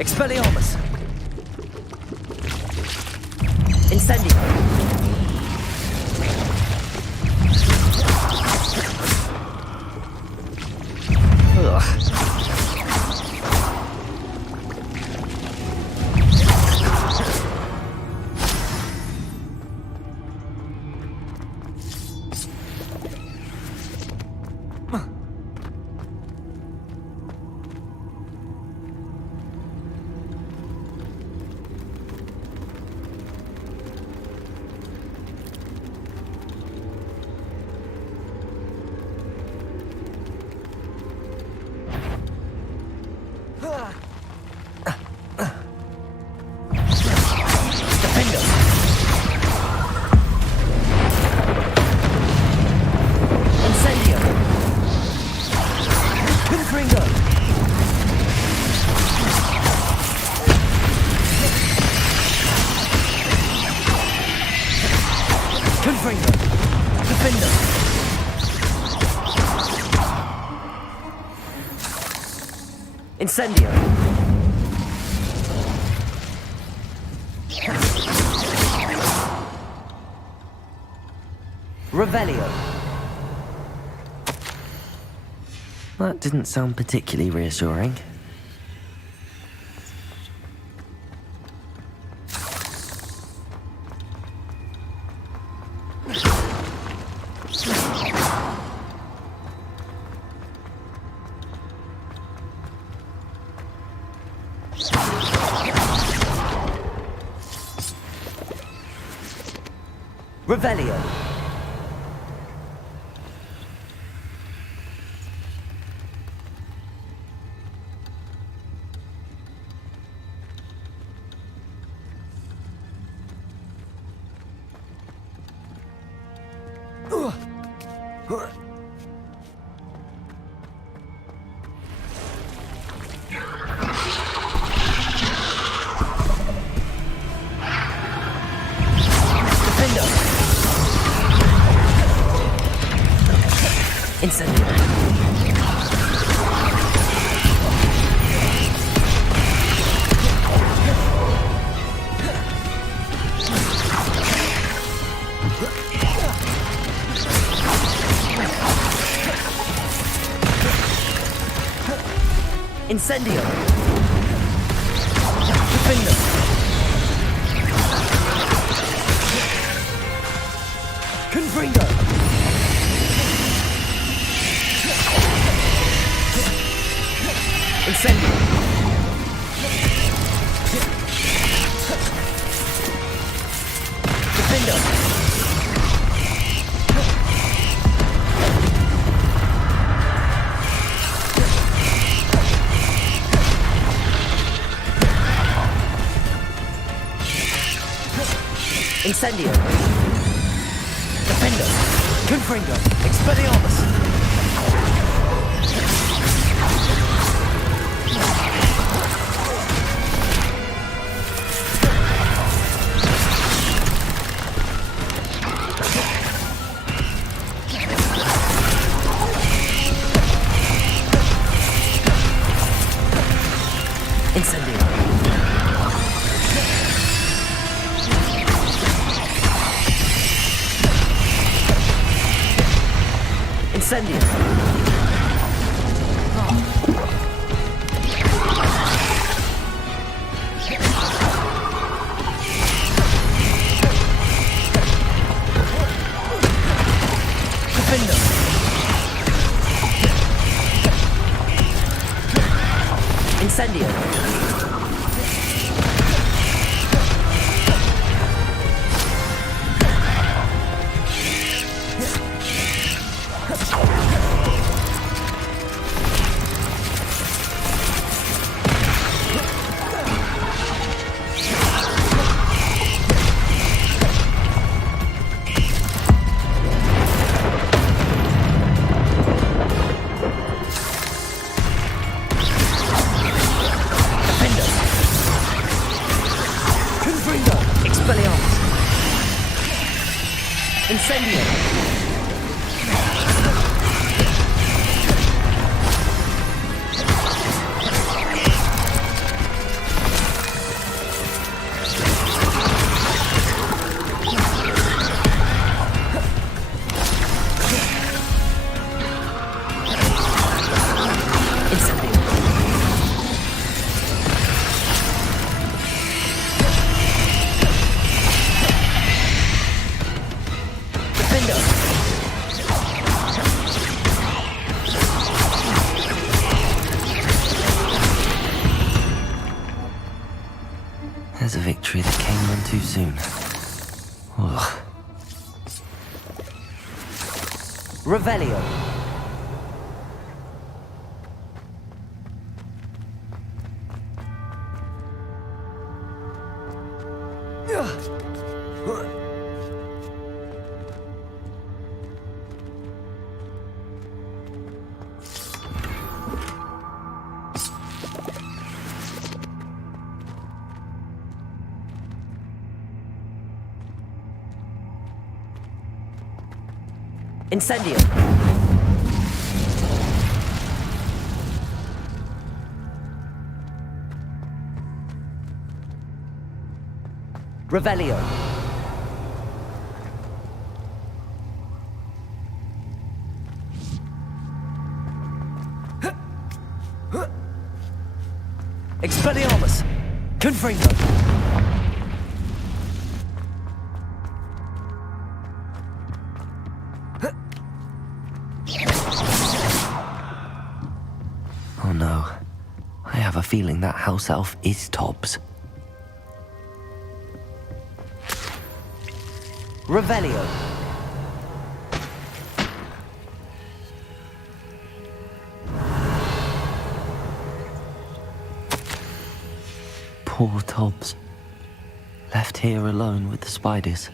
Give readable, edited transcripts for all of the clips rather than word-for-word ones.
Expelliarmus! Incendio! Ugh. Incendio! Revelio! That didn't sound particularly reassuring. Revelio! Incendio! Incendio! Defender! Confringo! Incendio! Defender! Incendio! Defender! Confringo! Expelliarmus! Incendio! Incendio! Defender! Incendio! Incendio! too soon. Ugh. Revelio. Incendio. Revelio. Expelliarmus. Confringo. Oh no. I have a feeling that house elf is Tobbs. Revelio. Poor Tobbs. Left here alone with the spiders.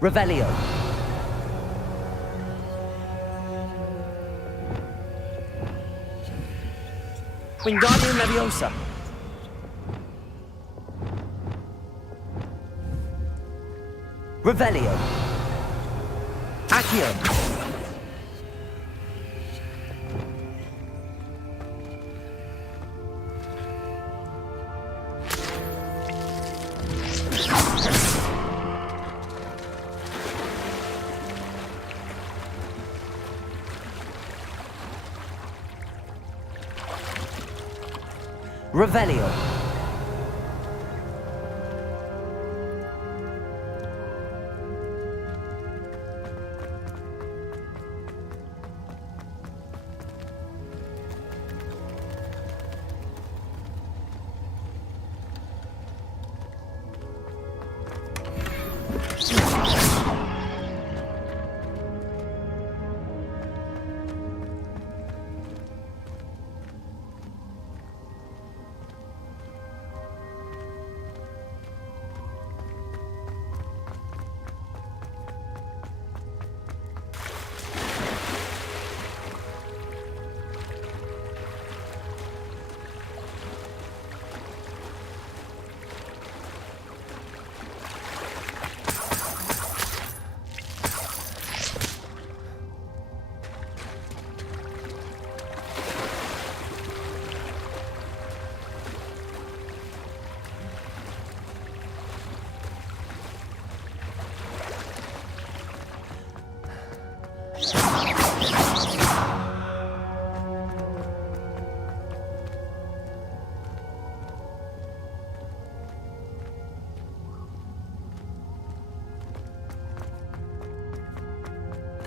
Revelio. Wingardium Leviosa. Revelio. Accio. Revelio.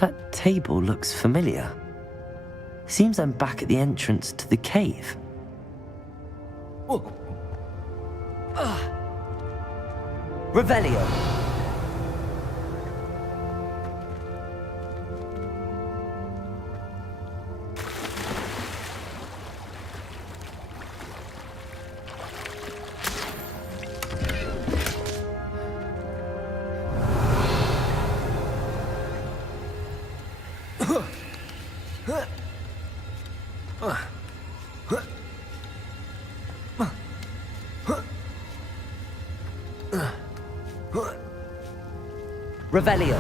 That table looks familiar. Seems I'm back at the entrance to the cave. Revelio. Revelio.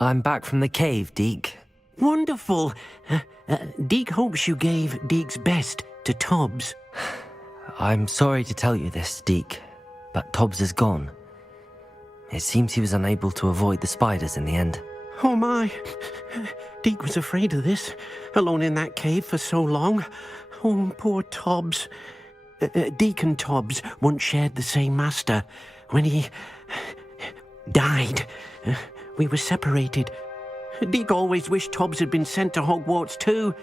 I'm back from the cave, Deke. Wonderful. Deke hopes you gave Deke's best to Tobbs. I'm sorry to tell you this, Deke, but Tobbs is gone. It seems he was unable to avoid the spiders in the end. Oh my. Deke was afraid of this, alone in that cave for so long. Oh, poor Tobbs. Deke and Tobbs once shared the same master. When he died, we were separated. Deke always wished Tobbs had been sent to Hogwarts too.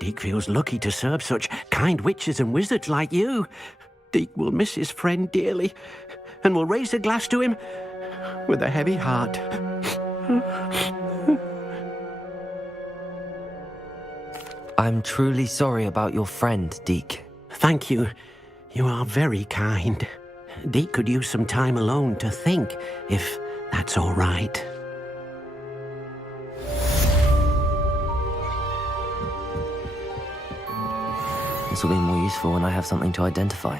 Deke feels lucky to serve such kind witches and wizards like you. Deke will miss his friend dearly, and will raise a glass to him with a heavy heart. I'm truly sorry about your friend, Deke. Thank you. You are very kind. Deke could use some time alone to think, if that's all right. This will be more useful when I have something to identify.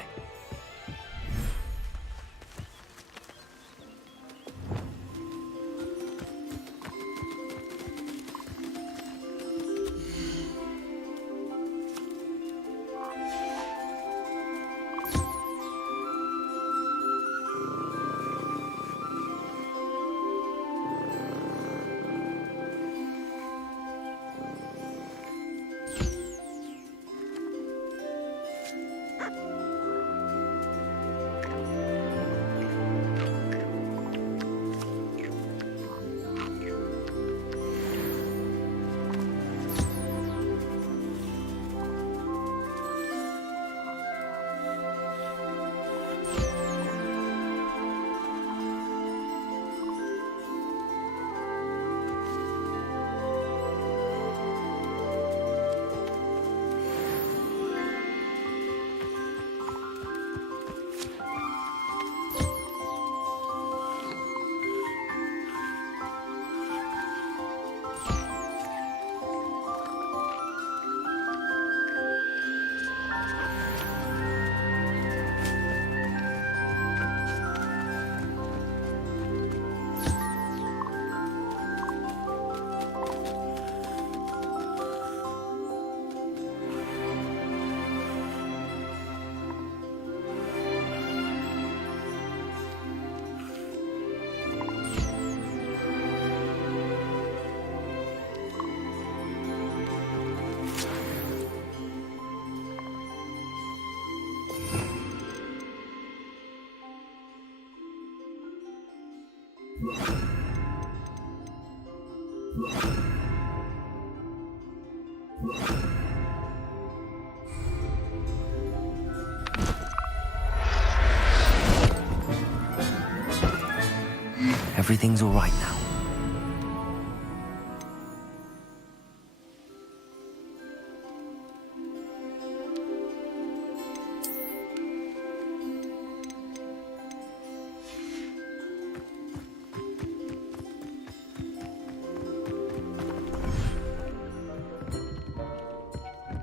Everything's all right now.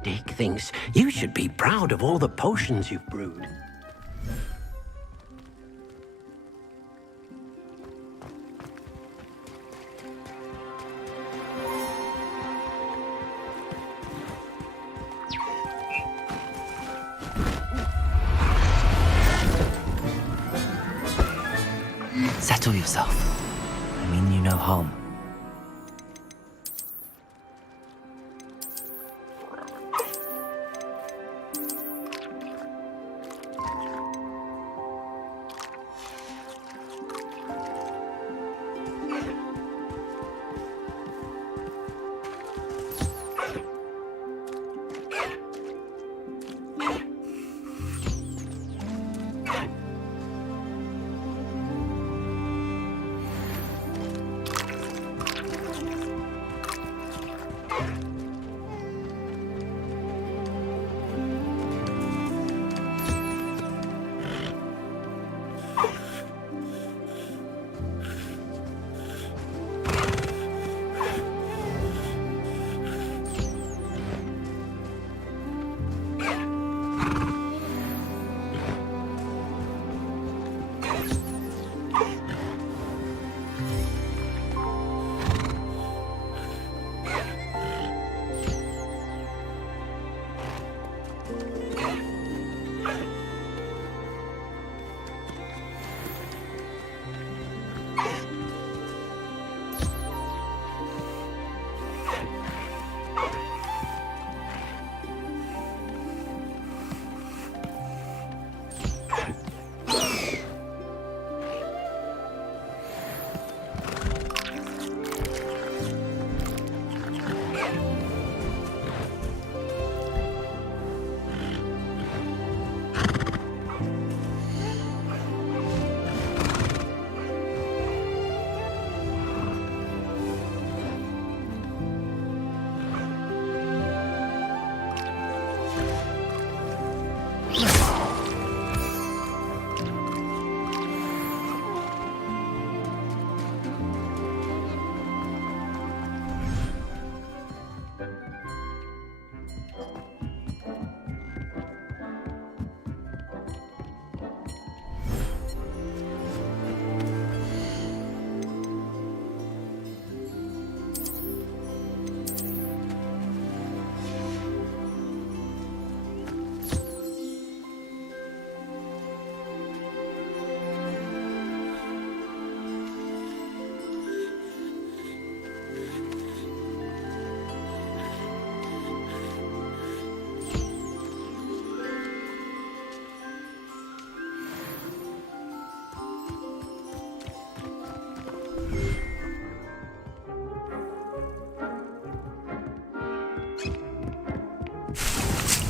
Deke thinks you should be proud of all the potions you've brewed. Settle yourself. I mean you no harm.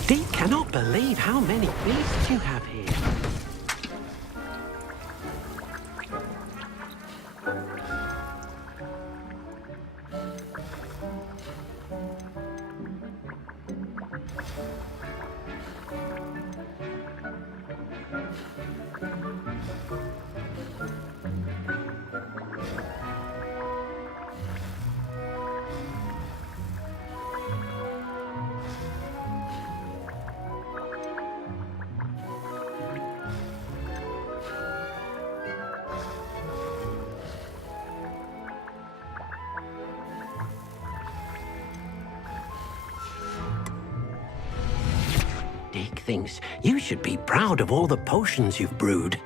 Deke cannot believe how many beasts you have here. Deke thinks you should be proud of all the potions you've brewed.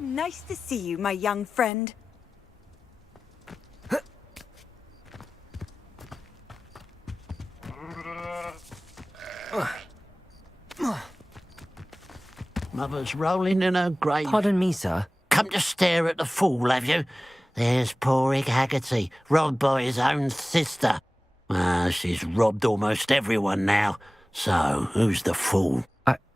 Nice to see you, my young friend. Mother's rolling in her grave. Pardon me, sir. Come to stare at the fool, have you? There's poor Ig Haggerty, robbed by his own sister. She's robbed almost everyone now. So, who's the fool?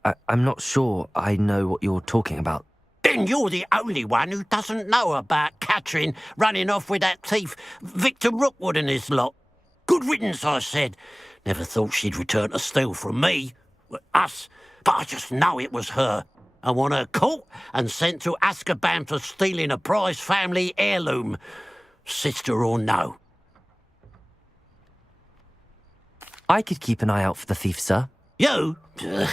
I'm not sure I know what you're talking about. Then you're the only one who doesn't know about Catherine running off with that thief Victor Rookwood and his lot. Good riddance, I said. Never thought she'd return to steal from me. Us. But I just know it was her. I want her caught and sent to Azkaban for stealing a prize family heirloom. Sister or no. I could keep an eye out for the thief, sir. You? Ugh.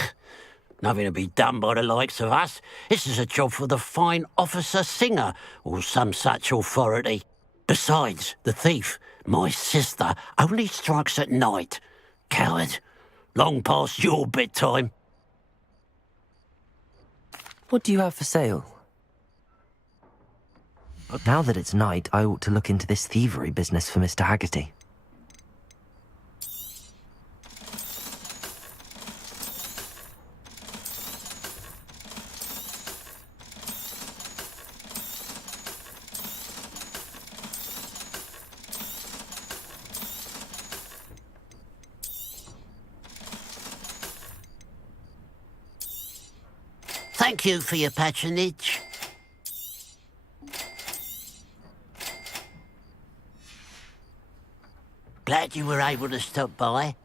Nothing to be done by the likes of us. This is a job for the fine officer Singer, or some such authority. Besides, the thief, my sister, only strikes at night. Coward. Long past your bedtime. What do you have for sale? Now that it's night, I ought to look into this thievery business for Mr. Haggerty. Thank you for your patronage. Glad you were able to stop by.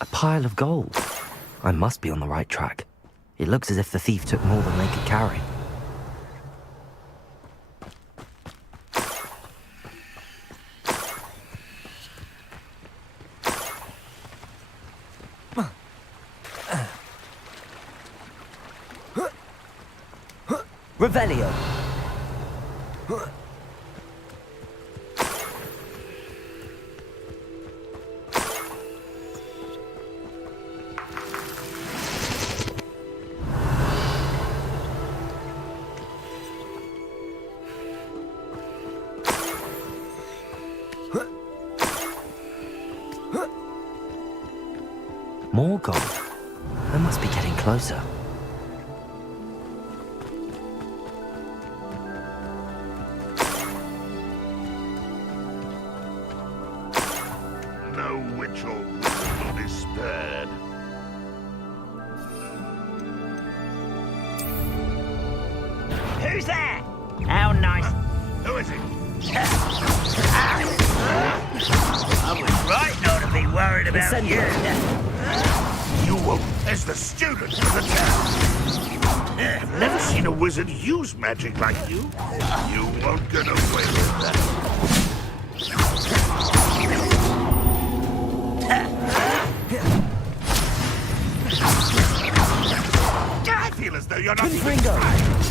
A pile of gold. I must be on the right track. It looks as if the thief took more than they could carry. Revelio. More gold. I must be getting closer. No witch or wizard will be spared. Who's there? How nice. Who is he? I was right not to be worried about Send you. You won't, as the student of the town. I've never seen a wizard use magic like you. You won't get away with that. I feel as though you're not even Confringo.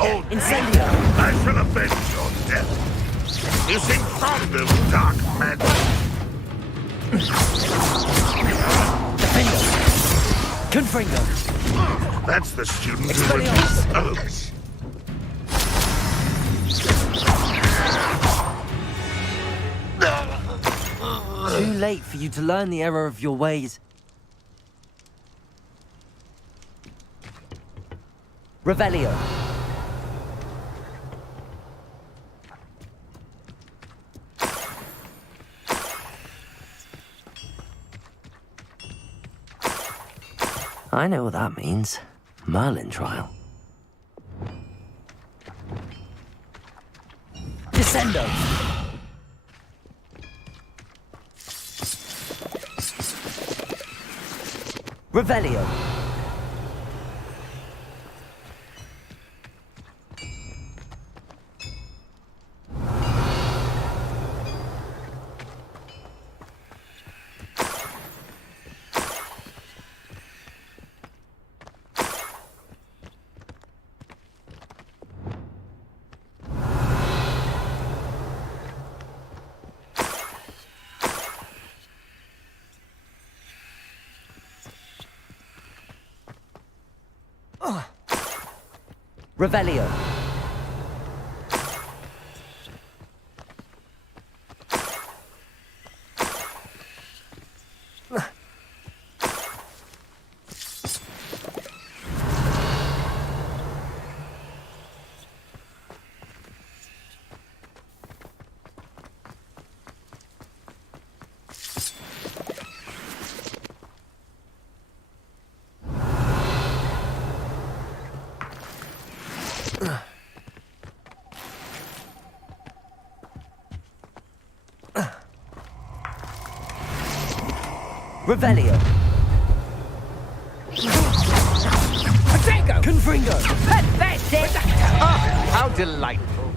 old. Incendio. I shall avenge your death. You seem fond of dark magic. Defendo. Confringo. That's the student who Expelliarmus. Too late for you to learn the error of your ways. Revelio. I know what that means. Merlin trial. Descendo. Revelio. Revelio. Revelio. Potato! Confringo. Pathetic! Ah, how delightful.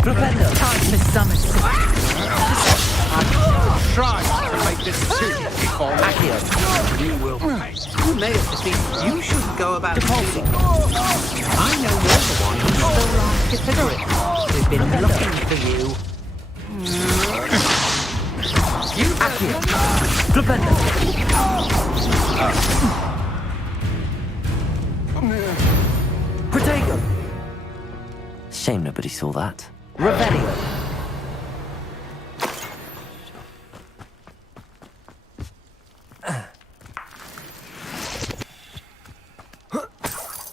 Flipendo. Time for summer Try to make this suit before Accio. you will pay. You may have defeated. You shouldn't go about Depulso. I know you're the one who stole our cigarette. We've been looking for you. Accio. Flipendo. Protego. Shame nobody saw that. Revelio.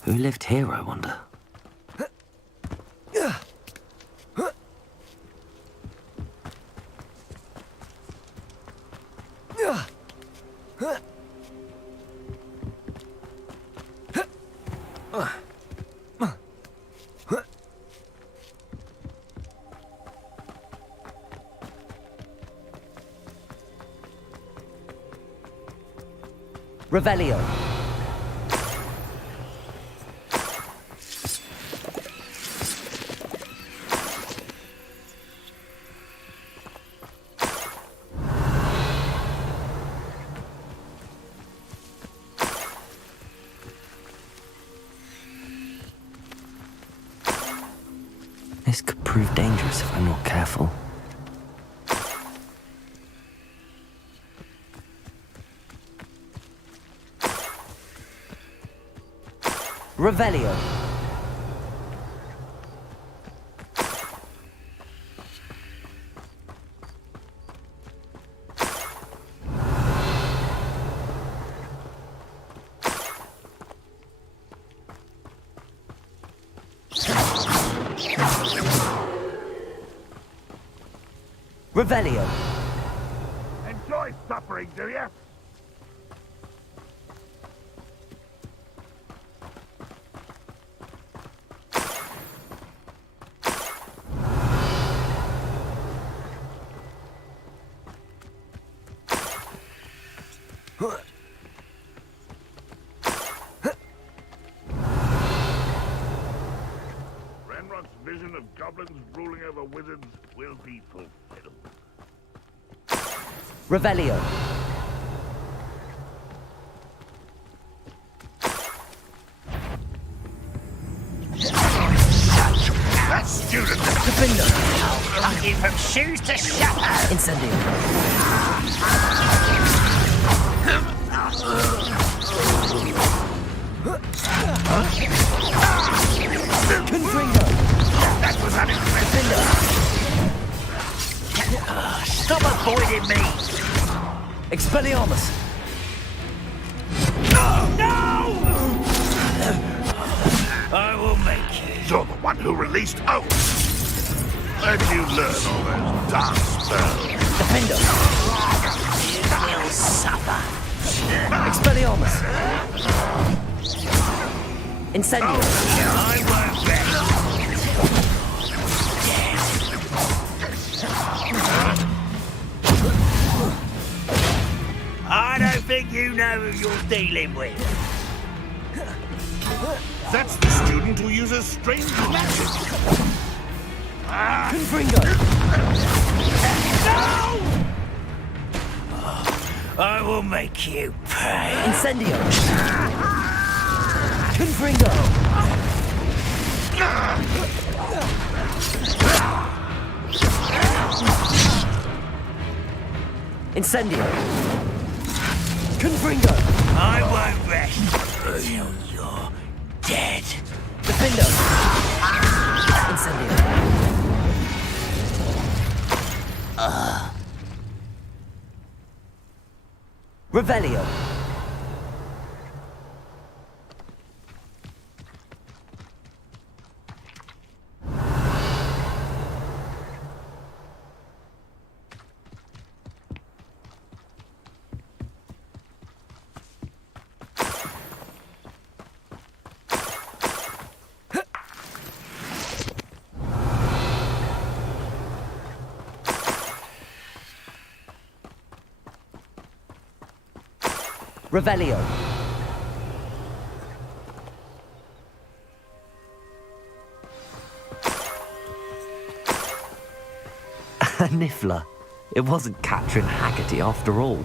Who lived here, I wonder? Revelio. This could prove dangerous if I'm not careful. Revelio. Revelio. Enjoy suffering, do you? Renrock's vision of goblins ruling over wizards will be fulfilled. Revelio. That student! Defender. Knock you from shoes to shutter! Incendio. Confringo. That was unexpected! Stop avoiding me! Expelliarmus. I will make you. You're the one who released Oath! Where'd you learn all those dark spells? Defender. You will suffer. Expelliarmus. Incendio. I won't rest. I don't think you know who you're dealing with. That's the student who uses strange magic! Confringo. I will make you pay. Incendio. Confringo. Incendio. Confringo. I won't rest until you're dead. Defendo. Incendio. Revelio. Revelio. A niffler. It wasn't Catherine Haggerty after all.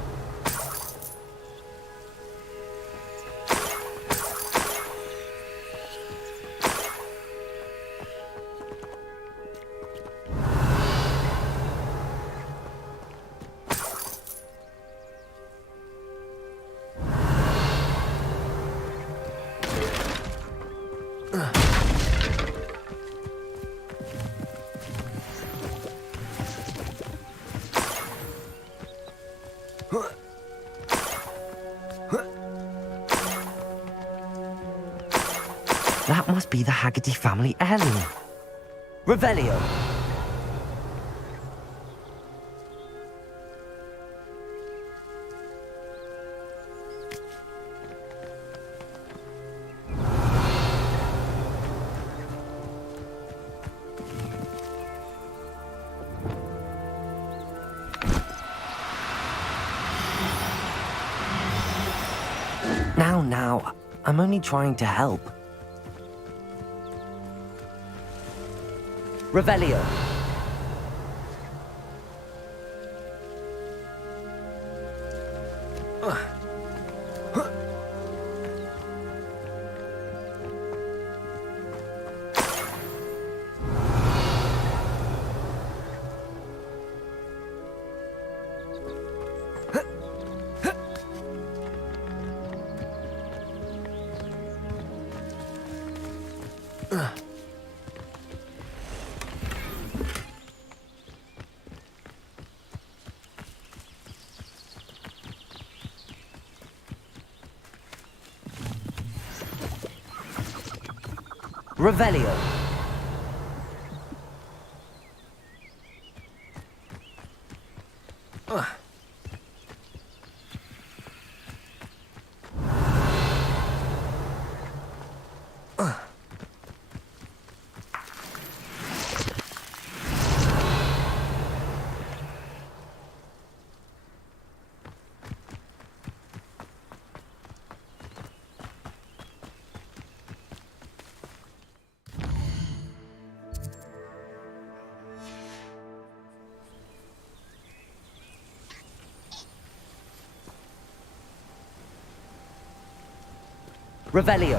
That must be the Haggerty family heirloom. Revelio. Now, I'm only trying to help. Revelio. Revelio. Revelio.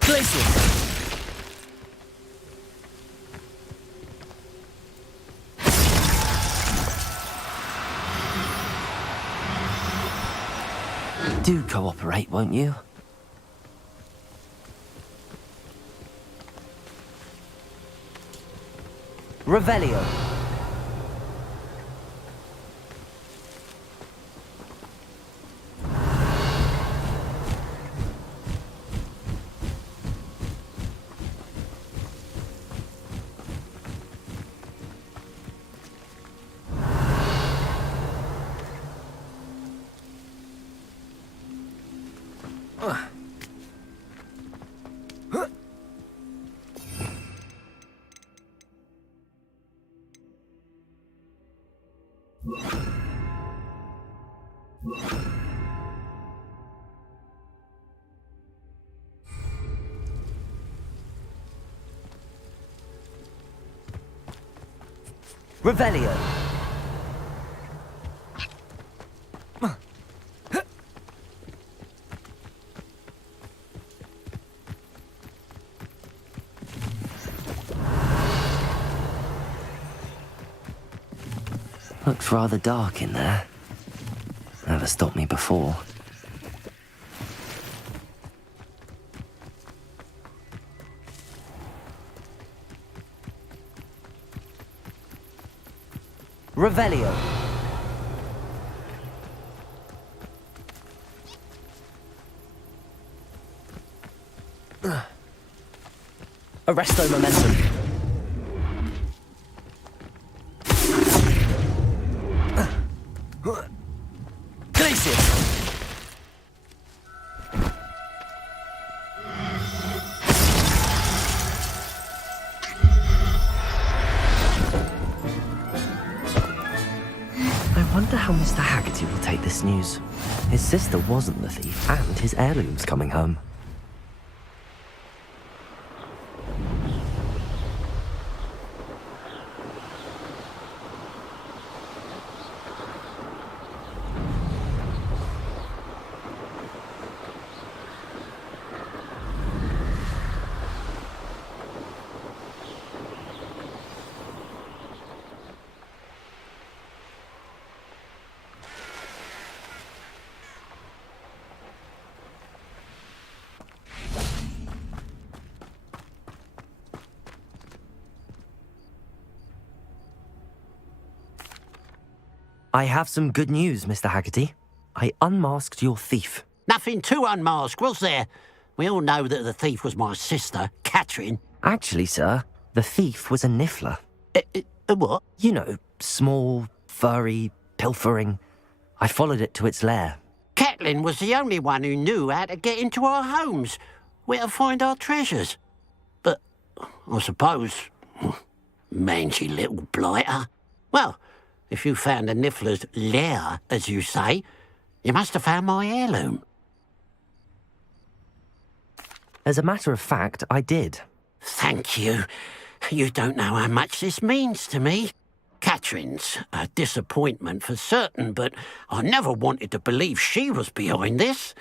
Glacius. Do cooperate, won't you? Revelio. Revelio. Looks rather dark in there. Never stopped me before. Revelio. Arresto momentum. Mr. Haggerty will take this news. His sister wasn't the thief, and his heirloom's coming home. I have some good news, Mr. Haggerty. I unmasked your thief. Nothing to unmask, was there? We all know that the thief was my sister, Catherine. Actually, sir, the thief was a niffler. A what? You know, small, furry, pilfering. I followed it to its lair. Catelyn was the only one who knew how to get into our homes, where to find our treasures. But I suppose, mangy little blighter. Well, if you found the niffler's lair, as you say, you must have found my heirloom. As a matter of fact, I did. Thank you. You don't know how much this means to me. Catherine's a disappointment for certain, but I never wanted to believe she was behind this.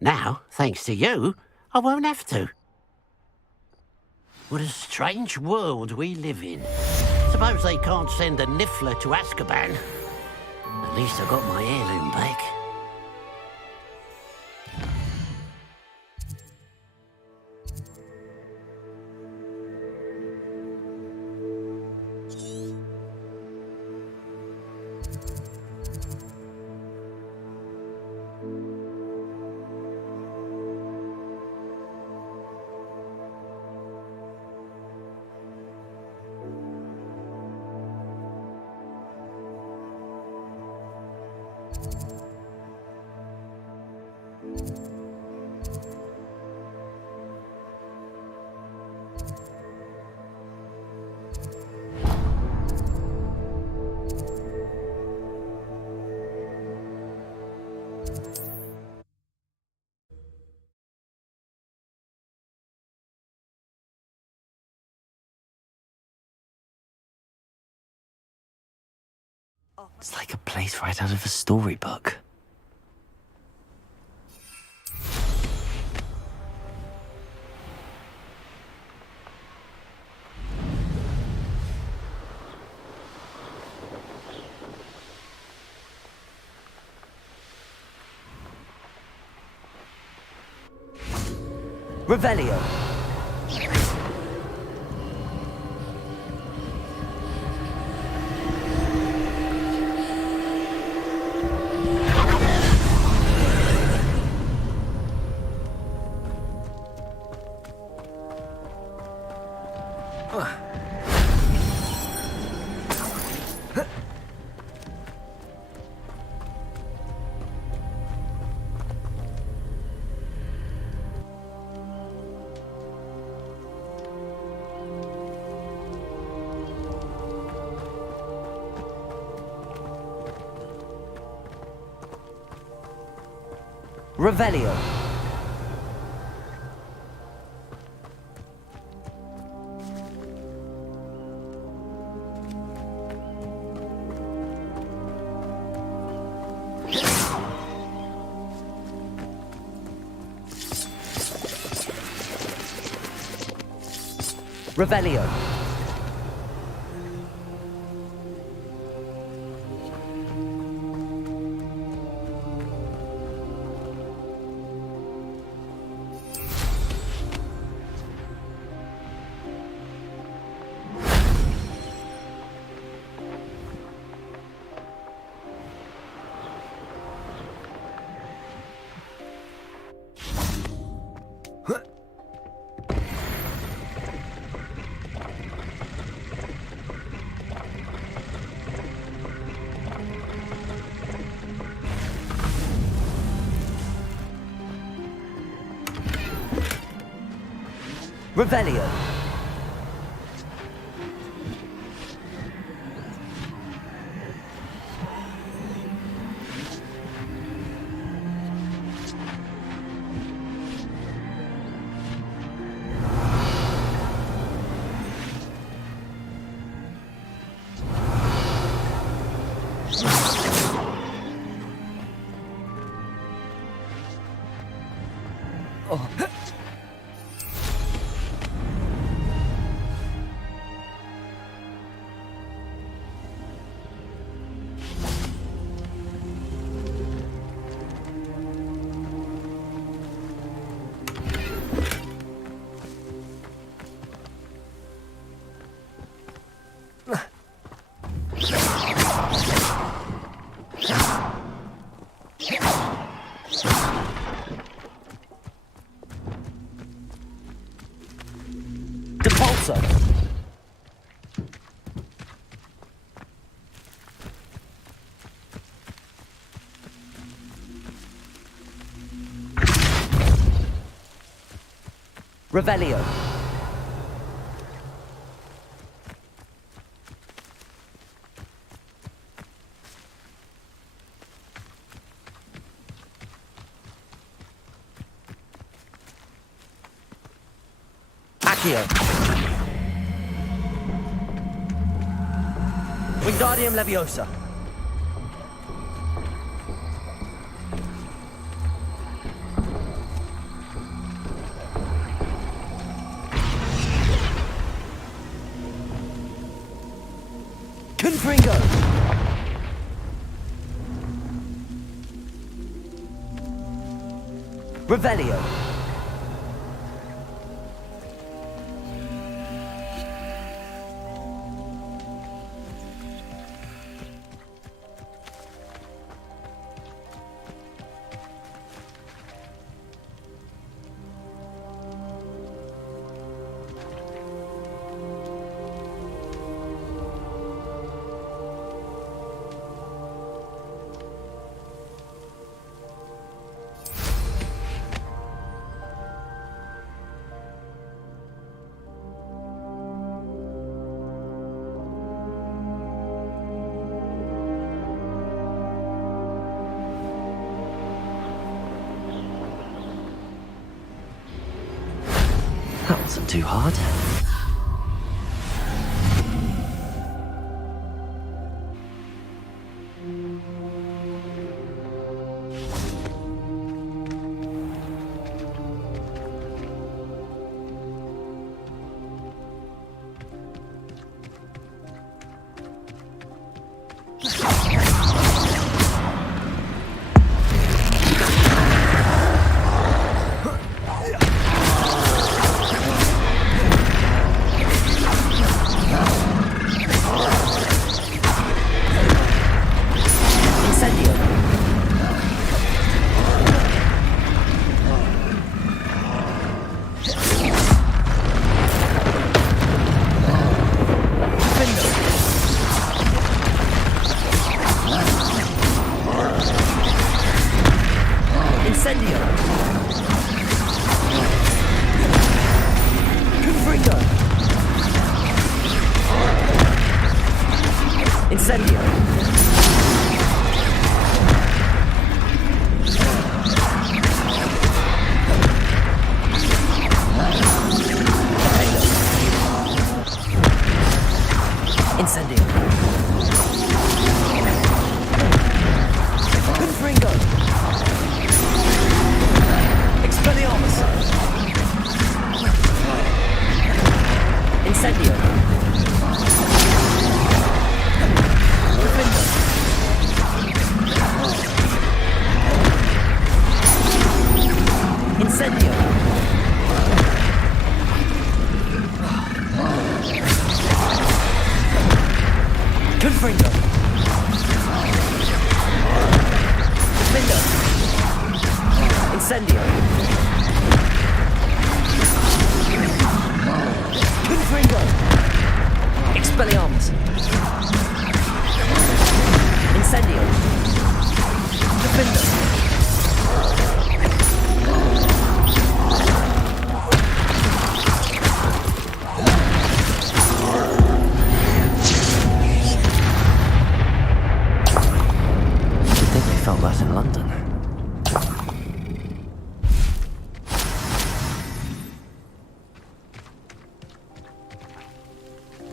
Now, thanks to you, I won't have to. What a strange world we live in. Suppose they can't send a niffler to Azkaban. At least I got my heirloom back. It's like a place right out of a storybook. Revelio. Revelio. Revelio. Revelio. Depulso! Revelio. Accio. Wingardium Leviosa. Confringo. Revelio. That wasn't too hard.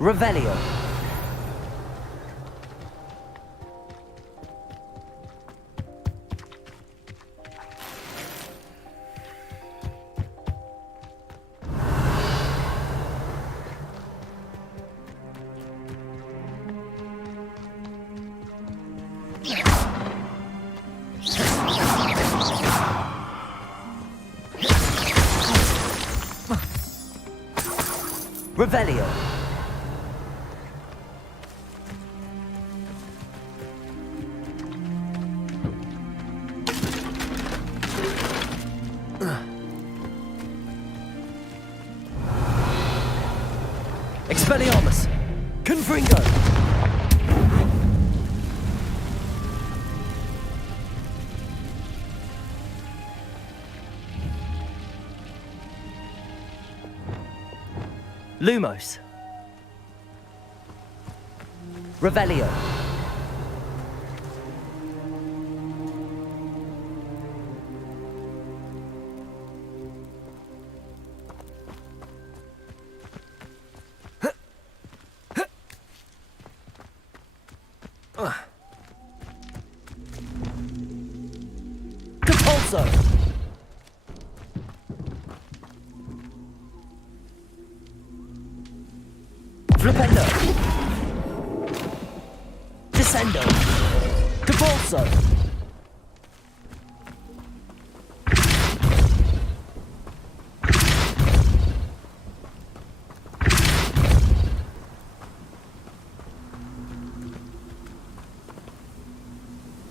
Revelio. Revelio. Expelliarmus! Confringo! Lumos. Revelio. Compulso. Flipendo. Descendo. Compulso.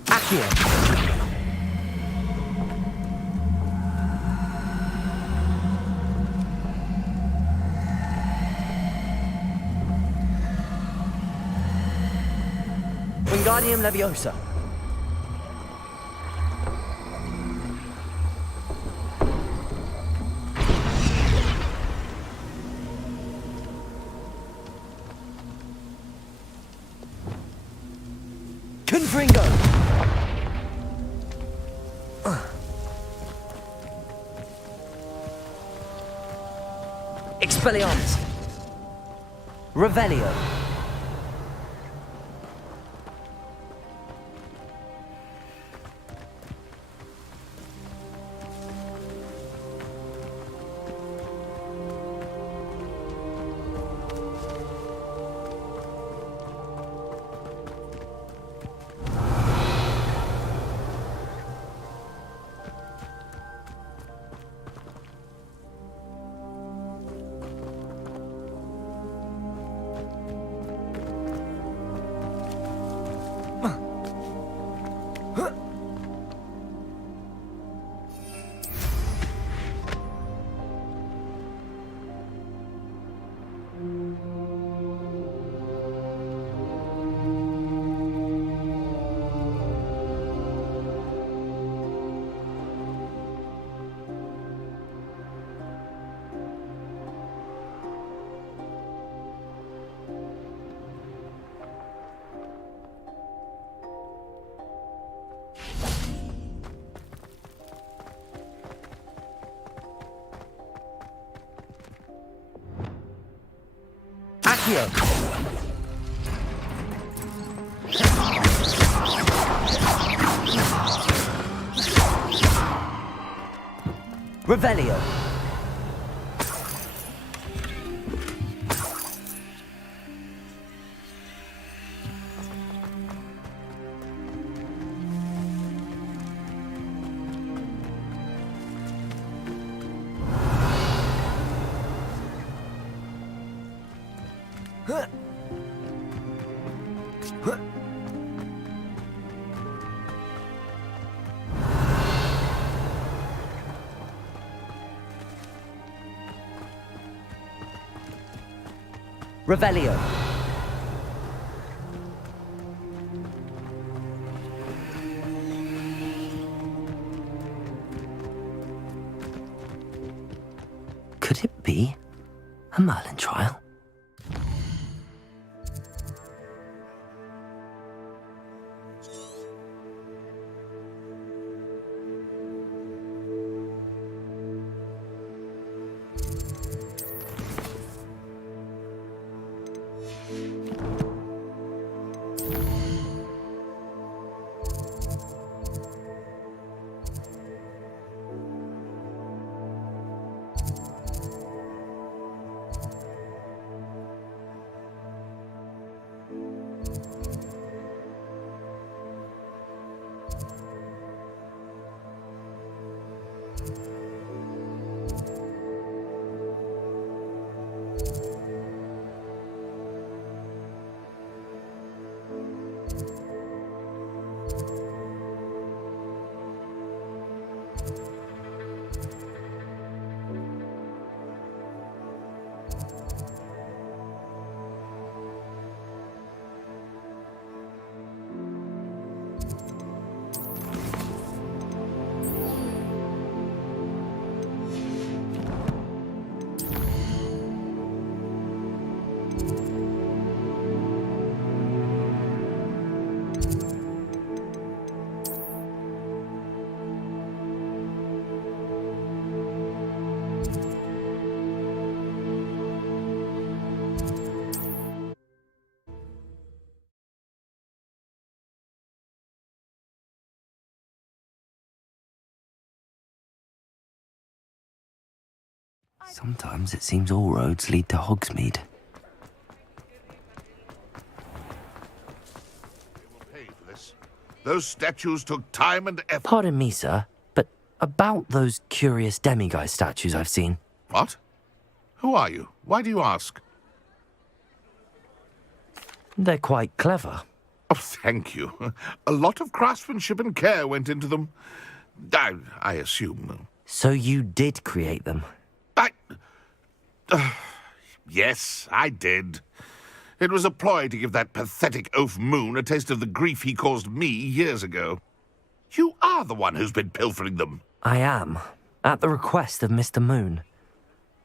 Accio. Wingardium Leviosa. Confringo. Expelliarmus. Revelio. Accio. Revelio. Revelio. Could it be a Merlin trial? Sometimes it seems all roads lead to Hogsmeade. Pay for this. Those statues took time and effort. Pardon me, sir, but about those curious demiguise statues I've seen. What? Who are you? Why do you ask? They're quite clever. Oh, thank you. A lot of craftsmanship and care went into them. I assume. So you did create them? Yes, I did. It was a ploy to give that pathetic oaf Moon a taste of the grief he caused me years ago. You are the one who's been pilfering them. I am, at the request of Mr. Moon.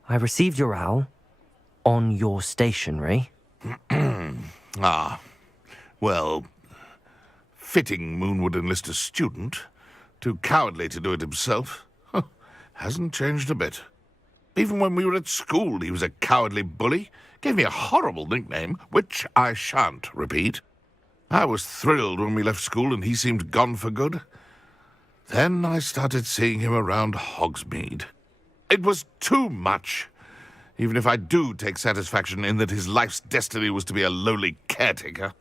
I received your owl on your stationery. Ah, well, fitting Moon would enlist a student. Too cowardly to do it himself. Hasn't changed a bit. Even when we were at school, he was a cowardly bully. Gave me a horrible nickname, which I shan't repeat. I was thrilled when we left school and he seemed gone for good. Then I started seeing him around Hogsmeade. It was too much. Even if I do take satisfaction in that his life's destiny was to be a lowly caretaker.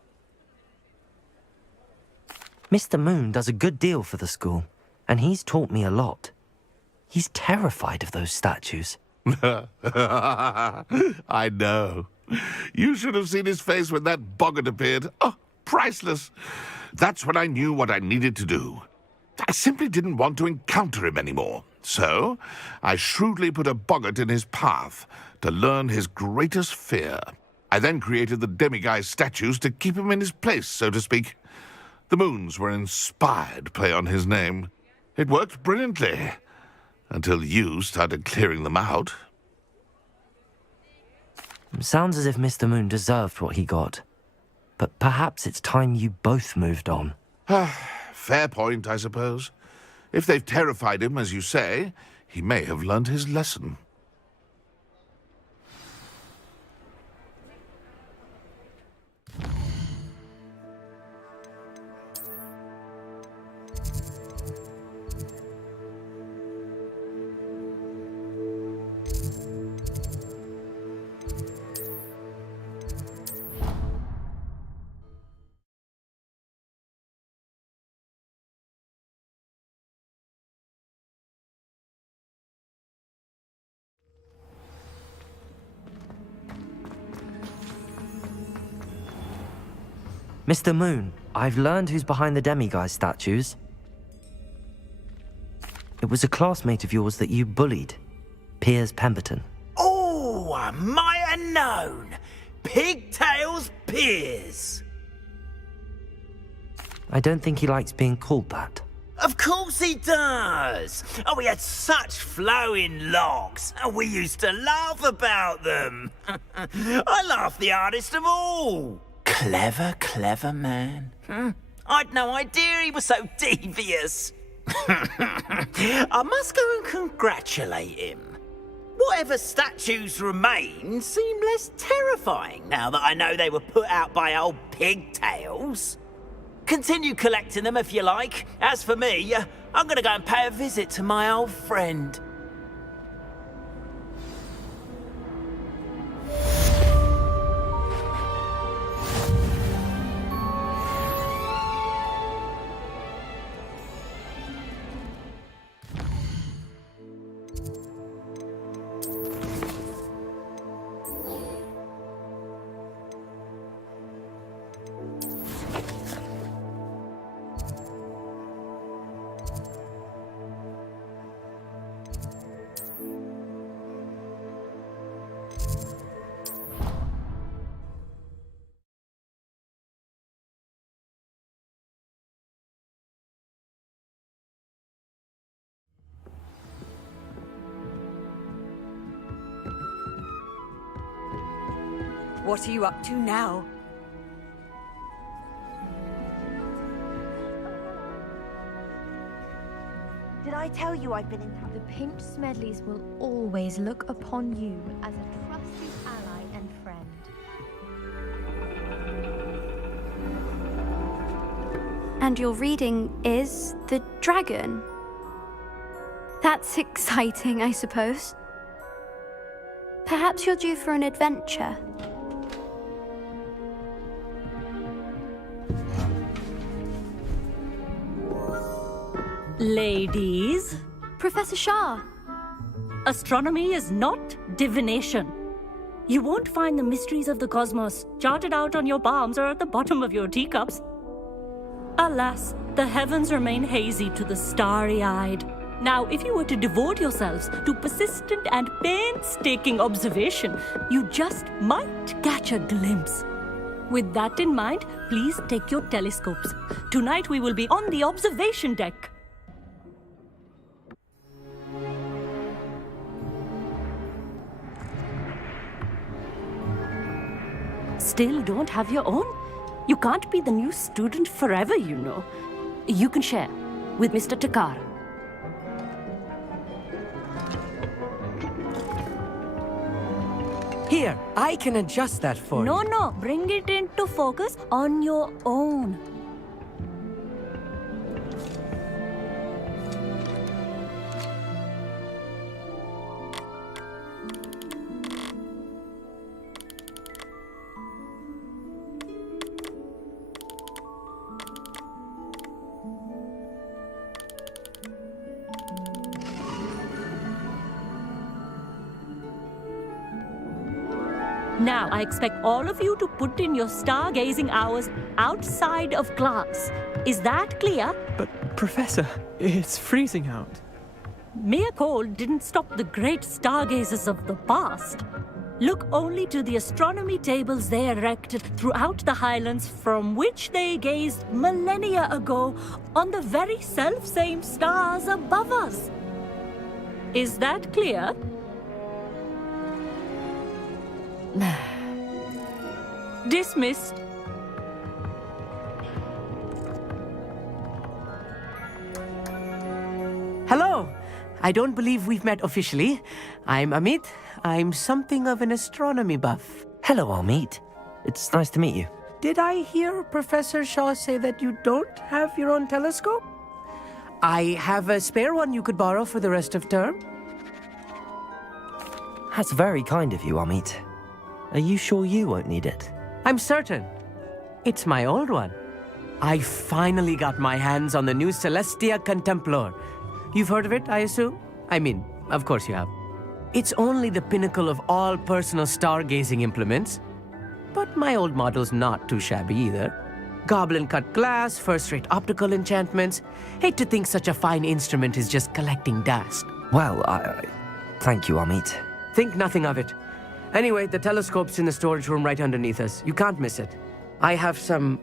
Mr. Moon does a good deal for the school, and he's taught me a lot. He's terrified of those statues. I know. You should have seen his face when that boggart appeared. Oh, priceless. That's when I knew what I needed to do. I simply didn't want to encounter him anymore. So, I shrewdly put a boggart in his path to learn his greatest fear. I then created the demiguise statues to keep him in his place, so to speak. The Moons were inspired play on his name. It worked brilliantly. Until you started clearing them out. Sounds as if Mr. Moon deserved what he got. But perhaps it's time you both moved on. Fair point, I suppose. If they've terrified him, as you say, he may have learned his lesson. Mr. Moon, I've learned who's behind the demiguise statues. It was a classmate of yours that you bullied, Piers Pemberton. Oh, I might have known. Pigtails Piers. I don't think he likes being called that. Of course he does. Oh, we had such flowing locks, and we used to laugh about them. I laughed the hardest of all. Clever, clever man. I'd no idea he was so devious. I must go and congratulate him. Whatever statues remain seem less terrifying now that I know they were put out by old pigtails. Continue collecting them if you like. As for me, I'm gonna go and pay a visit to my old friend. What are you up to now? Did I tell you I've been in touch? The Pinch Smedleys will always look upon you as a trusted ally and friend. And your reading is the dragon. That's exciting, I suppose. Perhaps you're due for an adventure. Ladies, Professor Shah! astronomy is not divination. You won't find the mysteries of the cosmos charted out on your palms or at the bottom of your teacups. Alas, the heavens remain hazy to the starry-eyed. Now, if you were to devote yourselves to persistent and painstaking observation, you just might catch a glimpse. With that in mind, please take your telescopes. Tonight we will be on the observation deck. Still don't have your own? You can't be the new student forever, you know. You can share with Mr. Takar. Here, I can adjust that for you. No, bring it into focus on your own. Now, I expect all of you to put in your stargazing hours outside of class. Is that clear? But, Professor, it's freezing out. Mere cold didn't stop the great stargazers of the past. Look only to the astronomy tables they erected throughout the highlands from which they gazed millennia ago on the very self-same stars above us. Is that clear? Dismissed. Hello. I don't believe we've met officially. I'm Amit. I'm something of an astronomy buff. Hello, Amit. It's nice to meet you. Did I hear Professor Shaw say that you don't have your own telescope? I have a spare one you could borrow for the rest of term. That's very kind of you, Amit. Are you sure you won't need it? I'm certain. It's my old one. I finally got my hands on the new Celestia Contemplar. You've heard of it, I assume? I mean, of course you have. It's only the pinnacle of all personal stargazing implements. But my old model's not too shabby either. Goblin-cut glass, first-rate optical enchantments. Hate to think such a fine instrument is just collecting dust. Well, thank you, Amit. Think nothing of it. Anyway, the telescope's in the storage room right underneath us. You can't miss it. I have some,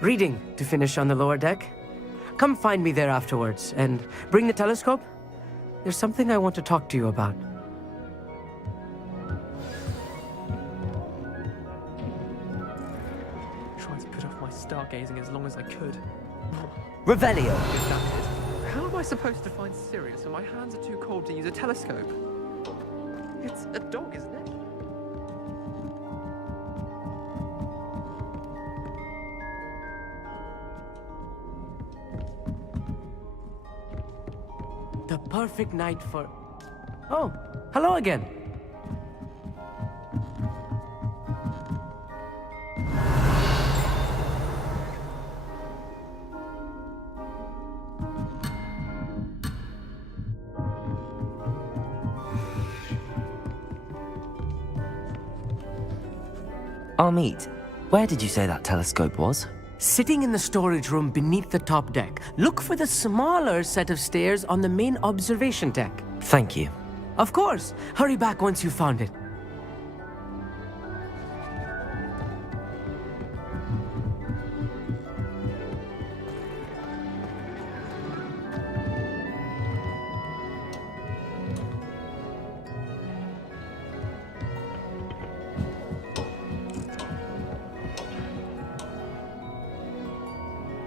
reading to finish on the lower deck. Come find me there afterwards, and bring the telescope. There's something I want to talk to you about. Tried to put off my stargazing as long as I could. Revelio. How am I supposed to find Sirius when my hands are too cold to use a telescope? It's a dog, isn't it? The perfect night for... Oh, hello again. Amit, where did you say that telescope was? Sitting in the storage room beneath the top deck. Look for the smaller set of stairs on the main observation deck. Thank you. Of course. Hurry back once you've found it.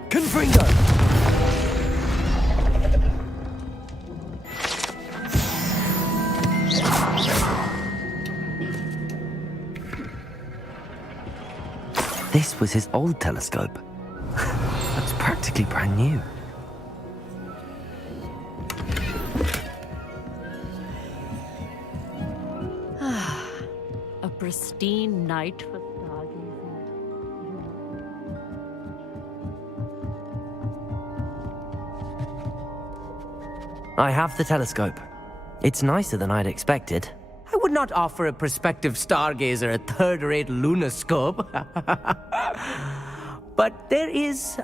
Confringo! This was his old telescope. That's practically brand new. pristine night for stargazing. I have the telescope. It's nicer than I'd expected. I would not offer a prospective stargazer a third-rate lunoscope. But there is,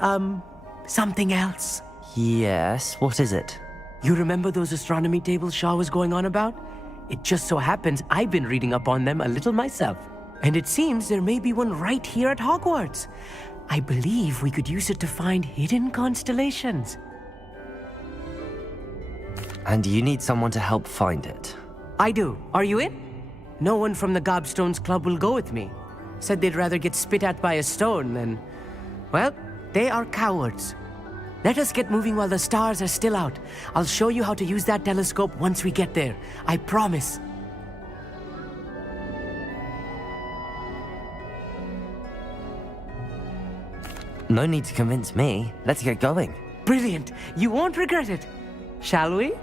something else. Yes, what is it? You remember those astronomy tables Shaw was going on about? It just so happens I've been reading up on them a little myself. And it seems there may be one right here at Hogwarts. I believe we could use it to find hidden constellations. And you need someone to help find it. I do. Are you in? No one from the Gobstones Club will go with me. Said they'd rather get spit at by a stone than... Well, they are cowards. Let us get moving while the stars are still out. I'll show you how to use that telescope once we get there. I promise. No need to convince me. Let's get going. Brilliant. You won't regret it. Shall we?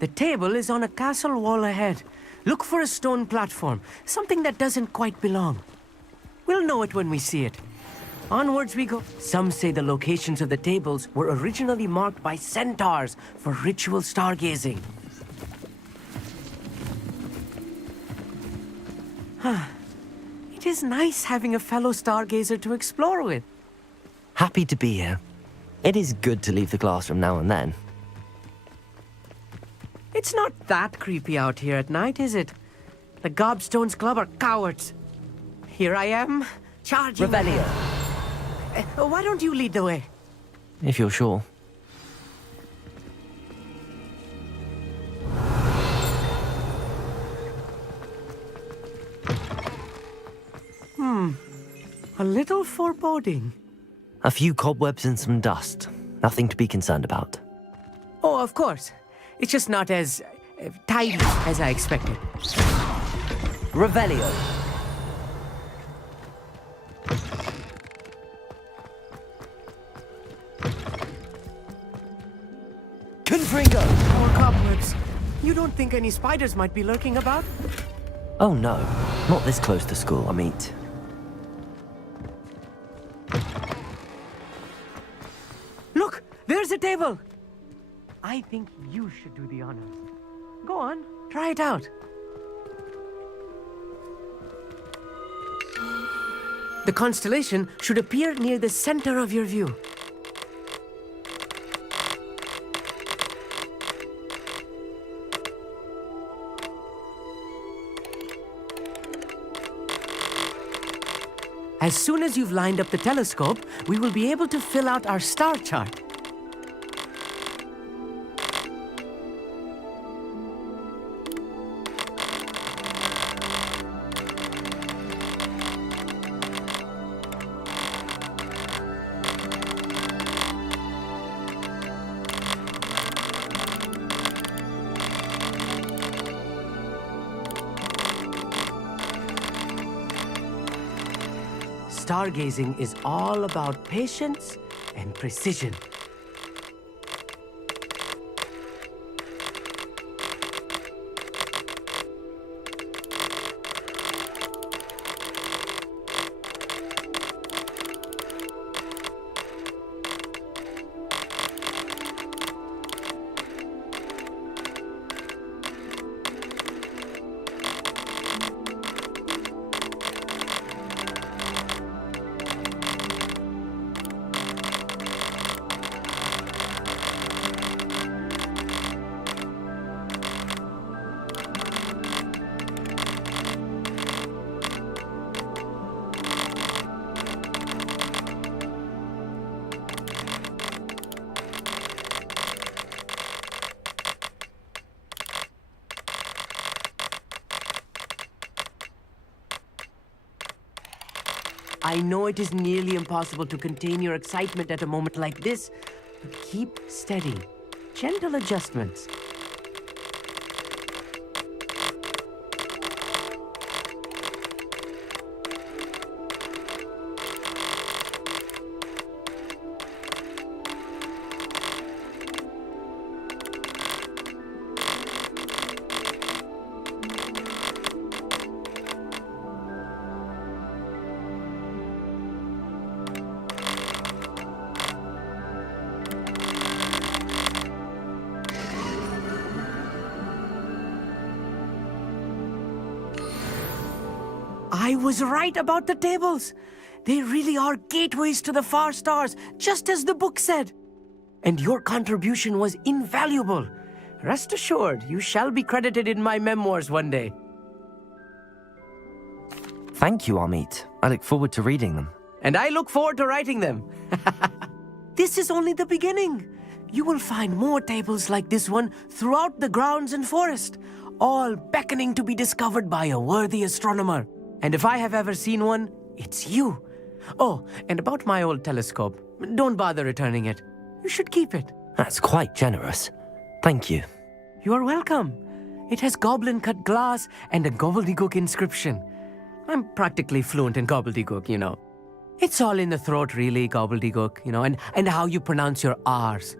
The table is on a castle wall ahead. Look for a stone platform, something that doesn't quite belong. We'll know it when we see it. Onwards we go. Some say the locations of the tables were originally marked by centaurs for ritual stargazing. It is nice having a fellow stargazer to explore with. Happy to be here. It is good to leave the classroom now and then. It's not that creepy out here at night, is it? The Gobstones Club are cowards. Here I am, charging. Revelio. Why don't you lead the way? If you're sure. A little foreboding. A few cobwebs and some dust. Nothing to be concerned about. Oh, of course. It's just not as tidy as I expected. Revelio. Confringo! More cobwebs. You don't think any spiders might be lurking about? Oh no, not this close to school, I mean. Look, there's a table. I think you should do the honors. Go on, try it out. The constellation should appear near the center of your view. As soon as you've lined up the telescope, we will be able to fill out our star chart. Stargazing is all about patience and precision. I know it is nearly impossible to contain your excitement at a moment like this, but keep steady. Gentle adjustments. I was right about the tables. They really are gateways to the far stars, just as the book said. And your contribution was invaluable. Rest assured, you shall be credited in my memoirs one day. Thank you, Amit. I look forward to reading them. And I look forward to writing them. This is only the beginning. You will find more tables like this one throughout the grounds and forest, all beckoning to be discovered by a worthy astronomer. And if I have ever seen one, it's you. Oh, and about my old telescope, don't bother returning it. You should keep it. That's quite generous. Thank you. You're welcome. It has goblin-cut glass and a gobbledygook inscription. I'm practically fluent in gobbledygook, you know. It's all in the throat, really, gobbledygook, you know, and how you pronounce your R's.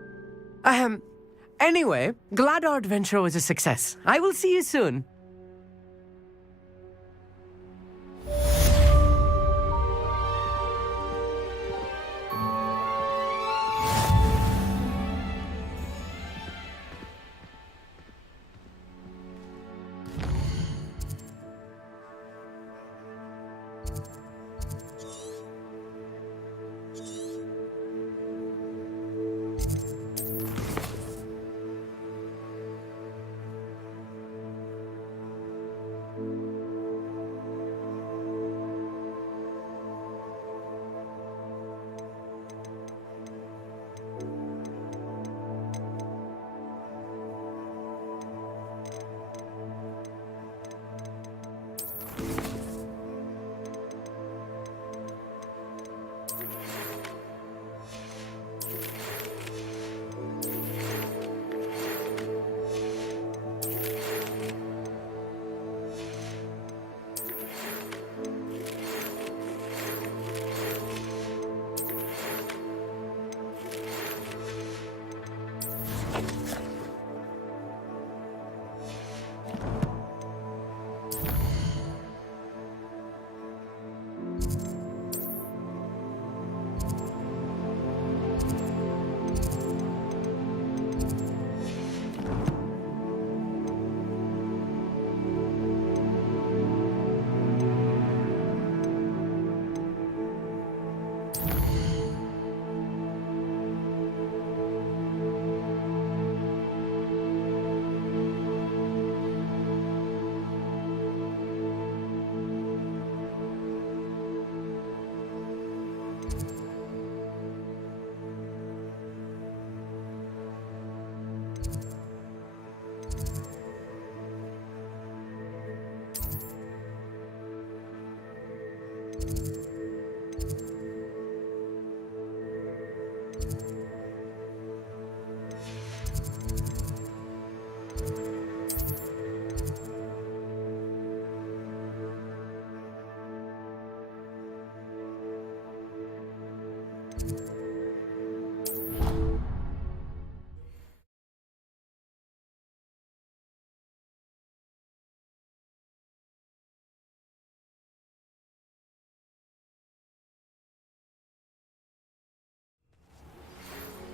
Anyway, glad our adventure was a success. I will see you soon.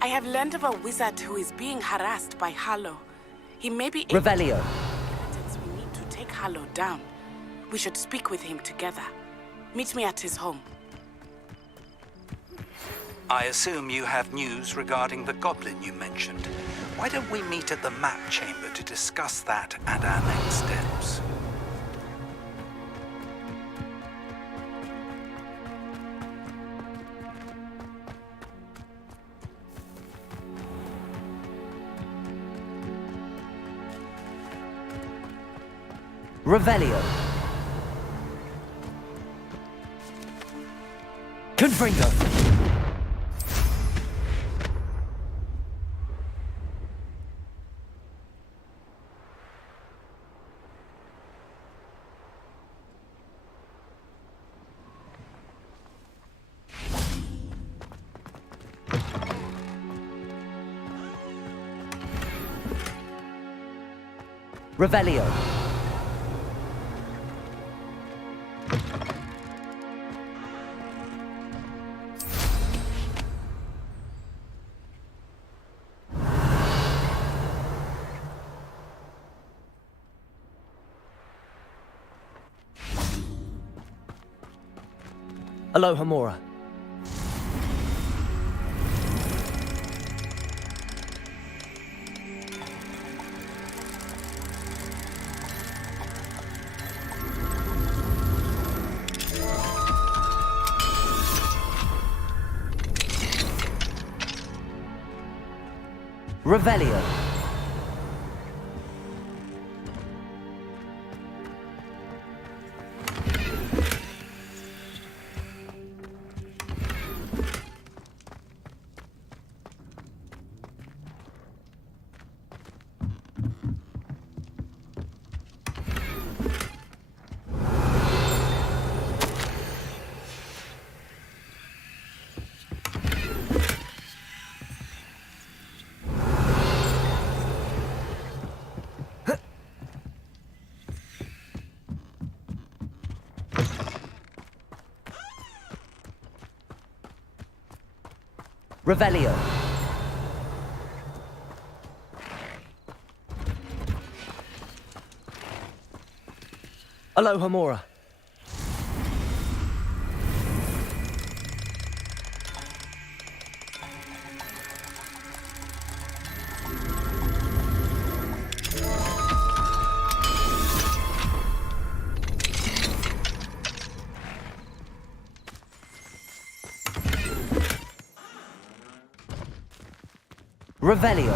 I have learned of a wizard who is being harassed by Harlow. He may be Revelio. We need to take Harlow down. We should speak with him together. Meet me at his home. I assume you have news regarding the goblin you mentioned. Why don't we meet at the map chamber to discuss that and our next steps? Revelio. Confringo. Revelio. Aloha Mora. Revelio. Revelio. Aloha Mora. Revelio.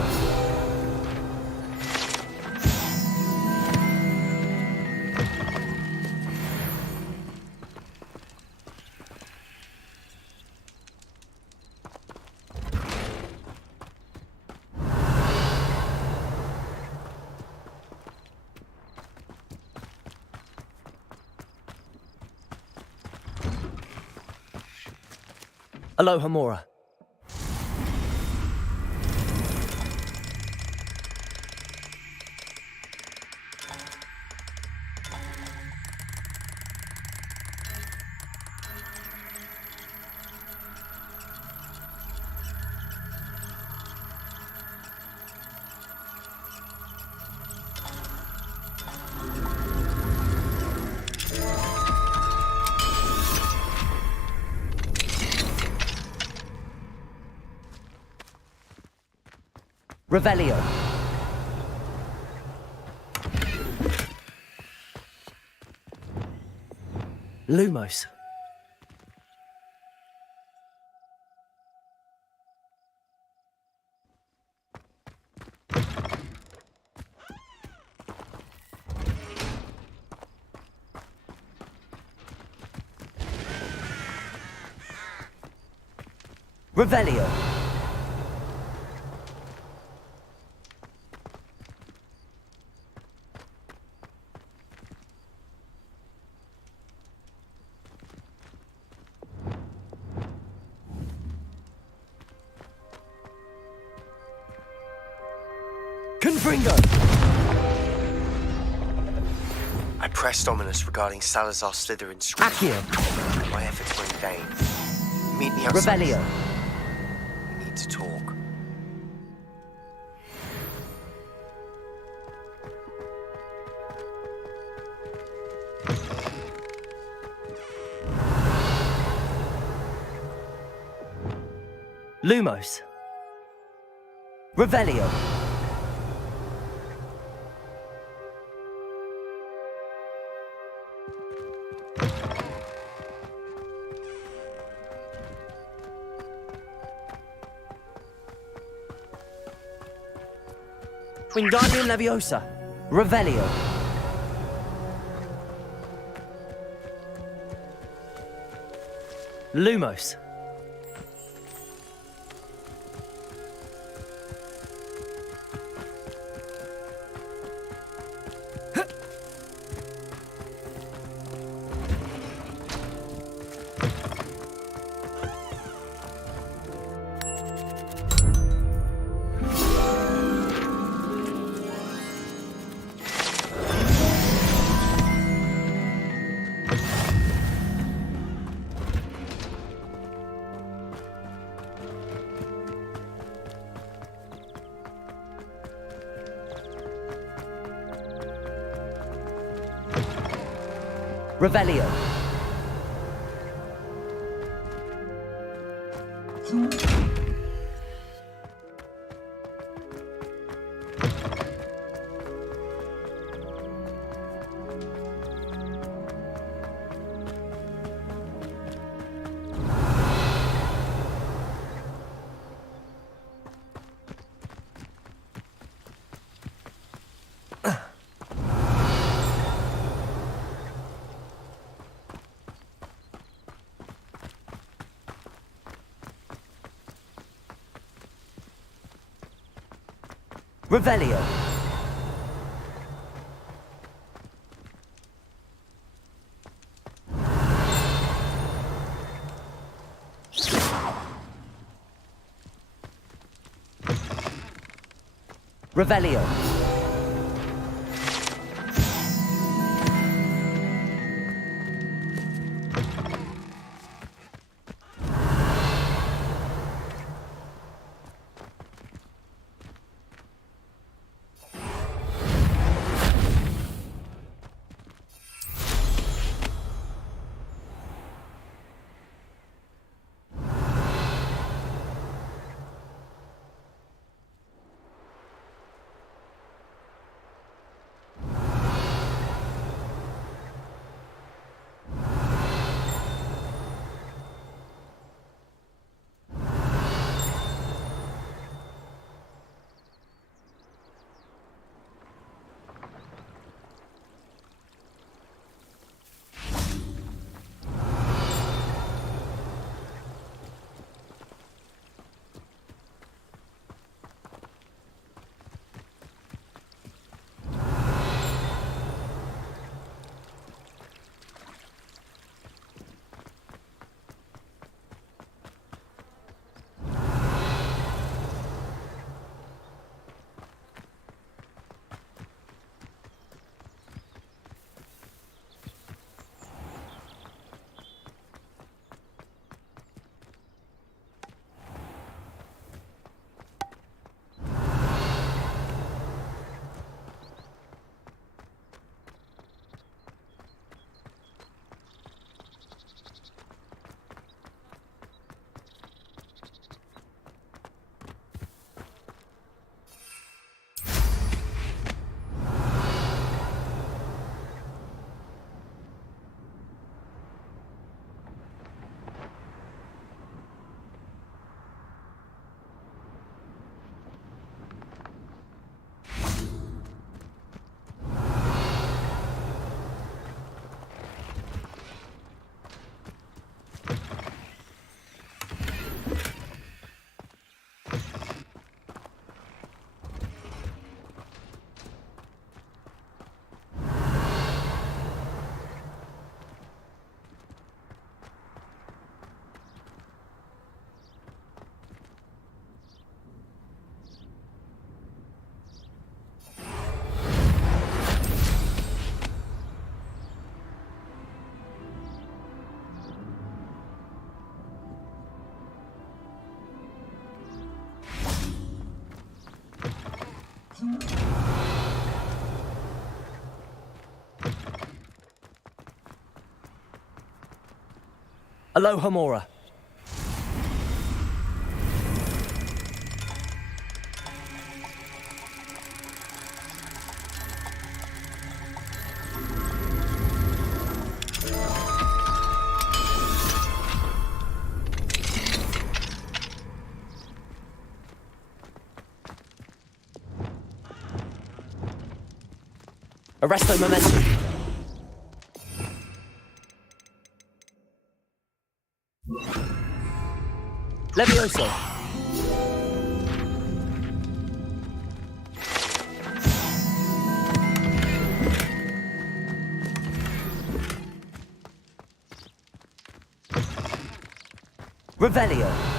Aloha Mora. Revelio. Lumos. Revelio. Confringo! I pressed ominous regarding Salazar Slytherin's Accio. My efforts were in vain. Meet me outside. Revelio. We need to talk. Lumos. Revelio. Wingardium Leviosa. Revelio. Lumos. Revelio. Revelio. Revelio. Aloha Mora. Arresto momentum. Levioso. Revelio.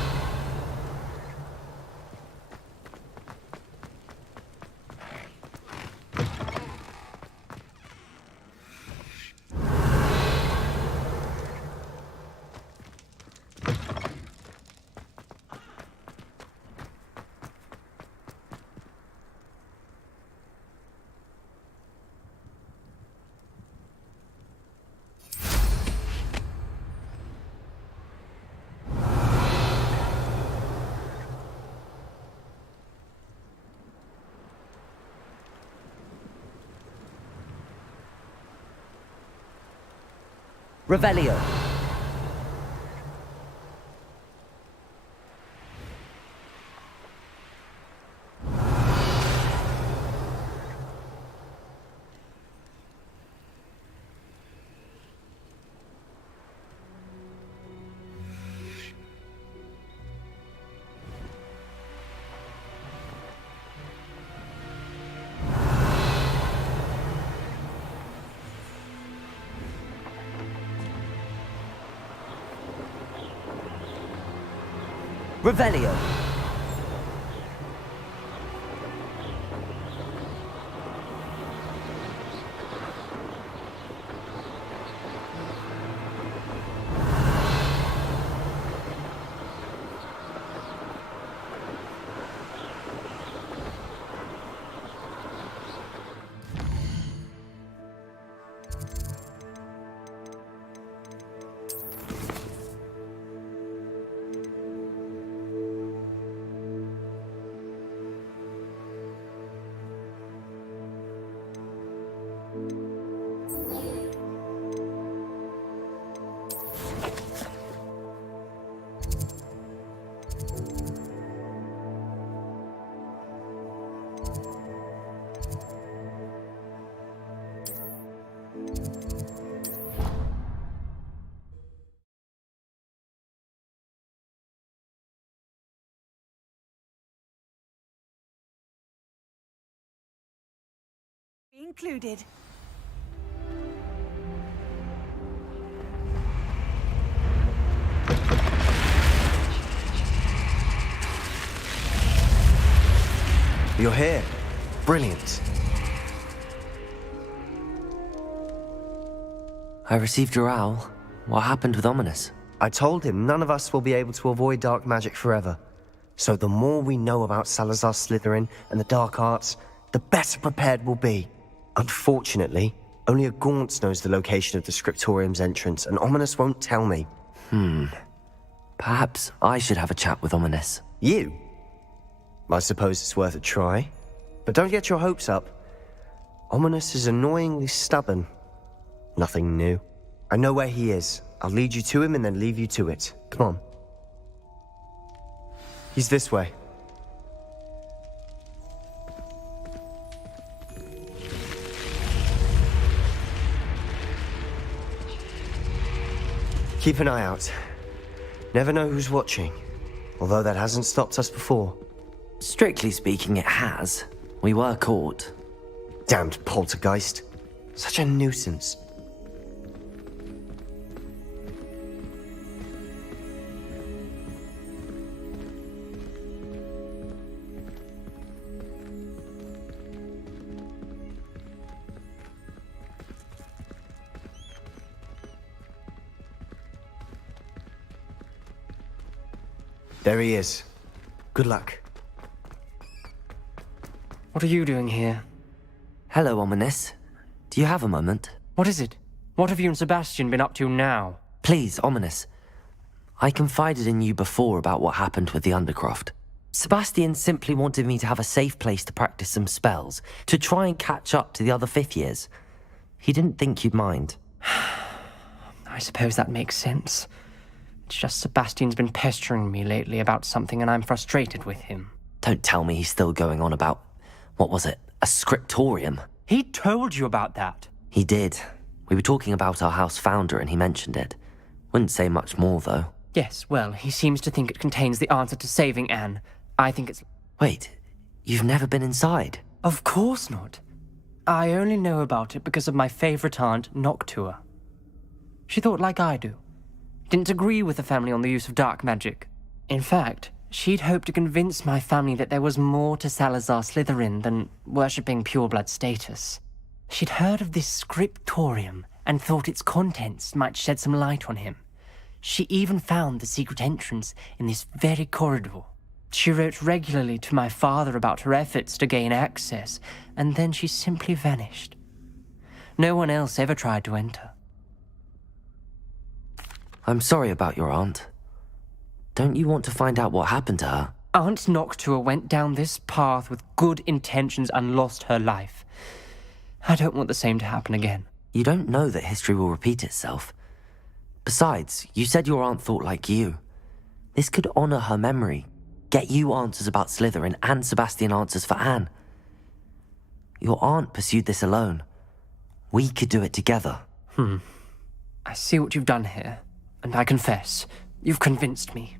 Revelio. Revelio. Included. You're here. Brilliant. I received your owl. What happened with Ominous? I told him none of us will be able to avoid dark magic forever. So the more we know about Salazar Slytherin and the dark arts, the better prepared we'll be. Unfortunately, only a Gaunt knows the location of the Scriptorium's entrance, and Ominous won't tell me. Perhaps I should have a chat with Ominous. You? I suppose it's worth a try. But don't get your hopes up. Ominous is annoyingly stubborn. Nothing new. I know where he is. I'll lead you to him and then leave you to it. Come on. He's this way. Keep an eye out. Never know who's watching. Although that hasn't stopped us before. Strictly speaking, it has. We were caught. Damned poltergeist. Such a nuisance. There he is. Good luck. What are you doing here? Hello, Ominous. Do you have a moment? What is it? What have you and Sebastian been up to now? Please, Ominous. I confided in you before about what happened with the Undercroft. Sebastian simply wanted me to have a safe place to practice some spells, to try and catch up to the other fifth years. He didn't think you'd mind. I suppose that makes sense. It's just Sebastian's been pestering me lately about something and I'm frustrated with him. Don't tell me he's still going on about, what was it, a scriptorium? He told you about that. He did. We were talking about our house founder and he mentioned it. Wouldn't say much more, though. Yes, well, he seems to think it contains the answer to saving Anne. I think it's... Wait, you've never been inside? Of course not. I only know about it because of my favorite aunt, Noctua. She thought like I do. Didn't agree with the family on the use of dark magic. In fact, she'd hoped to convince my family that there was more to Salazar Slytherin than worshipping pureblood status. She'd heard of this scriptorium and thought its contents might shed some light on him. She even found the secret entrance in this very corridor. She wrote regularly to my father about her efforts to gain access, and then she simply vanished. No one else ever tried to enter. I'm sorry about your aunt. Don't you want to find out what happened to her? Aunt Noctua went down this path with good intentions and lost her life. I don't want the same to happen again. You don't know that history will repeat itself. Besides, you said your aunt thought like you. This could honor her memory, get you answers about Slytherin and Sebastian answers for Anne. Your aunt pursued this alone. We could do it together. I see what you've done here, and I confess, you've convinced me.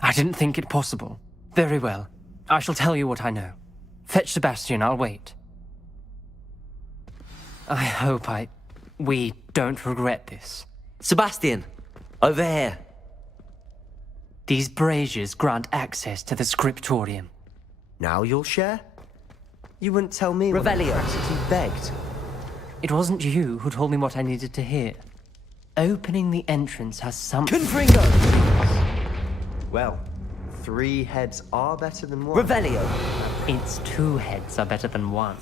I didn't think it possible. Very well. I shall tell you what I know. Fetch Sebastian, I'll wait. I hope we don't regret this. Sebastian! Over here! These braziers grant access to the scriptorium. Now you'll share? You wouldn't tell me when I Revelio. practically begged. It wasn't you who told me what I needed to hear. Opening the entrance has something... Confringo! Well, 3 heads are better than 1. Revelio! Its 2 heads are better than 1.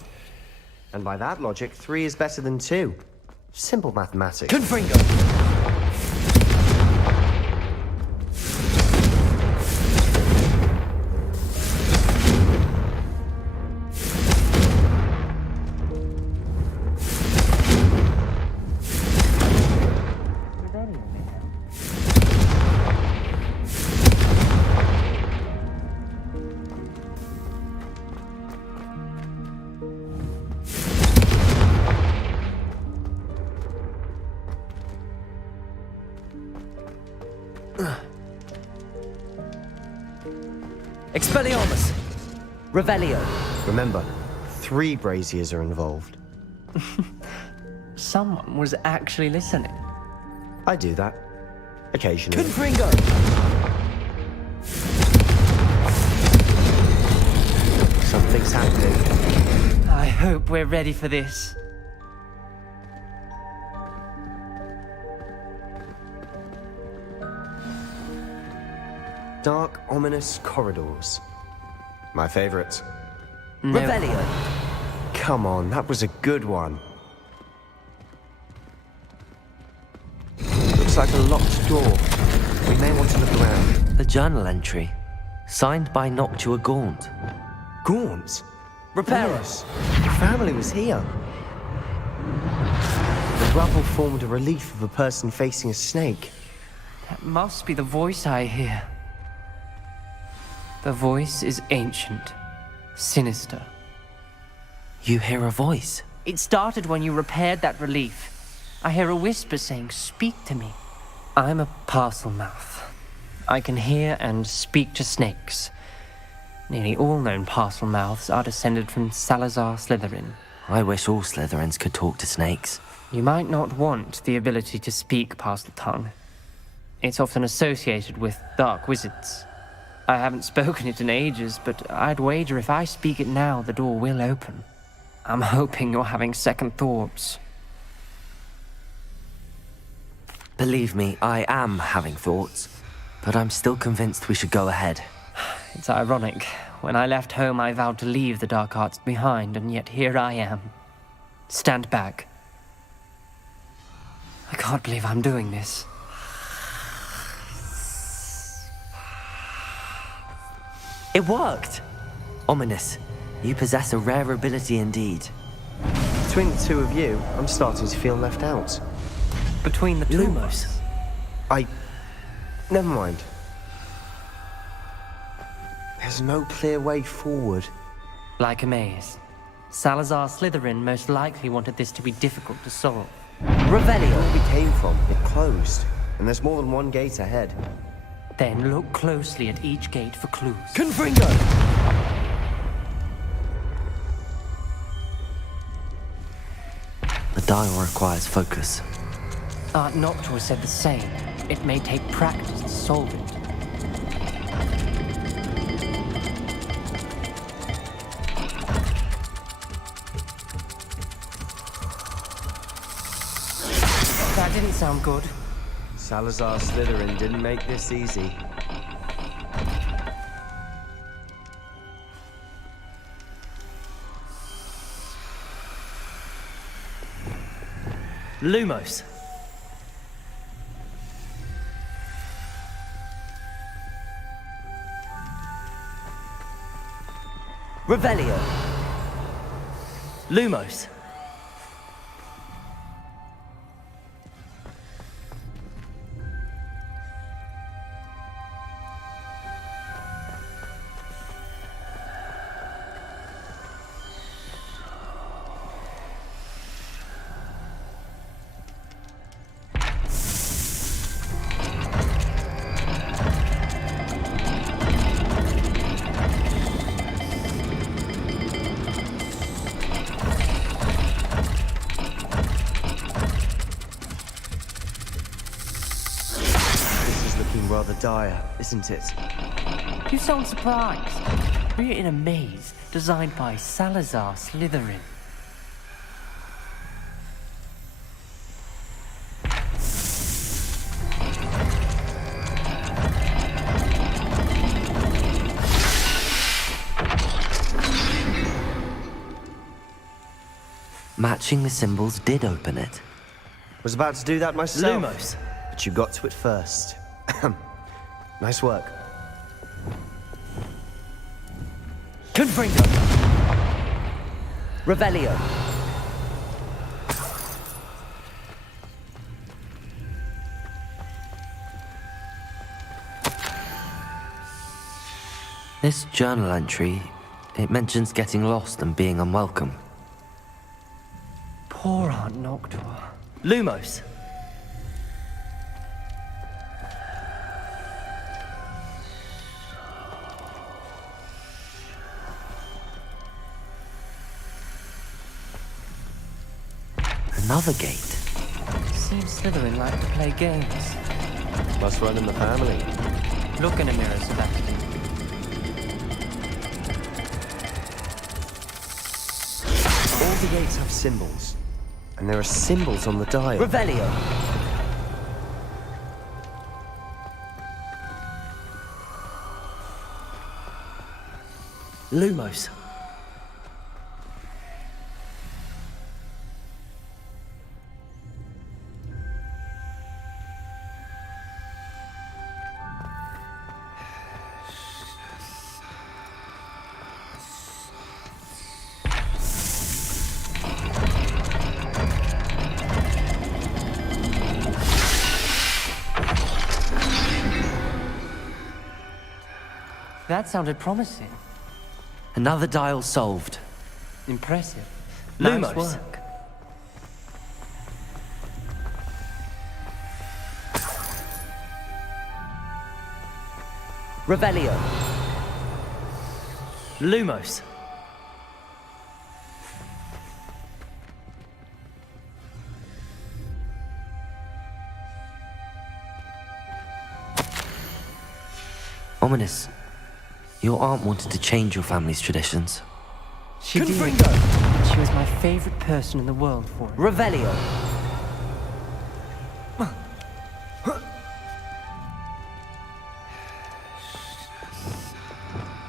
And by that logic, 3 is better than 2. Simple mathematics. Confringo! Expelliarmus! Revelio! Remember, 3 braziers are involved. Someone was actually listening. I do that. Occasionally. Confringo! Something's happening. I hope we're ready for this. Dark, ominous corridors. My favorite. No. Revelio! Come on, that was a good one. Looks like a locked door. We may want to look around. A journal entry. Signed by Noctua Gaunt. Gaunt? Repairos! The family was here. The rubble formed a relief of a person facing a snake. That must be the voice I hear. The voice is ancient, sinister. You hear a voice? It started when you repaired that relief. I hear a whisper saying, "Speak to me." I'm a parcel mouth. I can hear and speak to snakes. Nearly all known parcel mouths are descended from Salazar Slytherin. I wish all Slytherins could talk to snakes. You might not want the ability to speak parcel tongue. It's often associated with dark wizards. I haven't spoken it in ages, but I'd wager if I speak it now, the door will open. I'm hoping you're having second thoughts. Believe me, I am having thoughts, but I'm still convinced we should go ahead. It's ironic. When I left home, I vowed to leave the dark arts behind, and yet here I am. Stand back. I can't believe I'm doing this. It worked! Ominous, you possess a rare ability indeed. Between the 2 of you, I'm starting to feel left out. Between the 2 of us? Never mind. There's no clear way forward. Like a maze. Salazar Slytherin most likely wanted this to be difficult to solve. Revelio! Where we came from, it closed. And there's more than 1 gate ahead. Then look closely at each gate for clues. Confringo! The dial requires focus. Art Noctua said the same. It may take practice to solve it. That didn't sound good. Salazar Slytherin didn't make this easy. Lumos! Revelio! Lumos! looking rather dire, isn't it? You sound surprised. We're in a maze designed by Salazar Slytherin. Matching the symbols did open it. Was about to do that myself. Lumos. But you got to it first. Nice work. Confringo. Revelio. This journal entry, it mentions getting lost and being unwelcome. Poor Aunt Noctua. Lumos. Another gate. Seems Slytherin like to play games. Must run in the family. Look in a mirror, Sebastian. All the gates have symbols. And there are symbols on the dial. Revelio. Lumos. That sounded promising. Another dial solved. Impressive. Lumos. Nice work. Revelio. Lumos. Ominous. Your aunt wanted to change your family's traditions. She did. And she was my favorite person in the world for it. Revelio.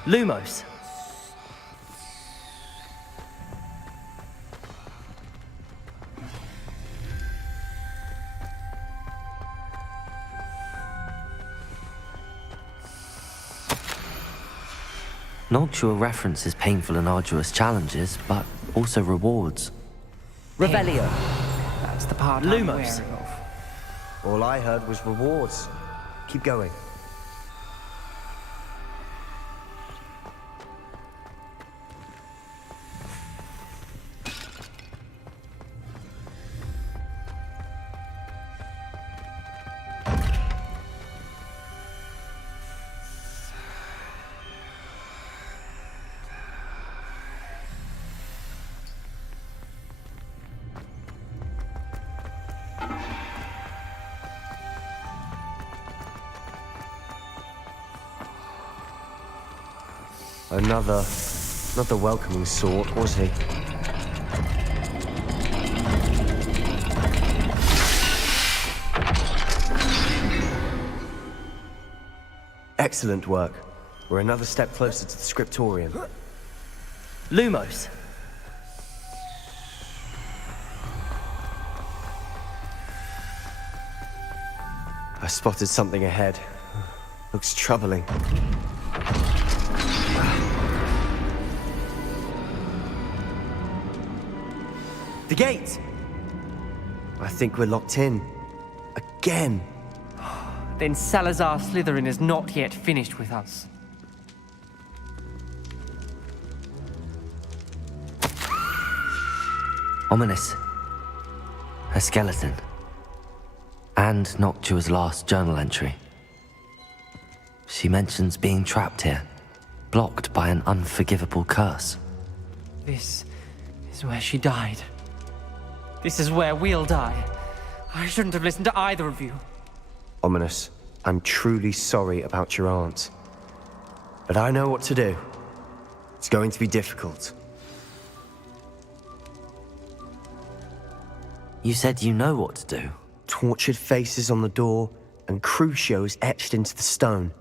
Lumos. Noctua references painful and arduous challenges, but also rewards. Revelio. That's the part I'm Lumos. wary of. All I heard was rewards. Keep going. Not the welcoming sort, was he? Excellent work. We're another step closer to the scriptorium. Lumos. I spotted something ahead. Looks troubling. The gate! I think we're locked in. Again. Then Salazar Slytherin is not yet finished with us. Ominous. A skeleton. And Noctua's last journal entry. She mentions being trapped here, blocked by an unforgivable curse. This is where she died. This is where we'll die. I shouldn't have listened to either of you. Ominous. I'm truly sorry about your aunt. But I know what to do. It's going to be difficult. You said you know what to do. Tortured faces on the door and Crucios etched into the stone.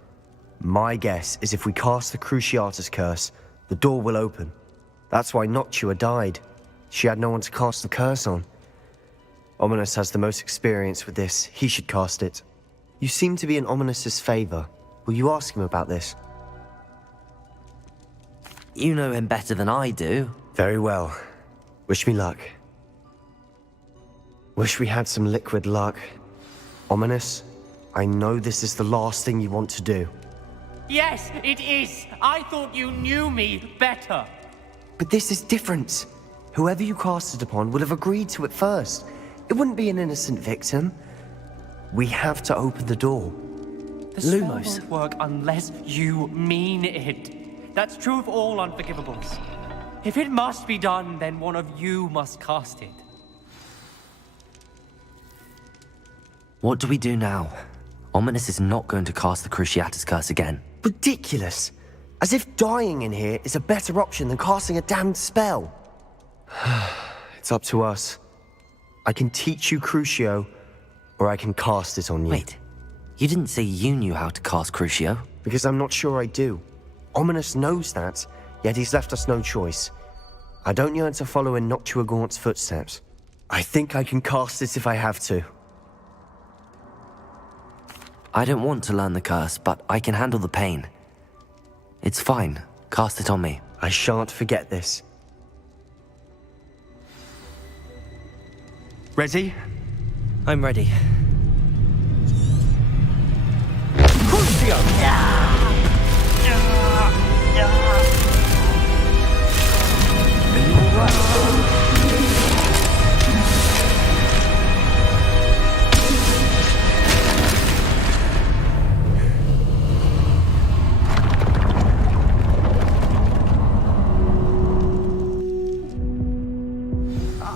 My guess is if we cast the Cruciatus curse, the door will open. That's why Noctua died. She had no one to cast the curse on. Ominous has the most experience with this. He should cast it. You seem to be in Ominous's favor. Will you ask him about this? You know him better than I do. Very well. Wish me luck. Wish we had some liquid luck. Ominous, I know this is the last thing you want to do. Yes, it is. I thought you knew me better. But this is different. Whoever you cast it upon would have agreed to it first. It wouldn't be an innocent victim. We have to open the door. The spell won't work unless you mean it. That's true of all unforgivables. If it must be done, then one of you must cast it. What do we do now? Ominous is not going to cast the Cruciatus curse again. Ridiculous. As if dying in here is a better option than casting a damned spell. It's up to us. I can teach you Crucio, or I can cast it on you. Wait, you didn't say you knew how to cast Crucio? Because I'm not sure I do. Ominous knows that, yet he's left us no choice. I don't yearn to follow in Noctua Gaunt's footsteps. I think I can cast it if I have to. I don't want to learn the curse, but I can handle the pain. It's fine. Cast it on me. I shan't forget this. Ready? I'm ready.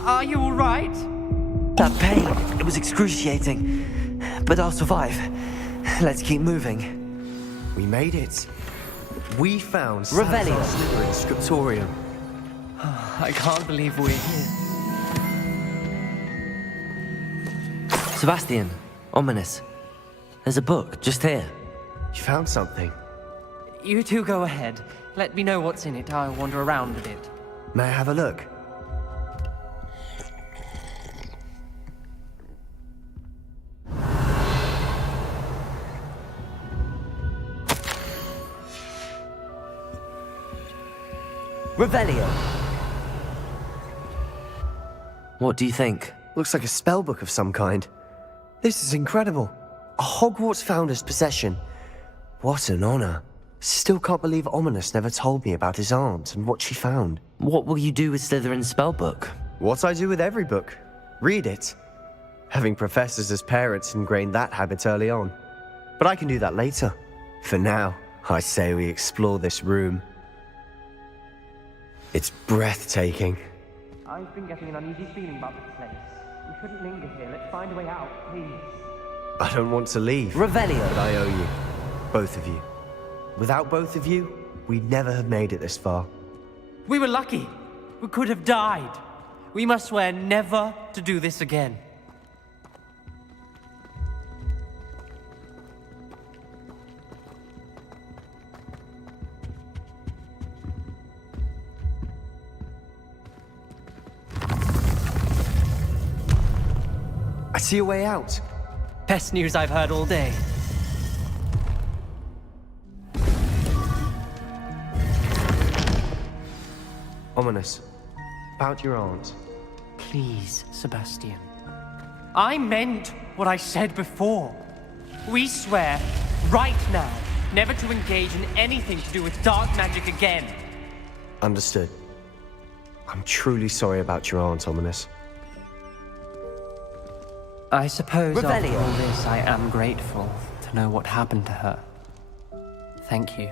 Are you all right? That pain, it was excruciating. But I'll survive. Let's keep moving. We made it. We found Revelio. Slytherin Scriptorium. I can't believe we're here. Sebastian, Ominous. There's a book just here. You found something. You two go ahead. Let me know what's in it. I'll wander around a bit. May I have a look? Revelio. What do you think? Looks like a spell book of some kind. This is incredible. A Hogwarts founder's possession. What an honor. Still can't believe Ominous never told me about his aunt and what she found. What will you do with Slytherin's spellbook? What I do with every book. Read it. Having professors as parents ingrained that habit early on. But I can do that later. For now, I say we explore this room. It's breathtaking. I've been getting an uneasy feeling about this place. We shouldn't linger here. Let's find a way out, please. I don't want to leave. Revelio. But I owe you. Both of you. Without both of you, we'd never have made it this far. We were lucky. We could have died. We must swear never to do this again. I see a way out. Best news I've heard all day. Ominous. About your aunt. Please, Sebastian. I meant what I said before. We swear, right now, never to engage in anything to do with dark magic again. Understood. I'm truly sorry about your aunt, Ominous. I suppose after Revelio. all this, I am grateful to know what happened to her. Thank you.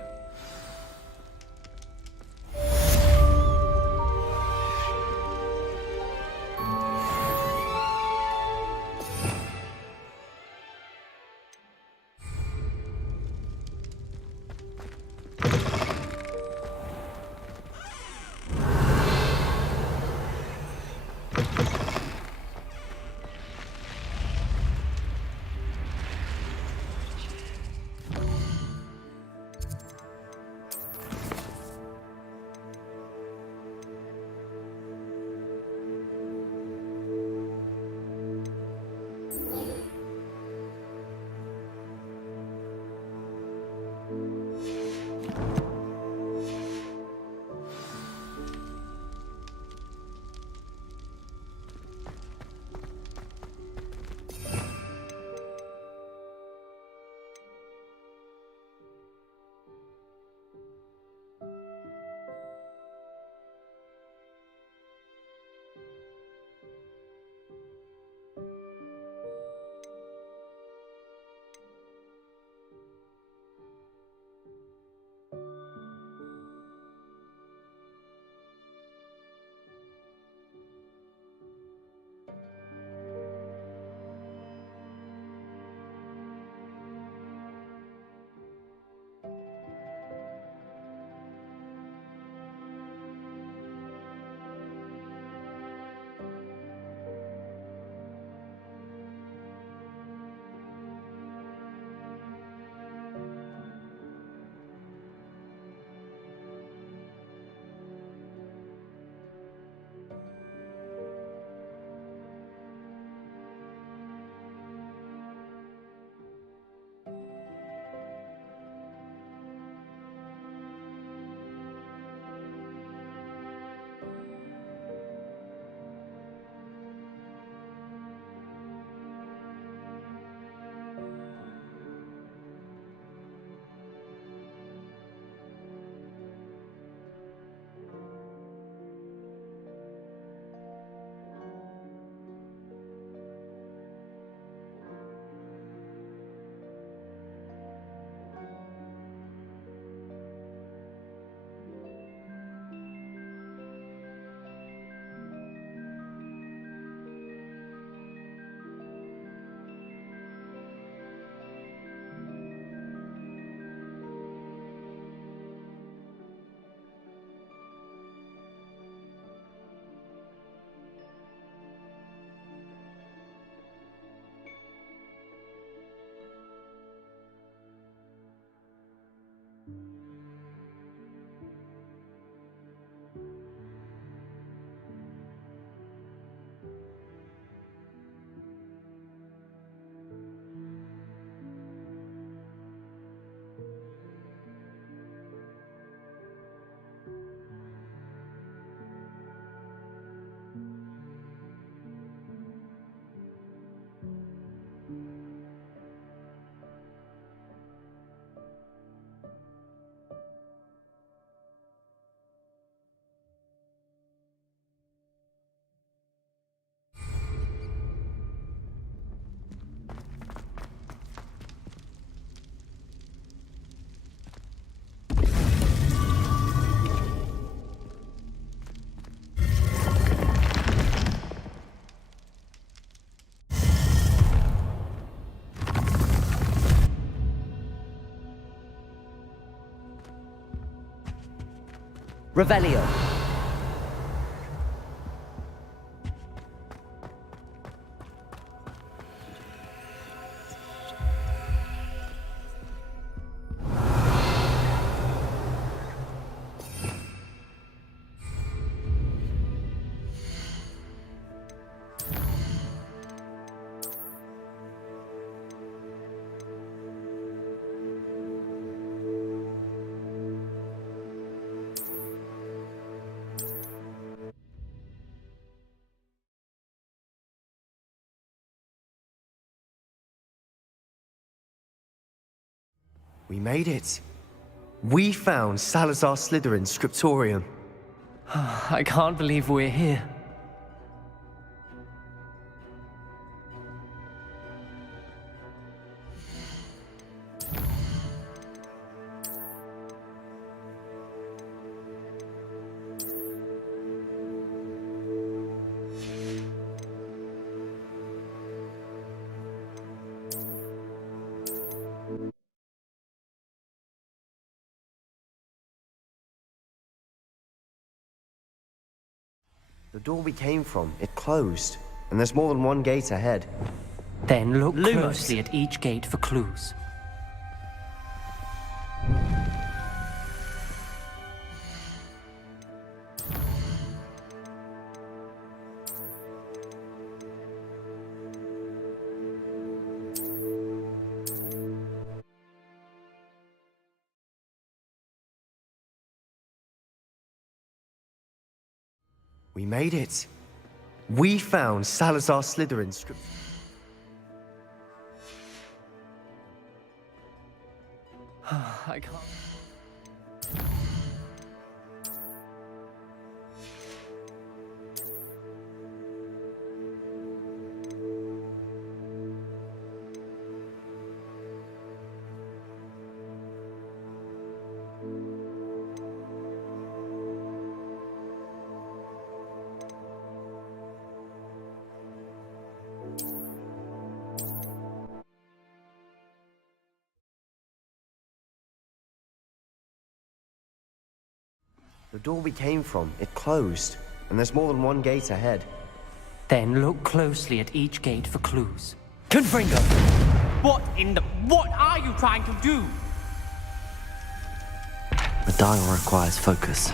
Revelio. We made it. We found Salazar Slytherin's scriptorium. I can't believe we're here. The door we came from, it closed. And there's more than one gate ahead. Then look Lumos. closely at each gate for clues. We made it. We found Salazar Slytherin's script. I can't. The door we came from, it closed. And there's more than one gate ahead. Then look closely at each gate for clues. Confringo! What are you trying to do? The dial requires focus.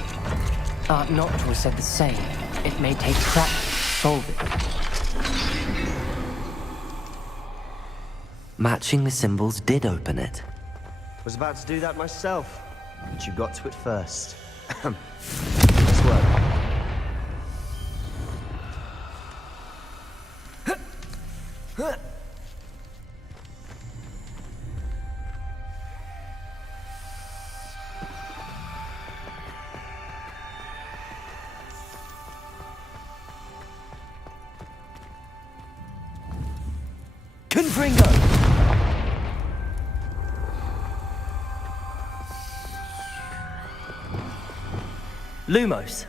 Aunt Noctua said the same. It may take practice to solve it. Matching the symbols did open it. Was about to do that myself, but you got to it first. Nice work. Confringo! Lumos.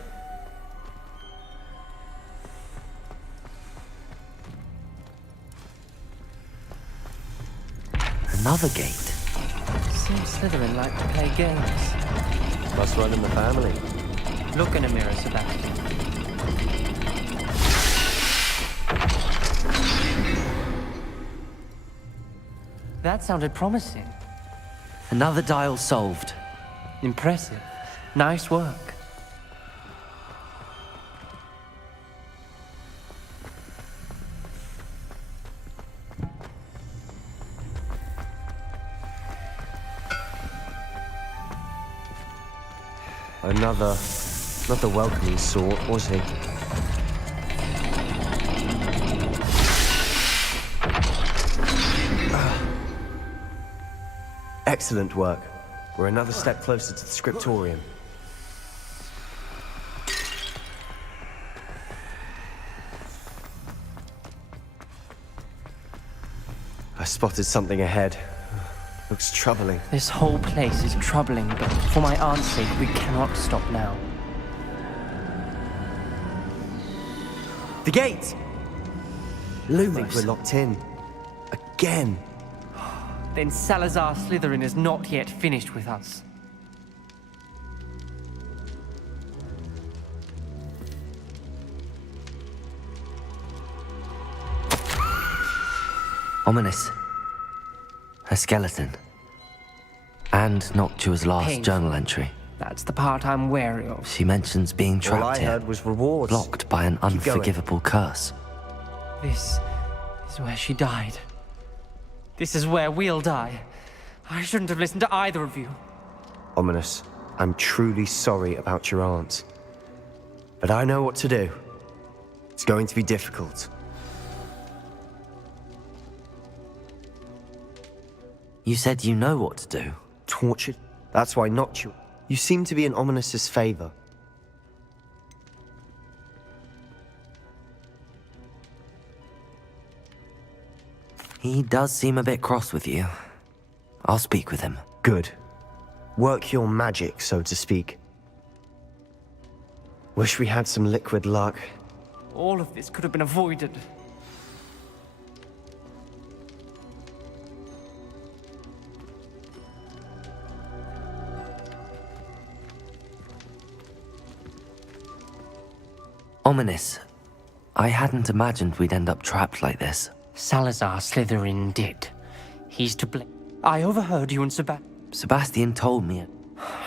Another gate. Seems Slytherin like to play games. Must run in the family. Look in a mirror, Sebastian. That sounded promising. Another dial solved. Impressive. Nice work. Not the welcoming sort, was he? Excellent work. We're another step closer to the scriptorium. I spotted something ahead. Looks troubling. This whole place is troubling, but for my aunt's sake, we cannot stop now. The gate! I think Lumos. we're locked in. Again. Then Salazar Slytherin is not yet finished with us. Ominous. Her skeleton. And Noctua's last Painful. journal entry. That's the part I'm wary of. She mentions being trapped All I here, heard was rewards. blocked by an Keep going. unforgivable curse. This is where she died. This is where we'll die. I shouldn't have listened to either of you. Ominous, I'm truly sorry about your aunt. But I know what to do. It's going to be difficult. You said you know what to do. Tortured? That's why not you. You seem to be in Ominous's favor. He does seem a bit cross with you. I'll speak with him. Good. Work your magic, so to speak. Wish we had some liquid luck. All of this could have been avoided. Ominous. I hadn't imagined we'd end up trapped like this. Salazar Slytherin did. He's to blame. I overheard you and Sebastian told me it.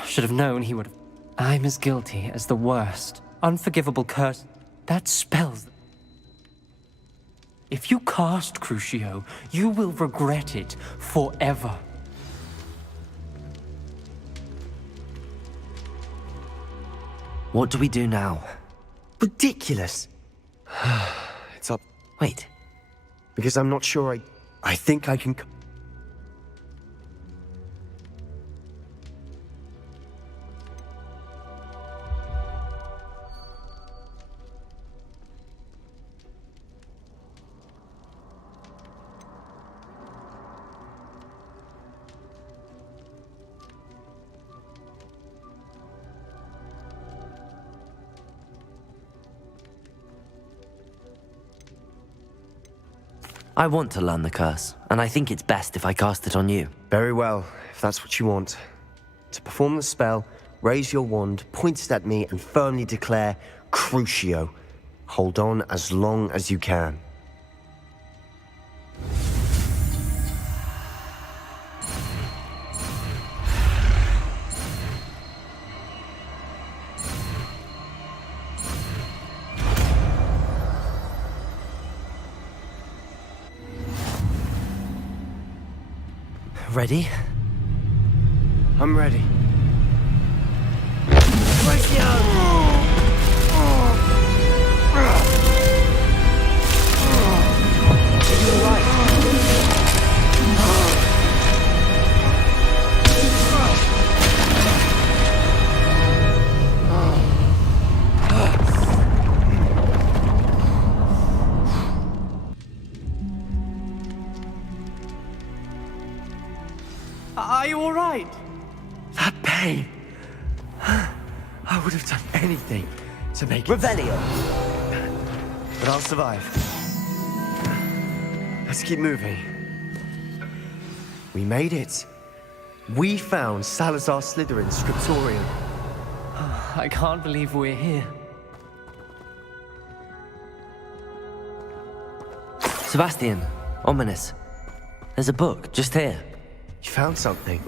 Should have known he would have. I'm as guilty as the worst, unforgivable curse. That spells. If you cast Crucio, you will regret it forever. What do we do now? Ridiculous. It's up. Wait. Because I'm not sure I think I can... I want to learn the curse, and I think it's best if I cast it on you. Very well, if that's what you want. To perform the spell, raise your wand, point it at me, and firmly declare, Crucio. Hold on as long as you can. Ready? I'm ready. Are you all right? That pain. I would have done anything to make it... Revelio! But I'll survive. Let's keep moving. We made it. We found Salazar Slytherin's scriptorium. I can't believe we're here. Sebastian, Ominous. There's a book just here. You found something.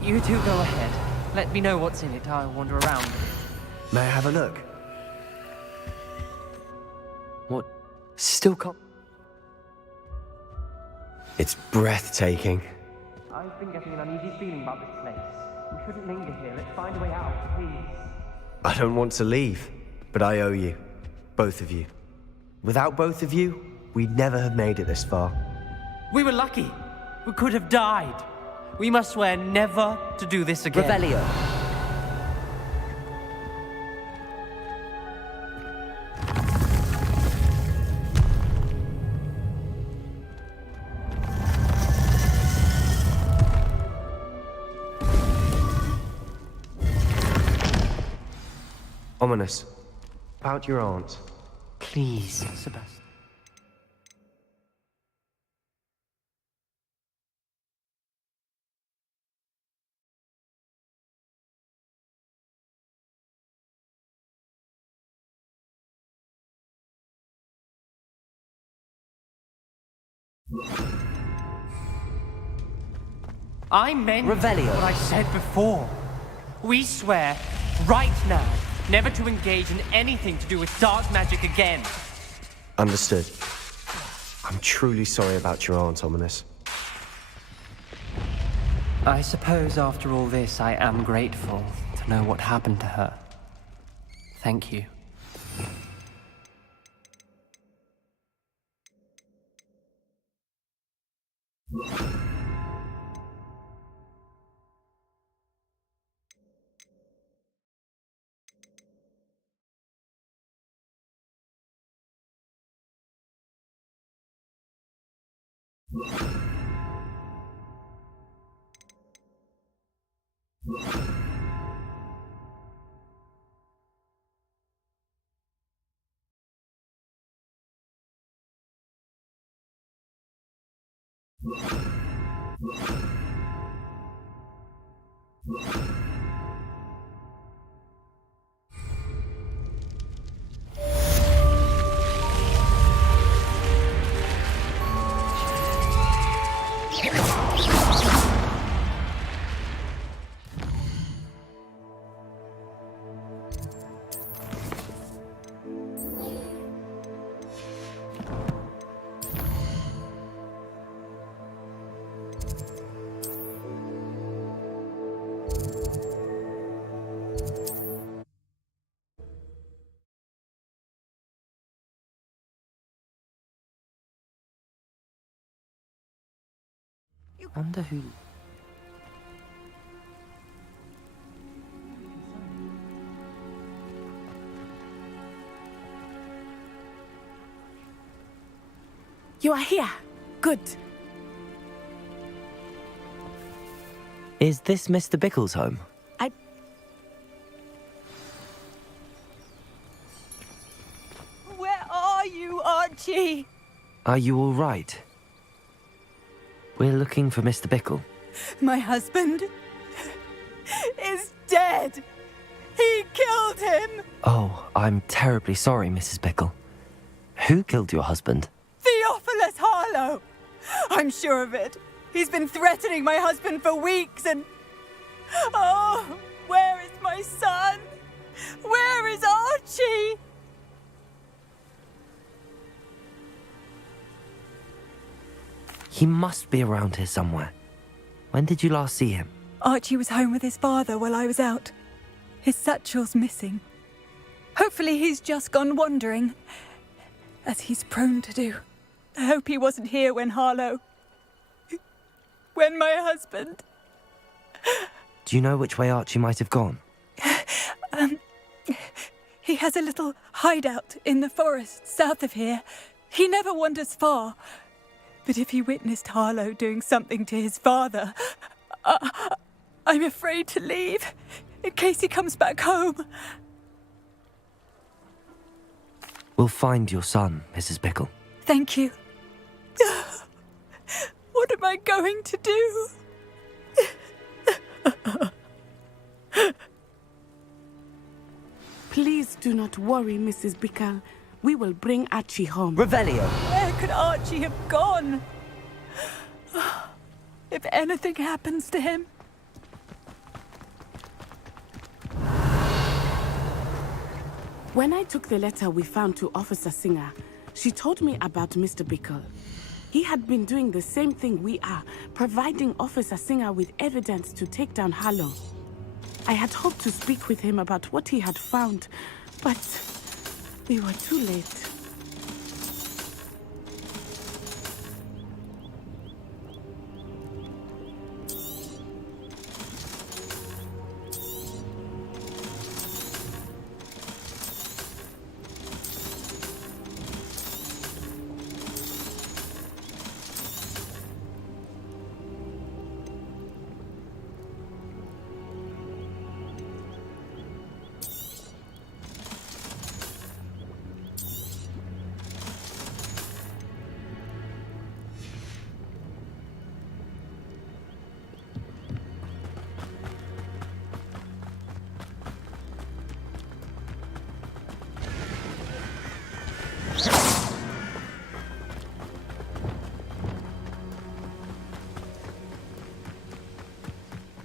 You two go ahead. Let me know what's in it. I'll wander around. May I have a look? What? Still can't... It's breathtaking. I've been getting an uneasy feeling about this place. We shouldn't linger here. Let's find a way out, please. I don't want to leave, but I owe you. Both of you. Without both of you, we'd never have made it this far. We were lucky. We could have died. We must swear never to do this again. Revelio. Ominous. About your aunt. Please, Sebastian. I meant Revelio. what I said before. We swear, right now, never to engage in anything to do with dark magic again. Understood. I'm truly sorry about your aunt, Ominous. I suppose after all this, I am grateful to know what happened to her. Thank you. Wonder who... You are here. Good. Is this Mr. Bickle's home? Where are you, Archie? Are you all right? We're looking for Mr. Bickle. My husband is dead. He killed him. Oh, I'm terribly sorry, Mrs. Bickle. Who killed your husband? Theophilus Harlow. I'm sure of it. He's been threatening my husband for weeks and... Oh, where is my son? Where is Archie? He must be around here somewhere. When did you last see him? Archie was home with his father while I was out. His satchel's missing. Hopefully he's just gone wandering, as he's prone to do. I hope he wasn't here when Harlow... when my husband... Do you know which way Archie might have gone? He has a little hideout in the forest south of here. He never wanders far. But if he witnessed Harlow doing something to his father, I'm afraid to leave, in case he comes back home. We'll find your son, Mrs. Bickle. Thank you. What am I going to do? Please do not worry, Mrs. Bickle. We will bring Archie home. Revelio. Where could Archie have gone? If anything happens to him. When I took the letter we found to Officer Singer, she told me about Mr. Bickle. He had been doing the same thing we are, providing Officer Singer with evidence to take down Harlow. I had hoped to speak with him about what he had found, but we were too late.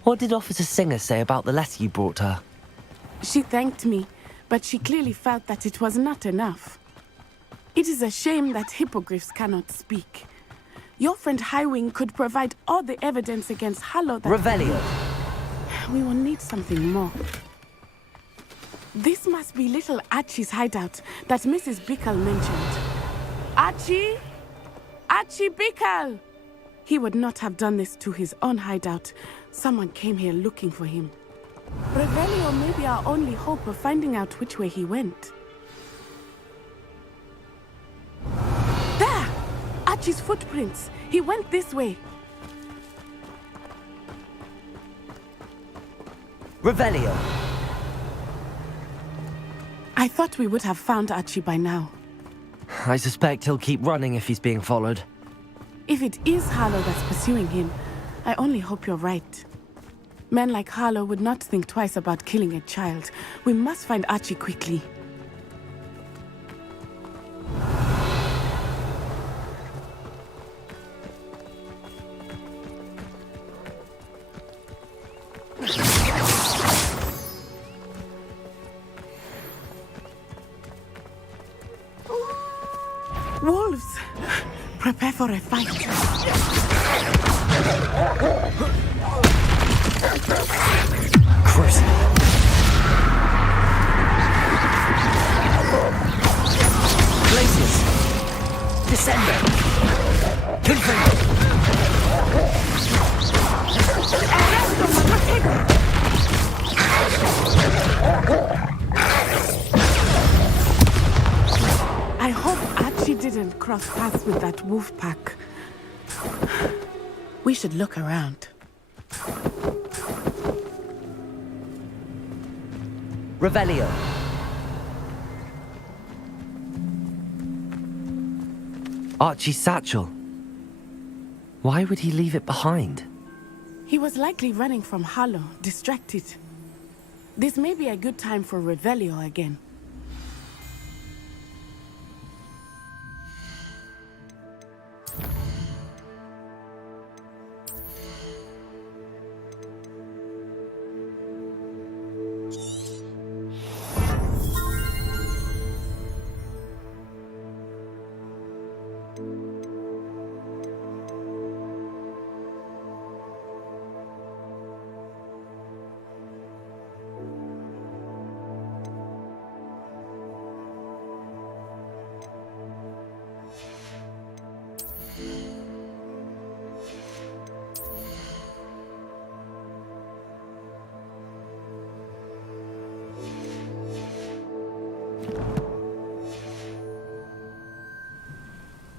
What did Officer Singer say about the letter you brought her? She thanked me, but she clearly felt that it was not enough. It is a shame that hippogriffs cannot speak. Your friend Highwing could provide all the evidence against Harlow that... Revelio! We will need something more. This must be little Archie's hideout that Mrs. Bickle mentioned. Archie? Archie Bickle! He would not have done this to his own hideout. Someone came here looking for him. Revelio may be our only hope of finding out which way he went. There! Archie's footprints. He went this way. Revelio! I thought we would have found Archie by now. I suspect he'll keep running if he's being followed. If it is Harlow that's pursuing him, I only hope you're right. Men like Harlow would not think twice about killing a child. We must find Archie quickly. Wolves! Prepare for a fight. Christ. Places. Descender. Confirm. I hope Archie didn't cross paths with that wolf pack. We should look around. Revelio. Archie's satchel. Why would he leave it behind? He was likely running from Harlow, distracted. This may be a good time for Revelio again.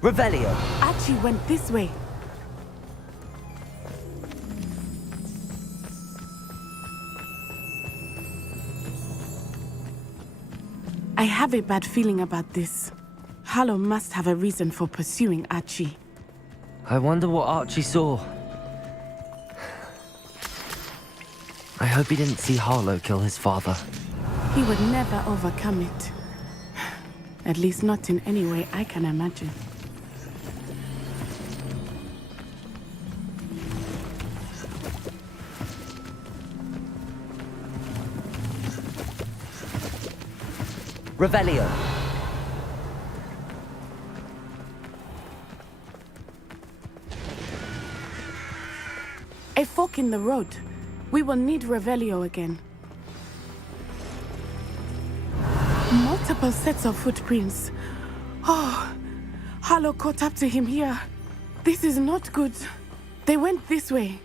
Revelio. Archie went this way. I have a bad feeling about this. Harlow must have a reason for pursuing Archie. I wonder what Archie saw. I hope he didn't see Harlow kill his father. He would never overcome it. At least not in any way I can imagine. Revelio. A fork in the road. We will need Revelio again. Multiple sets of footprints. Oh, Harlow caught up to him here. This is not good. They went this way.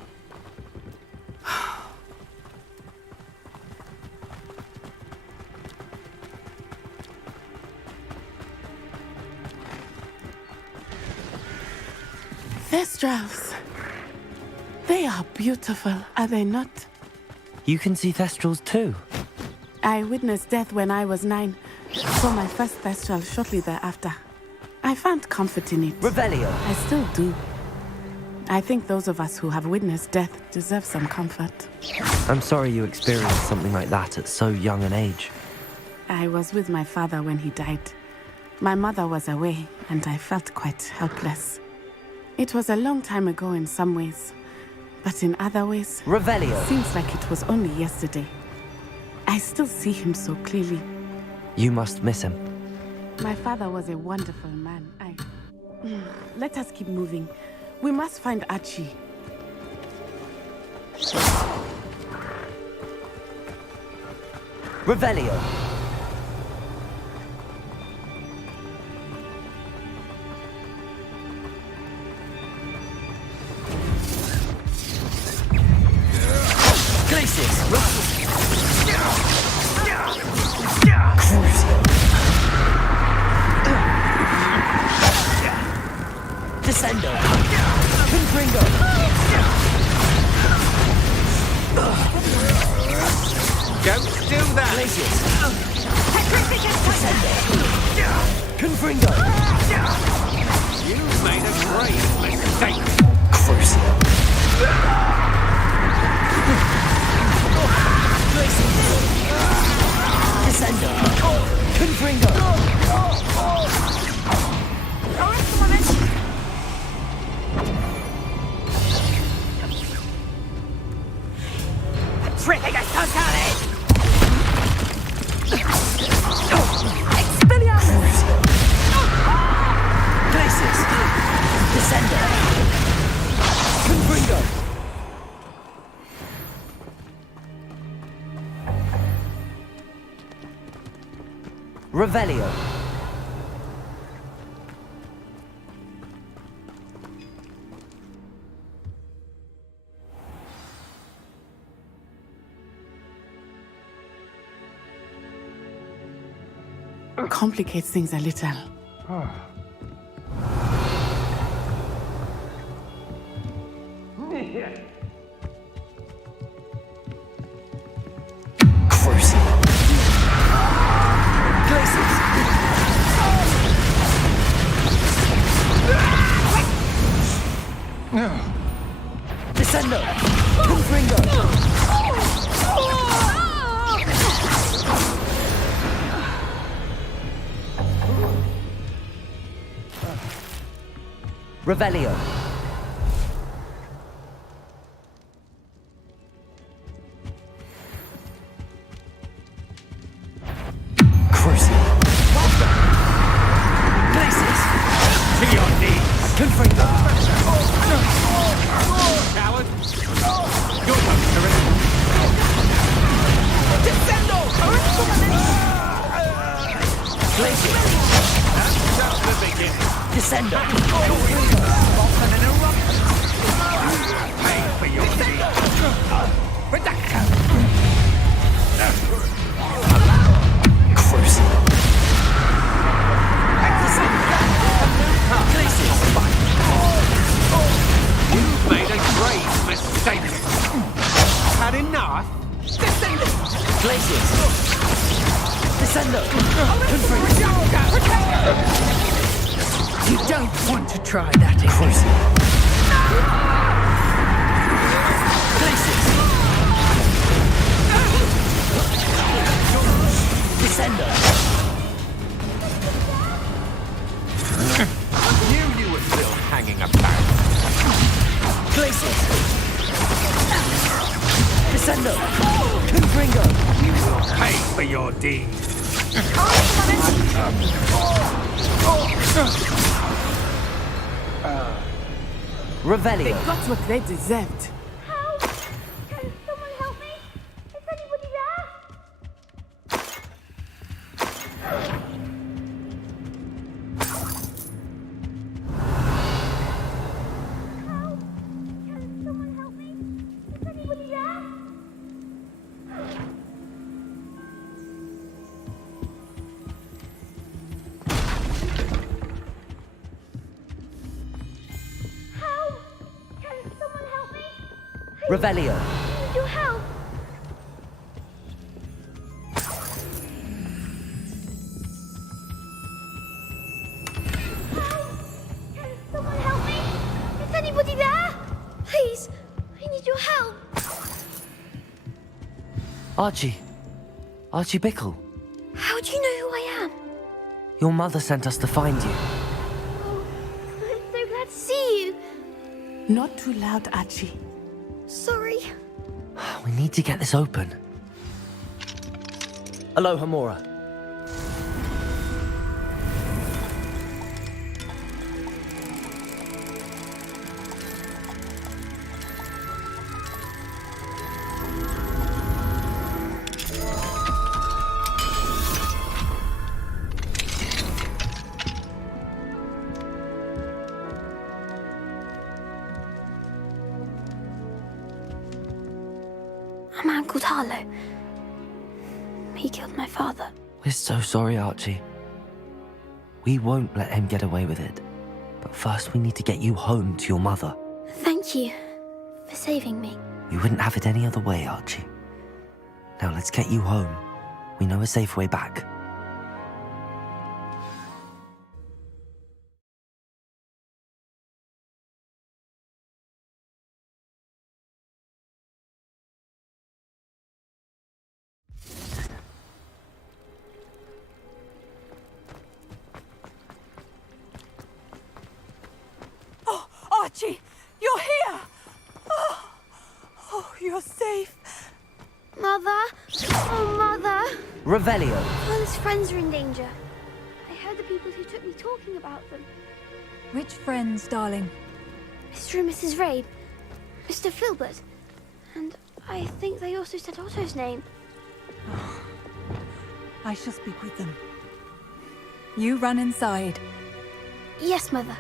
Thestrals. They are beautiful, are they not? You can see Thestrals too. I witnessed death when I was 9. Saw my first Thestral shortly thereafter. I found comfort in it. Revelio. I still do. I think those of us who have witnessed death deserve some comfort. I'm sorry you experienced something like that at so young an age. I was with my father when he died. My mother was away, and I felt quite helpless. It was a long time ago in some ways, But in other ways, Revelio. Seems like it was only yesterday. I still see him so clearly. You must miss him. My father was a wonderful man. Let us keep moving. We must find Archie. Revelio. Glacius. Descendo. Confringo. Don't do that! Glacius. Descendo. Confringo. You made a great mistake! Crucio. Glacius. Descendo. Confringo. Tripping us totally! Expelliarmus! Glacius! Descendo! Confringo! Revelio! Complicates things a little. Crucio! Glacius! Descendo! Confringo! Revelio. Crucio. Glacius. To your knees! Confringo. Coward! You're not terrific! Descendo! Glacius. That's just the beginning! Descendo. Often an eruption! Pay for your deeds! Reducto! Crucio. Glacius. You've made a great mistake! Had enough? Descendo! Glacius. Descendo. Confringo. You don't want to try that again. Crucio. Glacius. Descendo. Knew you were still hanging about. Glacius. Descendo. Confringo. You will pay for your deeds! Revelio. They got what they deserved. Help! Can someone help me? Is anybody there? Help! Can someone help me? Is anybody there? Help! Can someone help me? Revelio. I need your help. Can someone help me? Is anybody there? Please, I need your help. Archie. Archie Bickle. How do you know who I am? Your mother sent us to find you. Oh, I'm so glad to see you. Not too loud, Archie. Sorry. We need to get this open. Aloha, Mora. A man called Harlow. He killed my father. We're so sorry, Archie. We won't let him get away with it. But first we need to get you home to your mother. Thank you for saving me. We wouldn't have it any other way, Archie. Now let's get you home. We know a safe way back. Oh, Archie, you're here! Oh, you're safe. Mother? Oh, Mother! Revelio. Father's friends are in danger. I heard the people who took me talking about them. Which friends, darling? Mr. and Mrs. Rabe, Mr. Filbert, and I think they also said Otto's name. I shall speak with them. You run inside. Yes, Mother.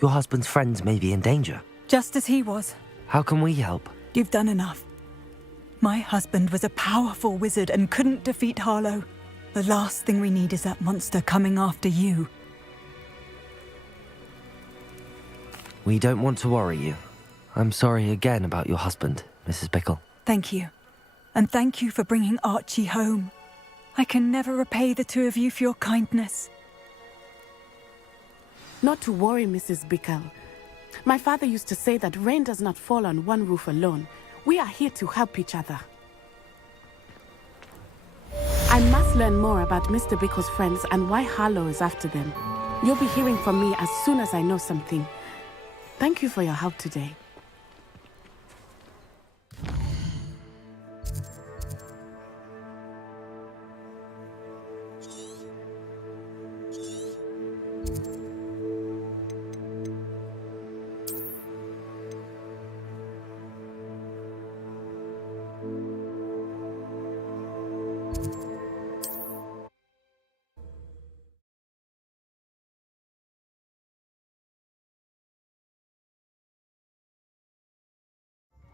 Your husband's friends may be in danger. Just as he was. How can we help? You've done enough. My husband was a powerful wizard and couldn't defeat Harlow. The last thing we need is that monster coming after you. We don't want to worry you. I'm sorry again about your husband, Mrs. Bickle. Thank you. And thank you for bringing Archie home. I can never repay the two of you for your kindness. Not to worry, Mrs. Bickle. My father used to say that rain does not fall on one roof alone. We are here to help each other. I must learn more about Mr. Bickle's friends and why Harlow is after them. You'll be hearing from me as soon as I know something. Thank you for your help today.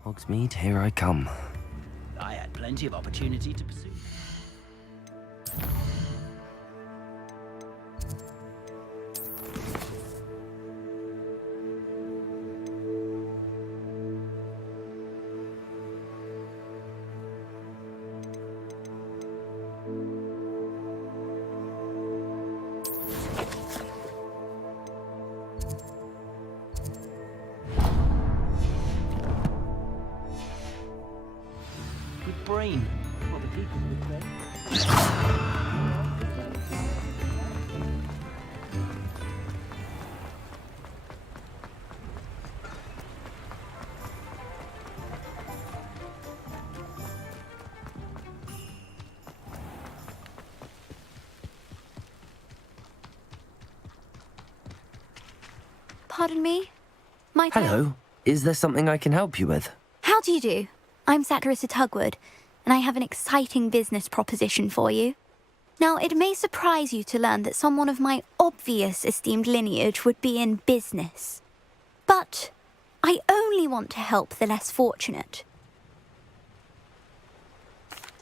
Hogsmeade, here I come. I had plenty of opportunity to pursue. Brain. What the people would say. Pardon me? My Hello. Is there something I can help you with? How do you do? I'm Saccharissa Tugwood, and I have an exciting business proposition for you. Now, it may surprise you to learn that someone of my obvious esteemed lineage would be in business. But I only want to help the less fortunate.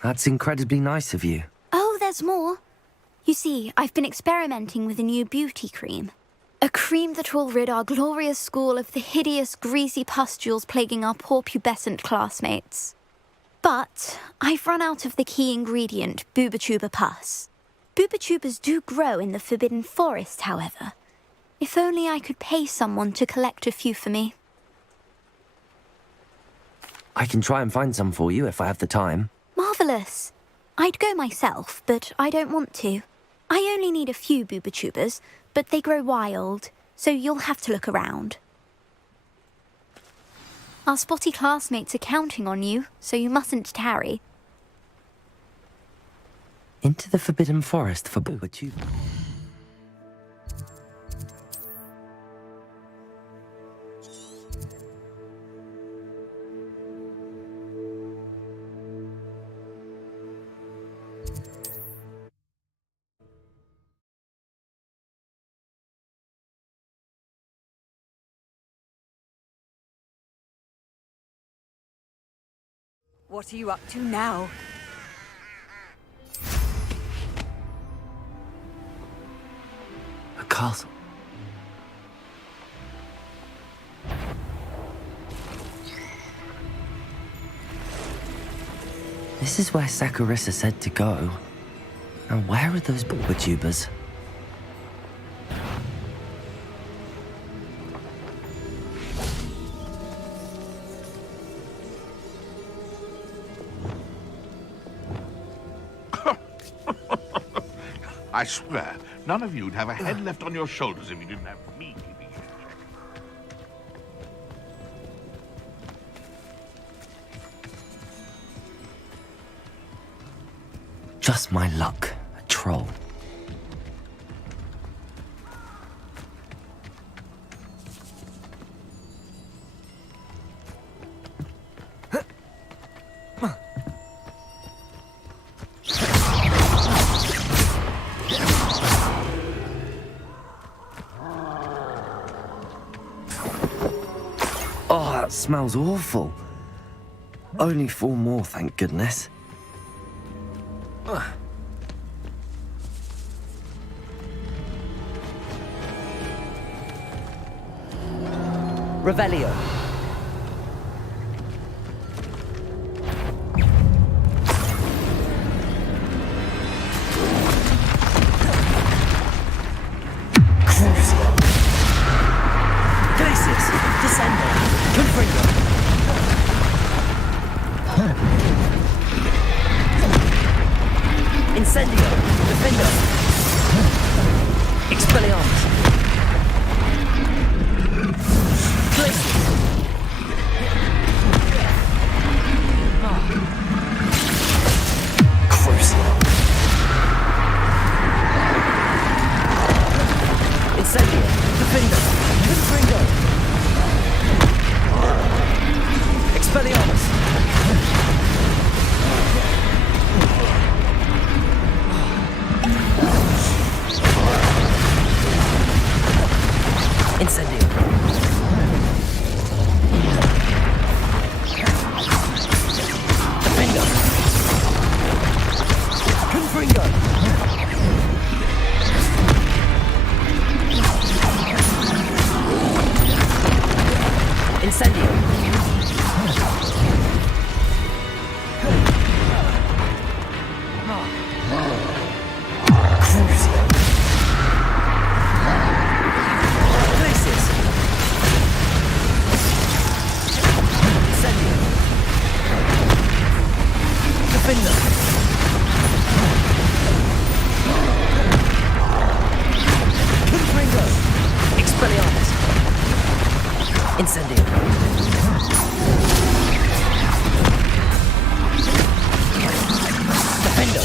That's incredibly nice of you. Oh, there's more. You see, I've been experimenting with a new beauty cream. A cream that will rid our glorious school of the hideous, greasy pustules plaguing our poor pubescent classmates. But I've run out of the key ingredient, Booba-Tuba pus. Booba-Tubas do grow in the Forbidden Forest, however. If only I could pay someone to collect a few for me. I can try and find some for you if I have the time. Marvellous. I'd go myself, but I don't want to. I only need a few Booba-Tubas, but they grow wild, so you'll have to look around. Our spotty classmates are counting on you, so you mustn't tarry. Into the Forbidden Forest for Boobatube. What are you up to now? A castle. This is where Saccharissa said to go. And where are those Boobatubers? I swear, none of you'd have a head left on your shoulders if you didn't have me keeping you in check. Just my luck. A troll. Oh, that smells awful. Only 4 more, thank goodness. Revelio. Glacius, Descendo, Confringo. Incendio, Defendo. Expelliarmus. Glacius. Crucial. Incendio, Defendo. Confringo. Expelliarmus. Incendio. Defendo. Confringo. Incendio. Crucial. Glacius. Incendio. Defender. Confringo. Expelliarmus. Incendio. Defender.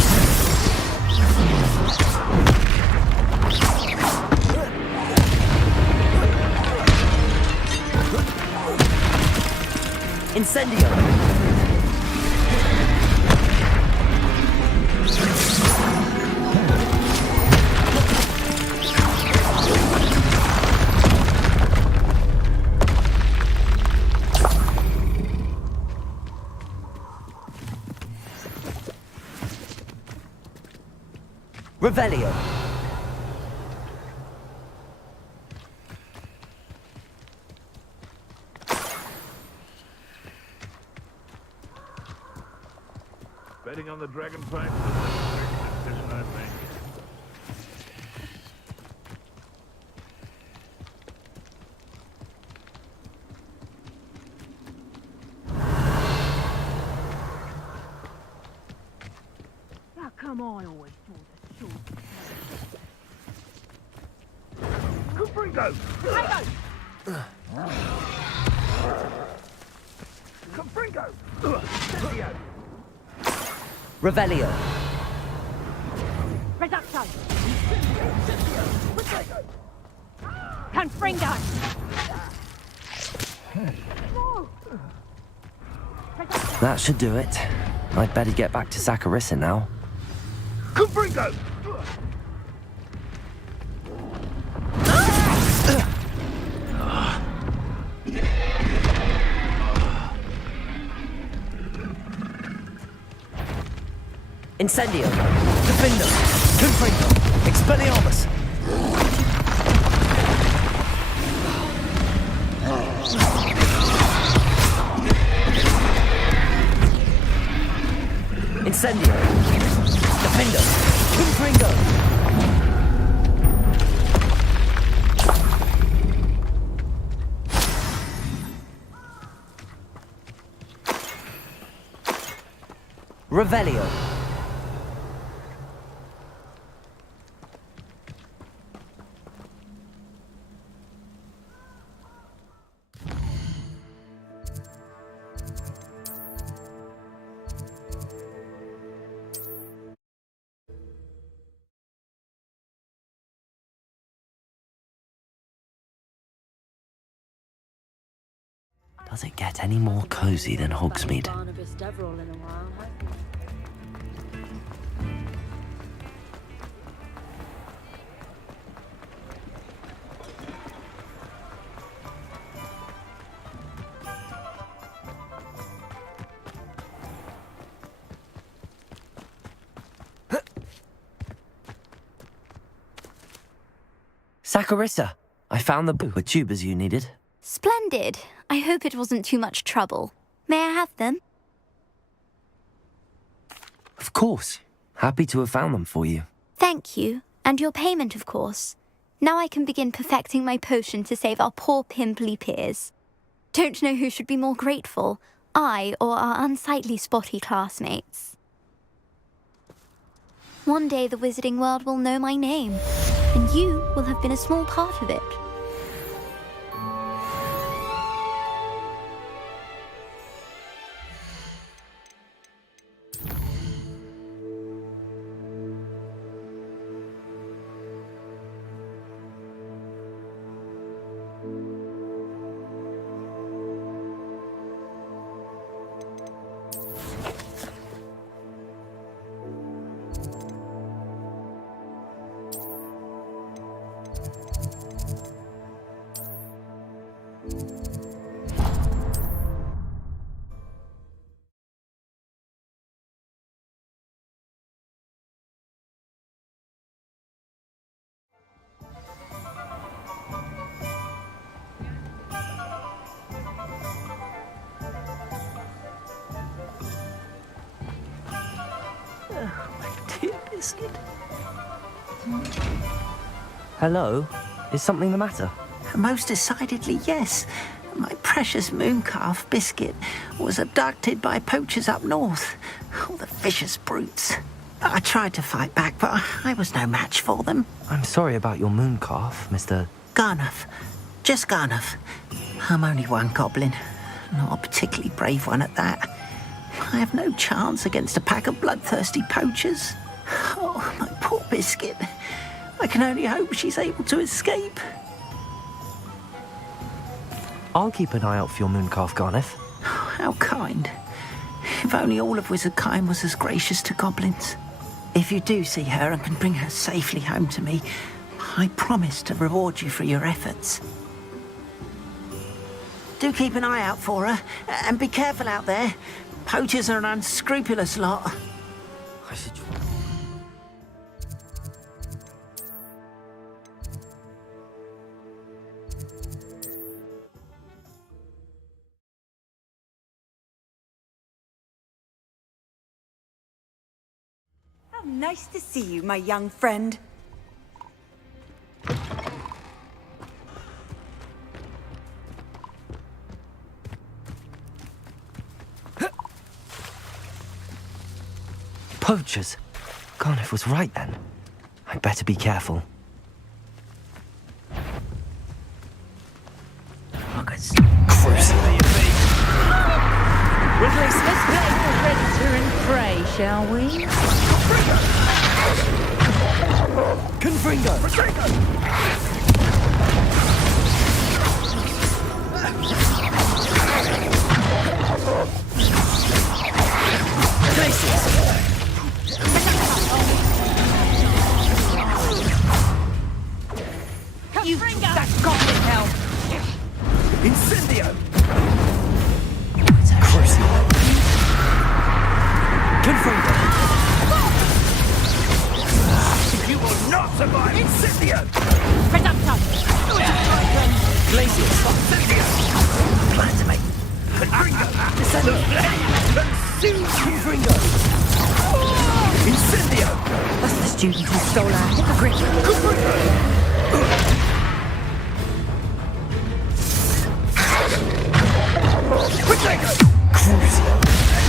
Incendio. Revelio. Betting on the dragon fight was a decision I've made. How come I always draw the short? Confringo! Revelio. Reducto! Confringo! That should do it. I'd better get back to Saccharissa now. Confringo! Incendio. Defendo. Confringo. Expelliarmus. Incendio. Defendo. Confringo. Revelio. Does it get any more cozy than Hogsmeade? Barnabas Deverell in a while, hasn't he? Saccharissa, I found the tubers you needed. Splendid. I hope it wasn't too much trouble. May I have them? Of course. Happy to have found them for you. Thank you. And your payment, of course. Now I can begin perfecting my potion to save our poor pimply peers. Don't know who should be more grateful, I or our unsightly spotty classmates. One day the wizarding world will know my name, and you will have been a small part of it. Hello? Is something the matter? Most decidedly, yes. My precious mooncalf, Biscuit, was abducted by poachers up north. Oh, the vicious brutes. I tried to fight back, but I was no match for them. I'm sorry about your mooncalf, Mr. Garnuff. Just Garnuff. I'm only one goblin. Not a particularly brave one at that. I have no chance against a pack of bloodthirsty poachers. Oh, my poor Biscuit. I can only hope she's able to escape. I'll keep an eye out for your mooncalf, Garneth. How kind. If only all of Wizardkind was as gracious to goblins. If you do see her and can bring her safely home to me, I promise to reward you for your efforts. Do keep an eye out for her, and be careful out there. Poachers are an unscrupulous lot. I should try. How nice to see you, my young friend. Poachers? Garneth was right then. I'd better be careful. Poggers. Crucible. Let's play predator and prey, shall we? Confringo! You that goblin hell! Incendio! Crucio! Confringo! You will not survive! Incendio! Predator! Glacius! Incendio! Plan to make... Confringo! Descendo! Confringo! Incendio! That's the student who stole our hippogriff. Protego! Crucio!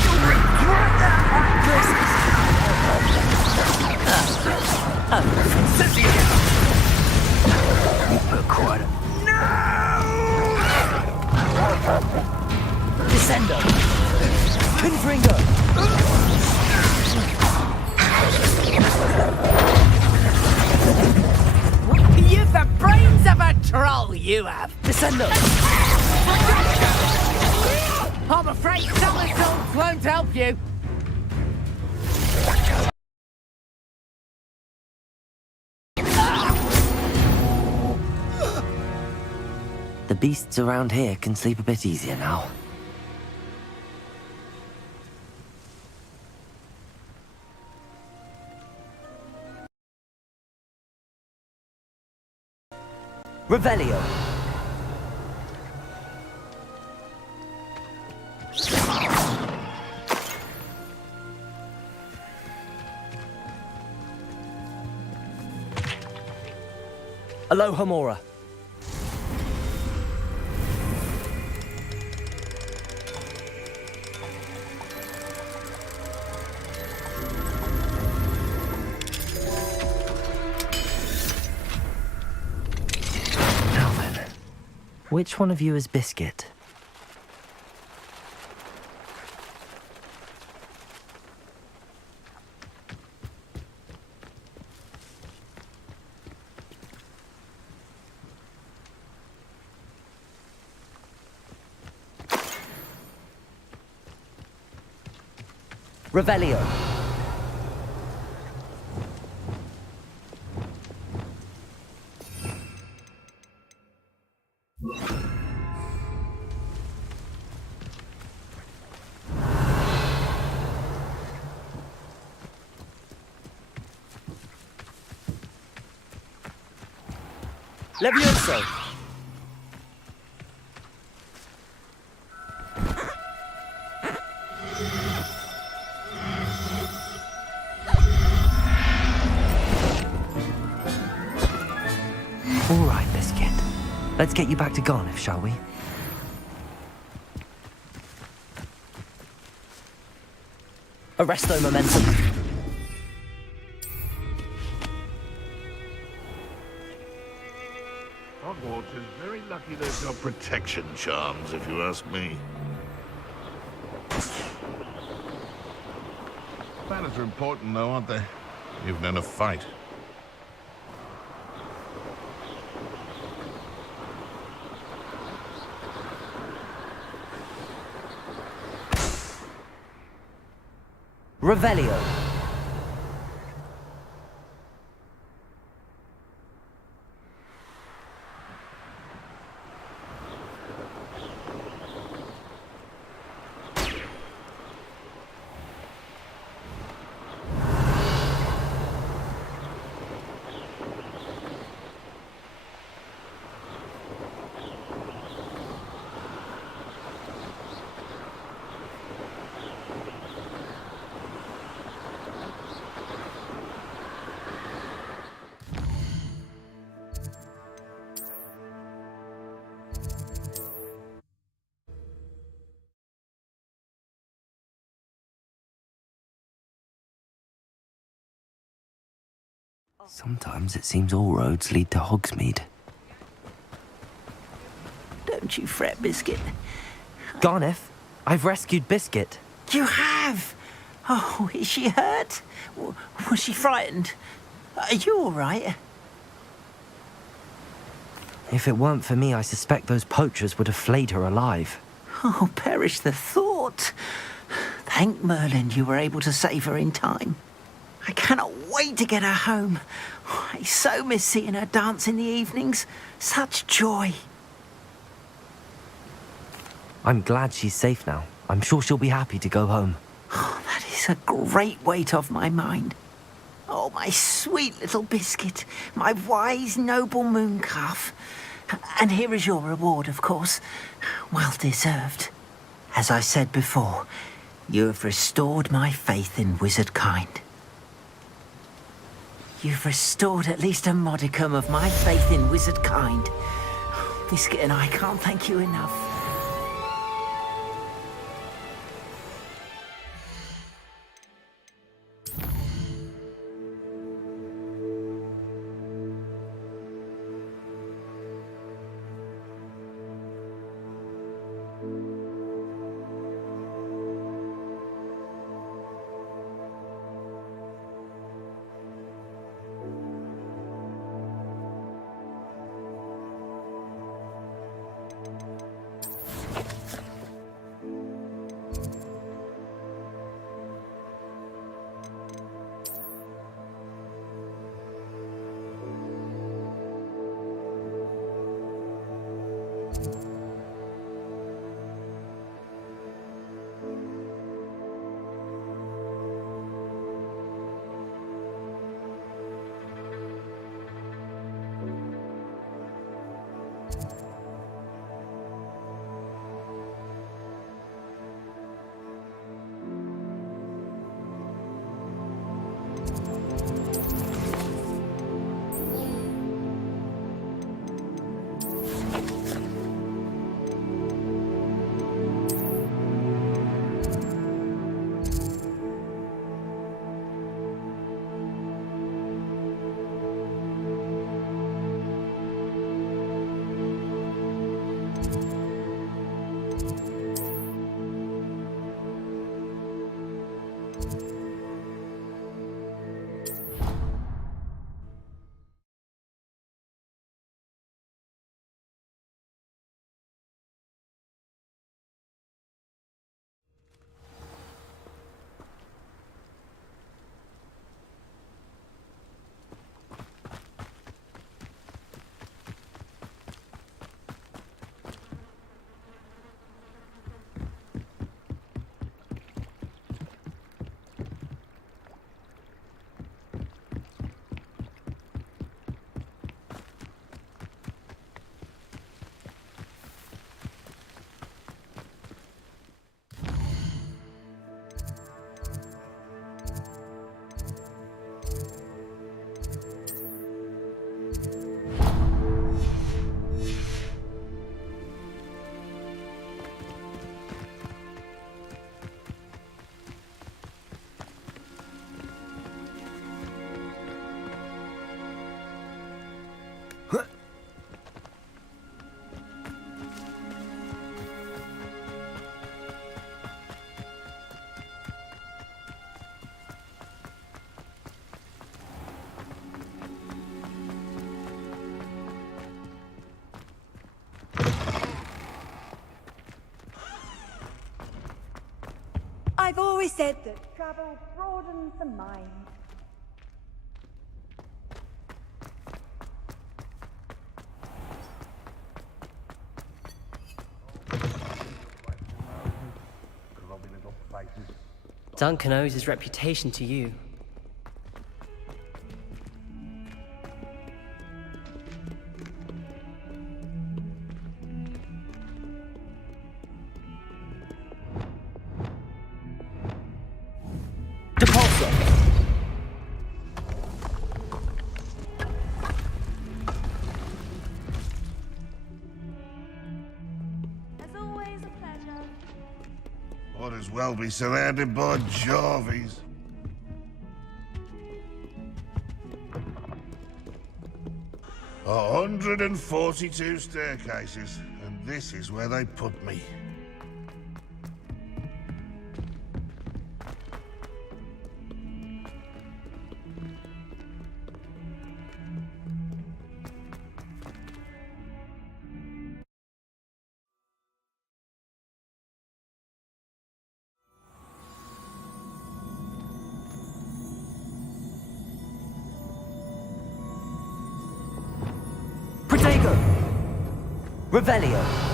You'll regret that! Incendio! You put quite a... Descendo! Confringo! You've the brains of a troll, you have. Descendo! I'm afraid somersaults won't help you. The beasts around here can sleep a bit easier now. Revelio! Aloha Mora. Now then, which one of you is Biscuit? Revelio. Levioso. All right, Biscuit. Let's get you back to Garniff, shall we? Arresto momentum. Hogwarts is very lucky they've got protection charms, if you ask me. Manners are important, though, aren't they? You've known a fight. Revelio. Sometimes it seems all roads lead to Hogsmeade. Don't you fret, Biscuit. Garniff, I've rescued Biscuit. You have? Oh, is she hurt? Was she frightened? Are you all right? If it weren't for me, I suspect those poachers would have flayed her alive. Oh, perish the thought. Thank Merlin you were able to save her in time. I cannot wait to get her home. I so miss seeing her dance in the evenings. Such joy. I'm glad she's safe now. I'm sure she'll be happy to go home. Oh, that is a great weight off my mind. Oh, my sweet little Biscuit, my wise, noble moon calf. And here is your reward, of course. Well deserved. As I said before, you have restored my faith in wizard kind. You've restored at least a modicum of my faith in wizard kind. Biscuit and I can't thank you enough. I've always said that travel broadens the mind. Duncan owes his reputation to you. Might as well be surrounded by Jarvies. A 142 staircases, and this is where they put me. Revelio.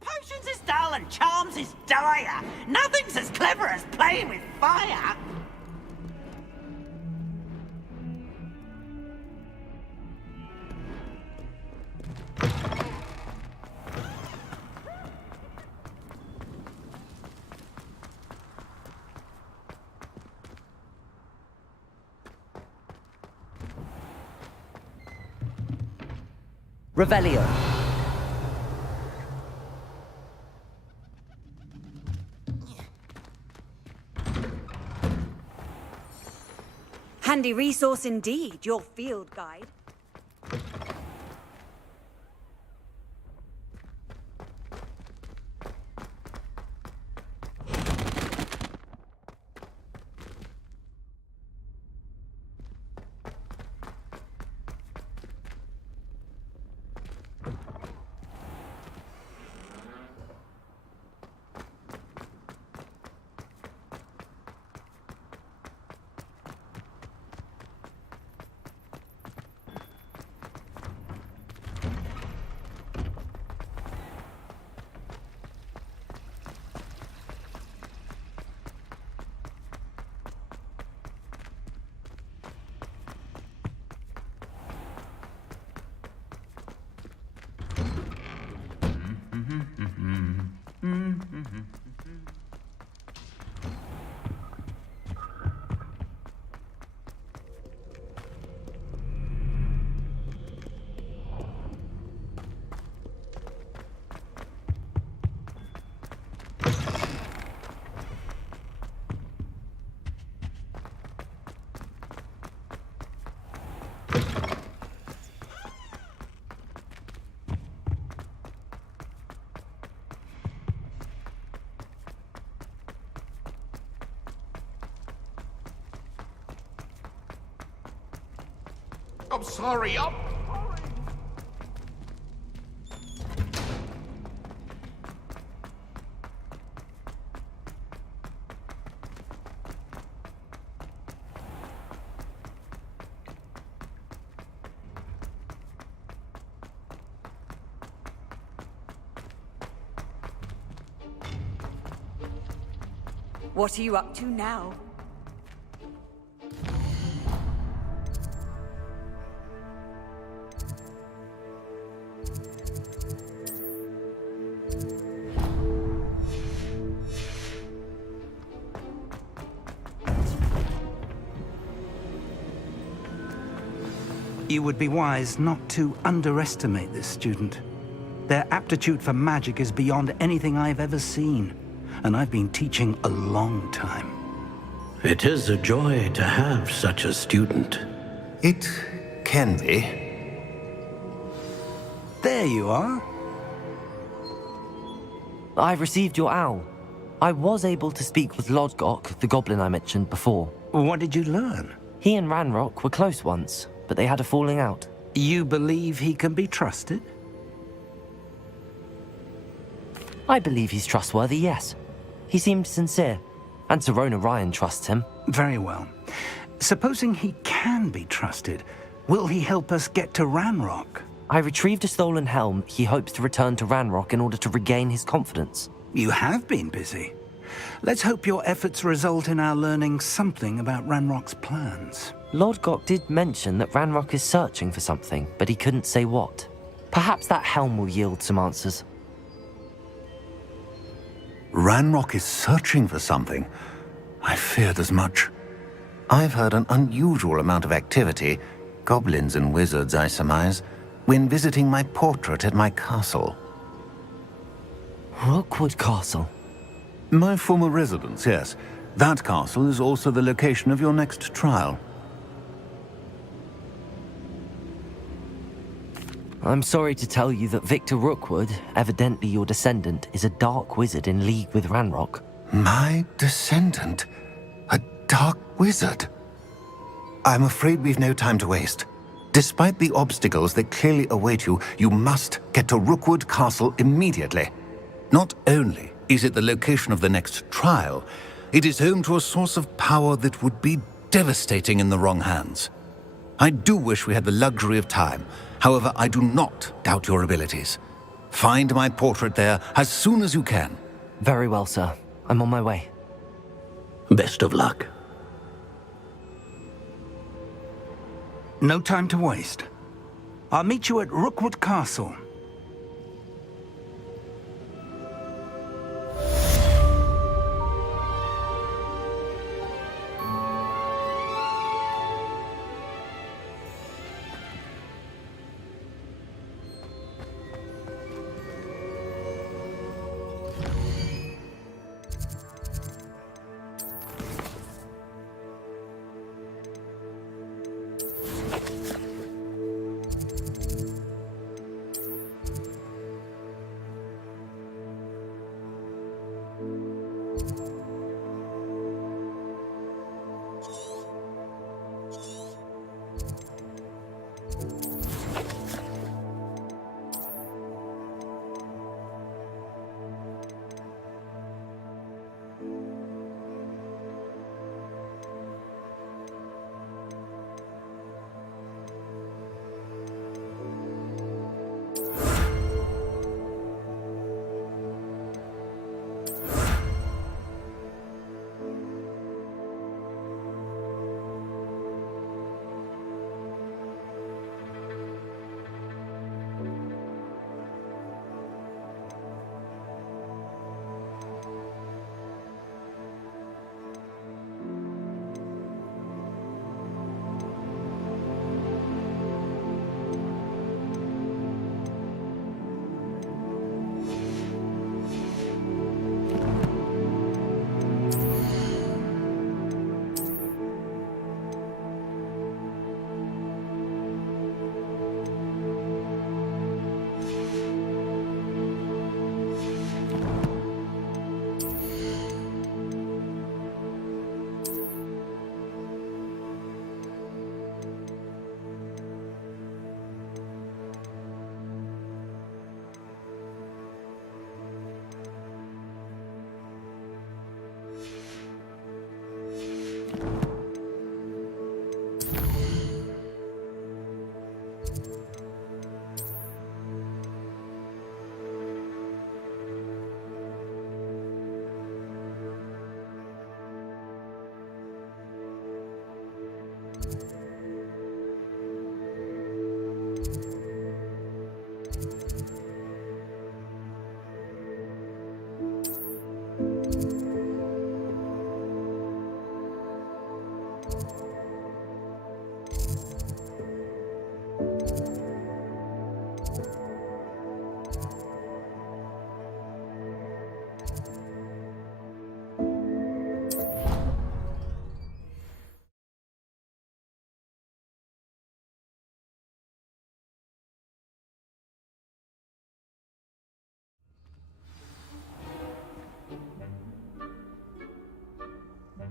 Potions is dull and charms is dire. Nothing's as clever as playing with fire. Revelio. Handy resource indeed, your field guide. I'm sorry, What are you up to now? You would be wise not to underestimate this student. Their aptitude for magic is beyond anything I've ever seen, and I've been teaching a long time. It is a joy to have such a student. It can be. There you are. I received your owl. I was able to speak with Lodgok, the goblin I mentioned before. What did you learn? He and Ranrock were close once, but they had a falling out. You believe he can be trusted? I believe he's trustworthy, yes. He seemed sincere, and Serona Ryan trusts him. Very well. Supposing he can be trusted, will he help us get to Ranrock? I retrieved a stolen helm he hopes to return to Ranrock in order to regain his confidence. You have been busy. Let's hope your efforts result in our learning something about Ranrock's plans. Lodgok did mention that Ranrock is searching for something, but he couldn't say what. Perhaps that helm will yield some answers. Ranrock is searching for something. I feared as much. I've heard an unusual amount of activity, goblins and wizards, I surmise, when visiting my portrait at my castle. Rookwood Castle? My former residence, yes. That castle is also the location of your next trial. I'm sorry to tell you that Victor Rookwood, evidently your descendant, is a dark wizard in league with Ranrock. My descendant? A dark wizard? I'm afraid we've no time to waste. Despite the obstacles that clearly await you, you must get to Rookwood Castle immediately. Not only is it the location of the next trial, it is home to a source of power that would be devastating in the wrong hands. I do wish we had the luxury of time. However, I do not doubt your abilities. Find my portrait there as soon as you can. Very well, sir. I'm on my way. Best of luck. No time to waste. I'll meet you at Rookwood Castle.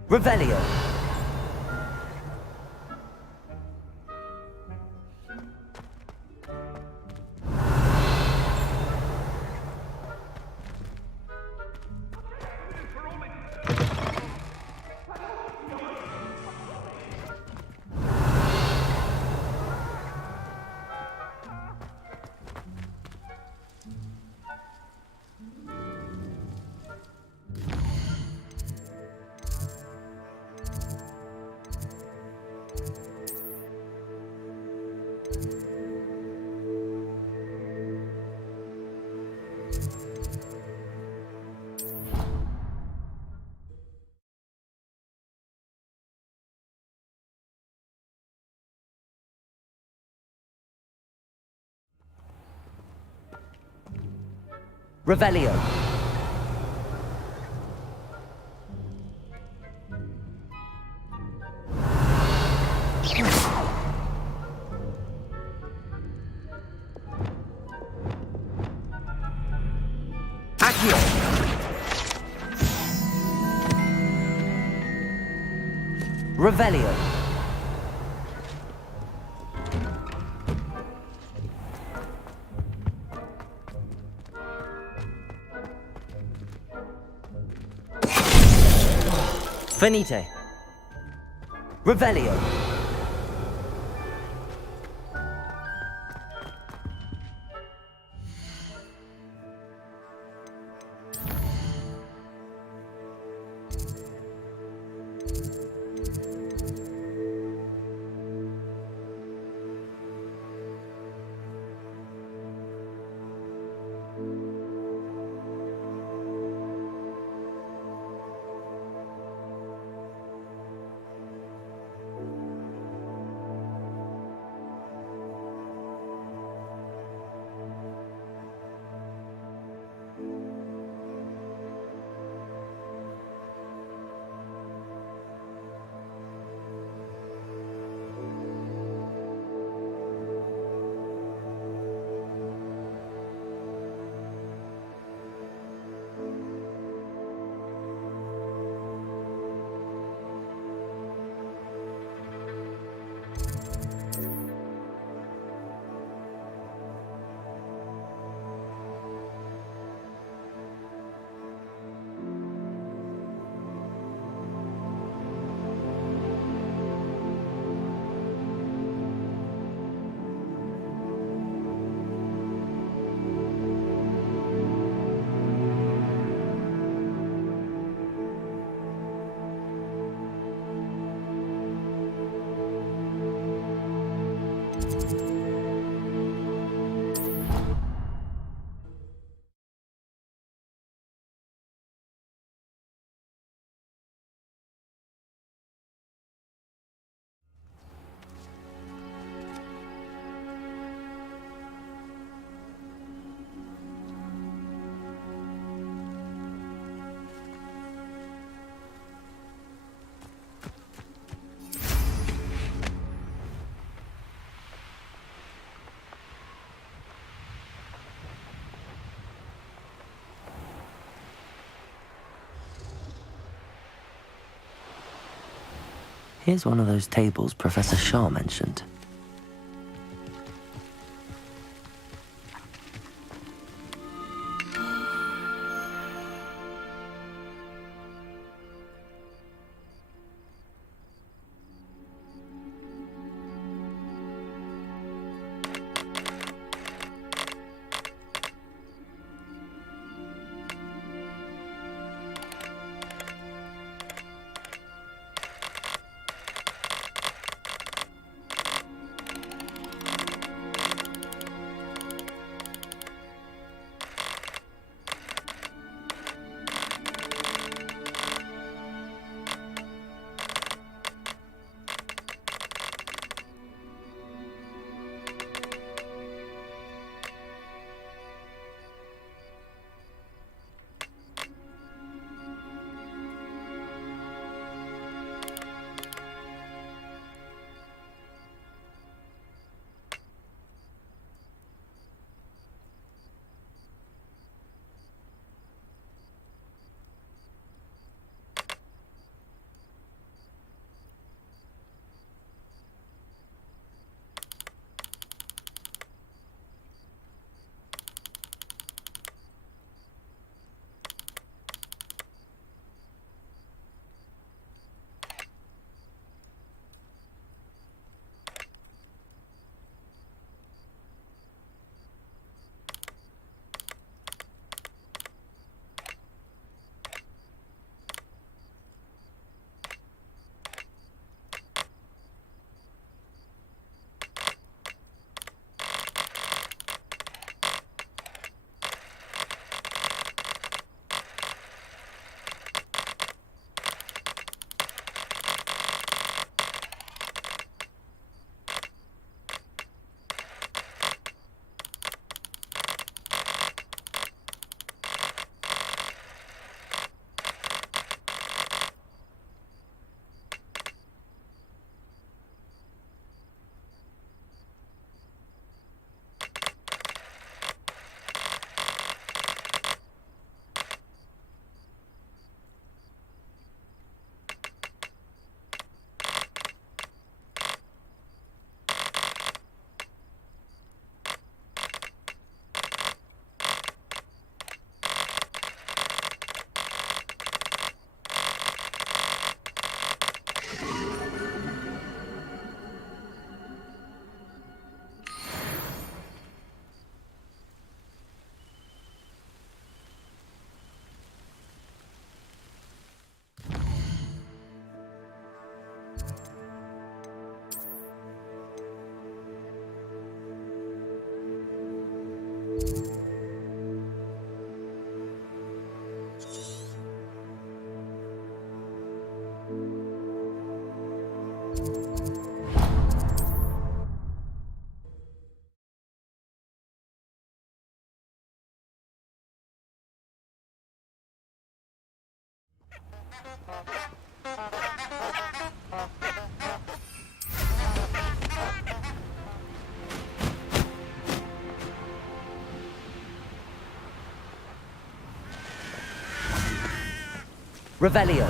Revelio. Revelio. Accio! Revelio. Finite. Revelio. Here's one of those tables Professor Shaw mentioned. Revelio.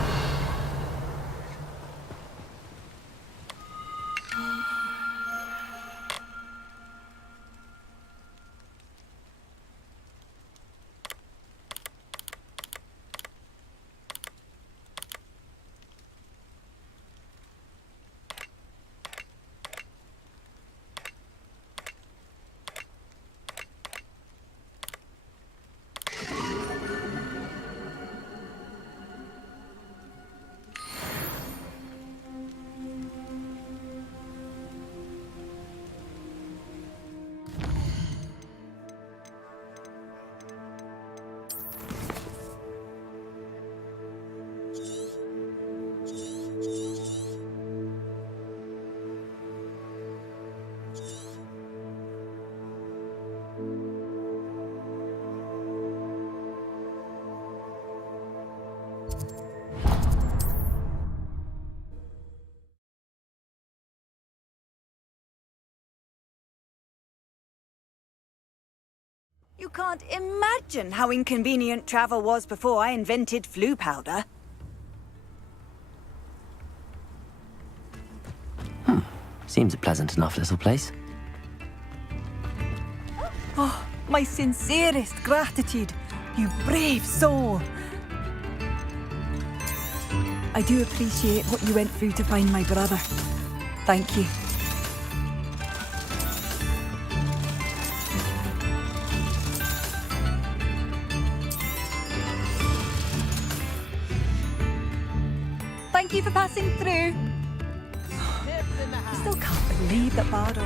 You can't imagine how inconvenient travel was before I invented flu powder. Seems a pleasant enough little place. Oh, my sincerest gratitude, you brave soul. I do appreciate what you went through to find my brother. Thank you. Thank you for passing through. I still can't believe that Bardo.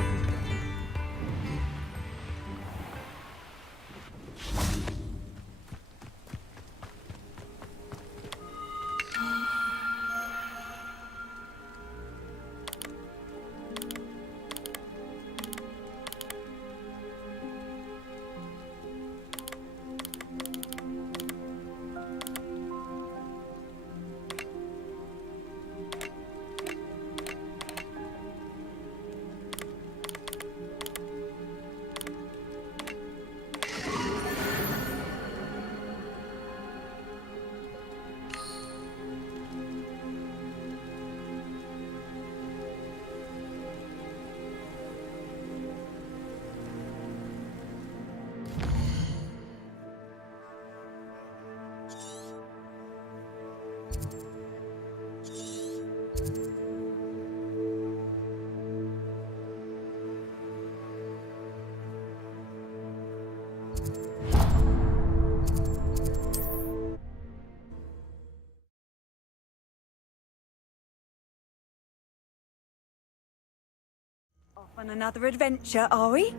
Off on another adventure, are we?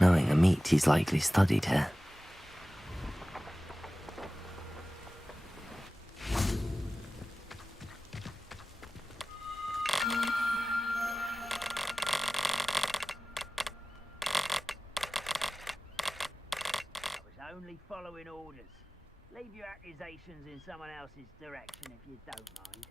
Knowing a meat he's likely studied here. Only following orders. Leave your accusations in someone else's direction if you don't mind.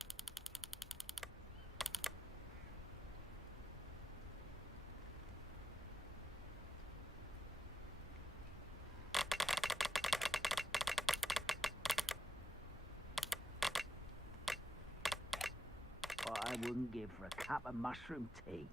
What I wouldn't give for a cup of mushroom tea.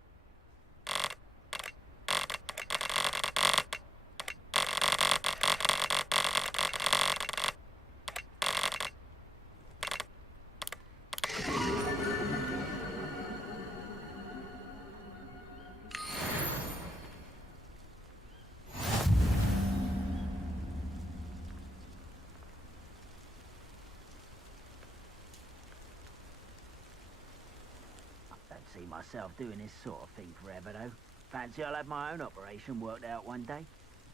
See myself doing this sort of thing forever, though. Fancy I'll have my own operation worked out one day.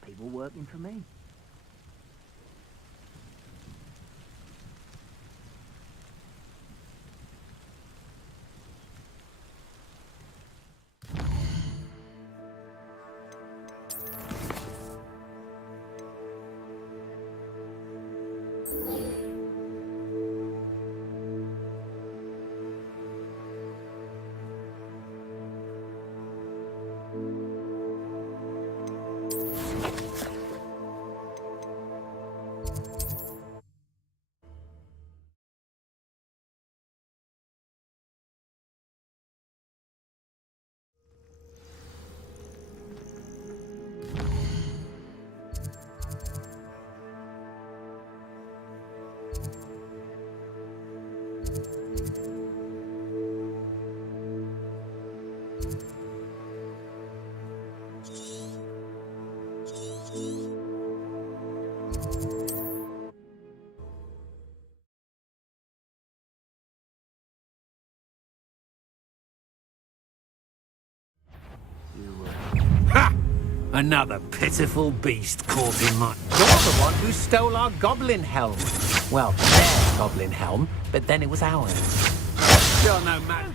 People working for me. Another pitiful beast caught in my... You're the one who stole our goblin helm. Well, their goblin helm, but then it was ours. You're no man.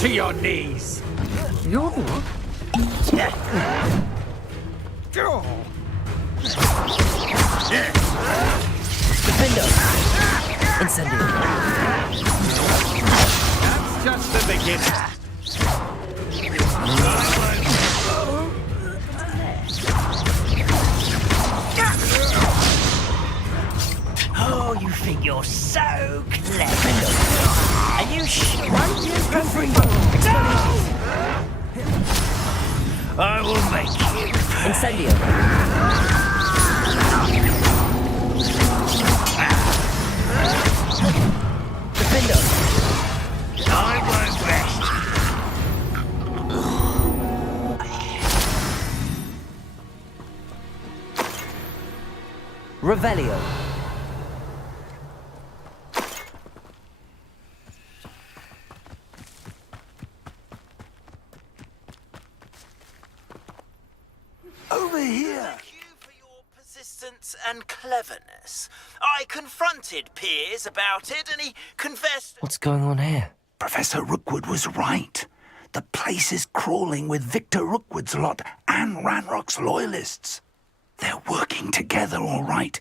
To your knees. You're the one? Defender! Incendio! That's just the beginning. Oh, you think you're so clever. Are you sure? I will make you. Incendio! Defender! I won't rest. Revelio! Over here. Thank you for your persistence and cleverness. I confronted Piers about it and he confessed... What's going on here? Professor Rookwood was right. The place is crawling with Victor Rookwood's lot and Ranrock's loyalists. They're working together all right,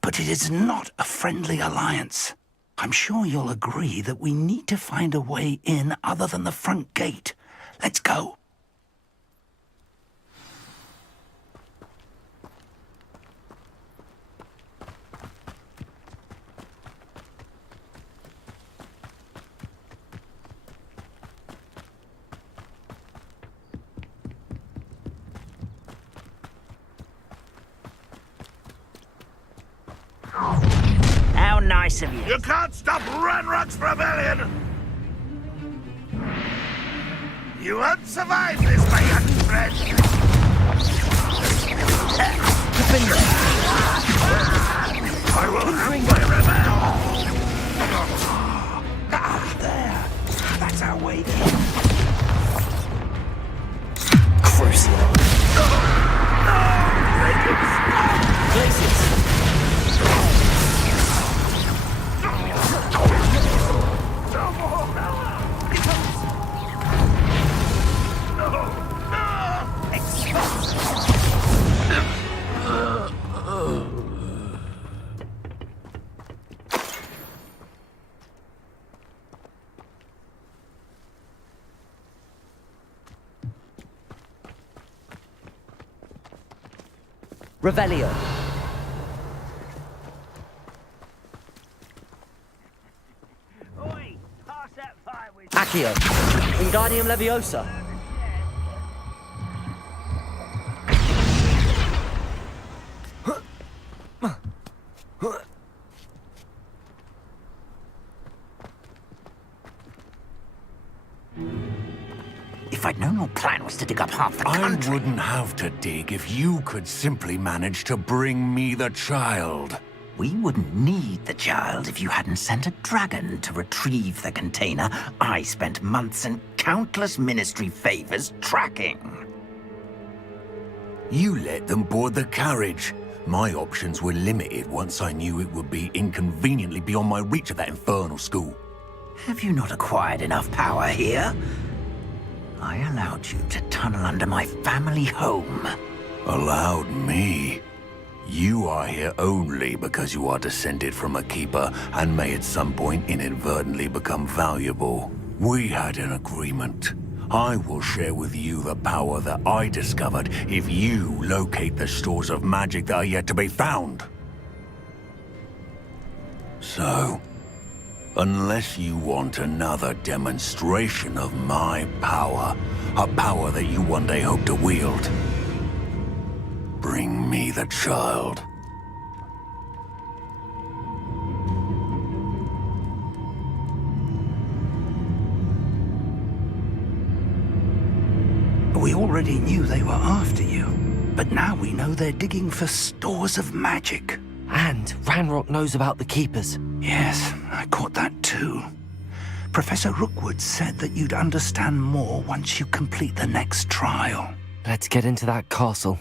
but it is not a friendly alliance. I'm sure you'll agree that we need to find a way in other than the front gate. Let's go. How nice of you. You can't stop Ranrock's rebellion! You won't survive this, my young friend! I will have my rebel! Ah, there. That's our way in. Crucial. Places. Revelio. Oi, pass that fire with Accio. Wingardium Leviosa. If I'd known your plan was to dig up half the I country... wouldn't have to dig if you could simply manage to bring me the child. We wouldn't need the child if you hadn't sent a dragon to retrieve the container I spent months and countless ministry favors tracking. You let them board the carriage. My options were limited once I knew it would be inconveniently beyond my reach at that infernal school. Have you not acquired enough power here? I allowed you to tunnel under my family home. Allowed me? You are here only because you are descended from a keeper and may at some point inadvertently become valuable. We had an agreement. I will share with you the power that I discovered if you locate the stores of magic that are yet to be found. So, unless you want another demonstration of my power, a power that you one day hope to wield, bring me the child. We already knew they were after you, but now we know they're digging for stores of magic. And Ranrock knows about the Keepers. Yes, I caught that too. Professor Rookwood said that you'd understand more once you complete the next trial. Let's get into that castle.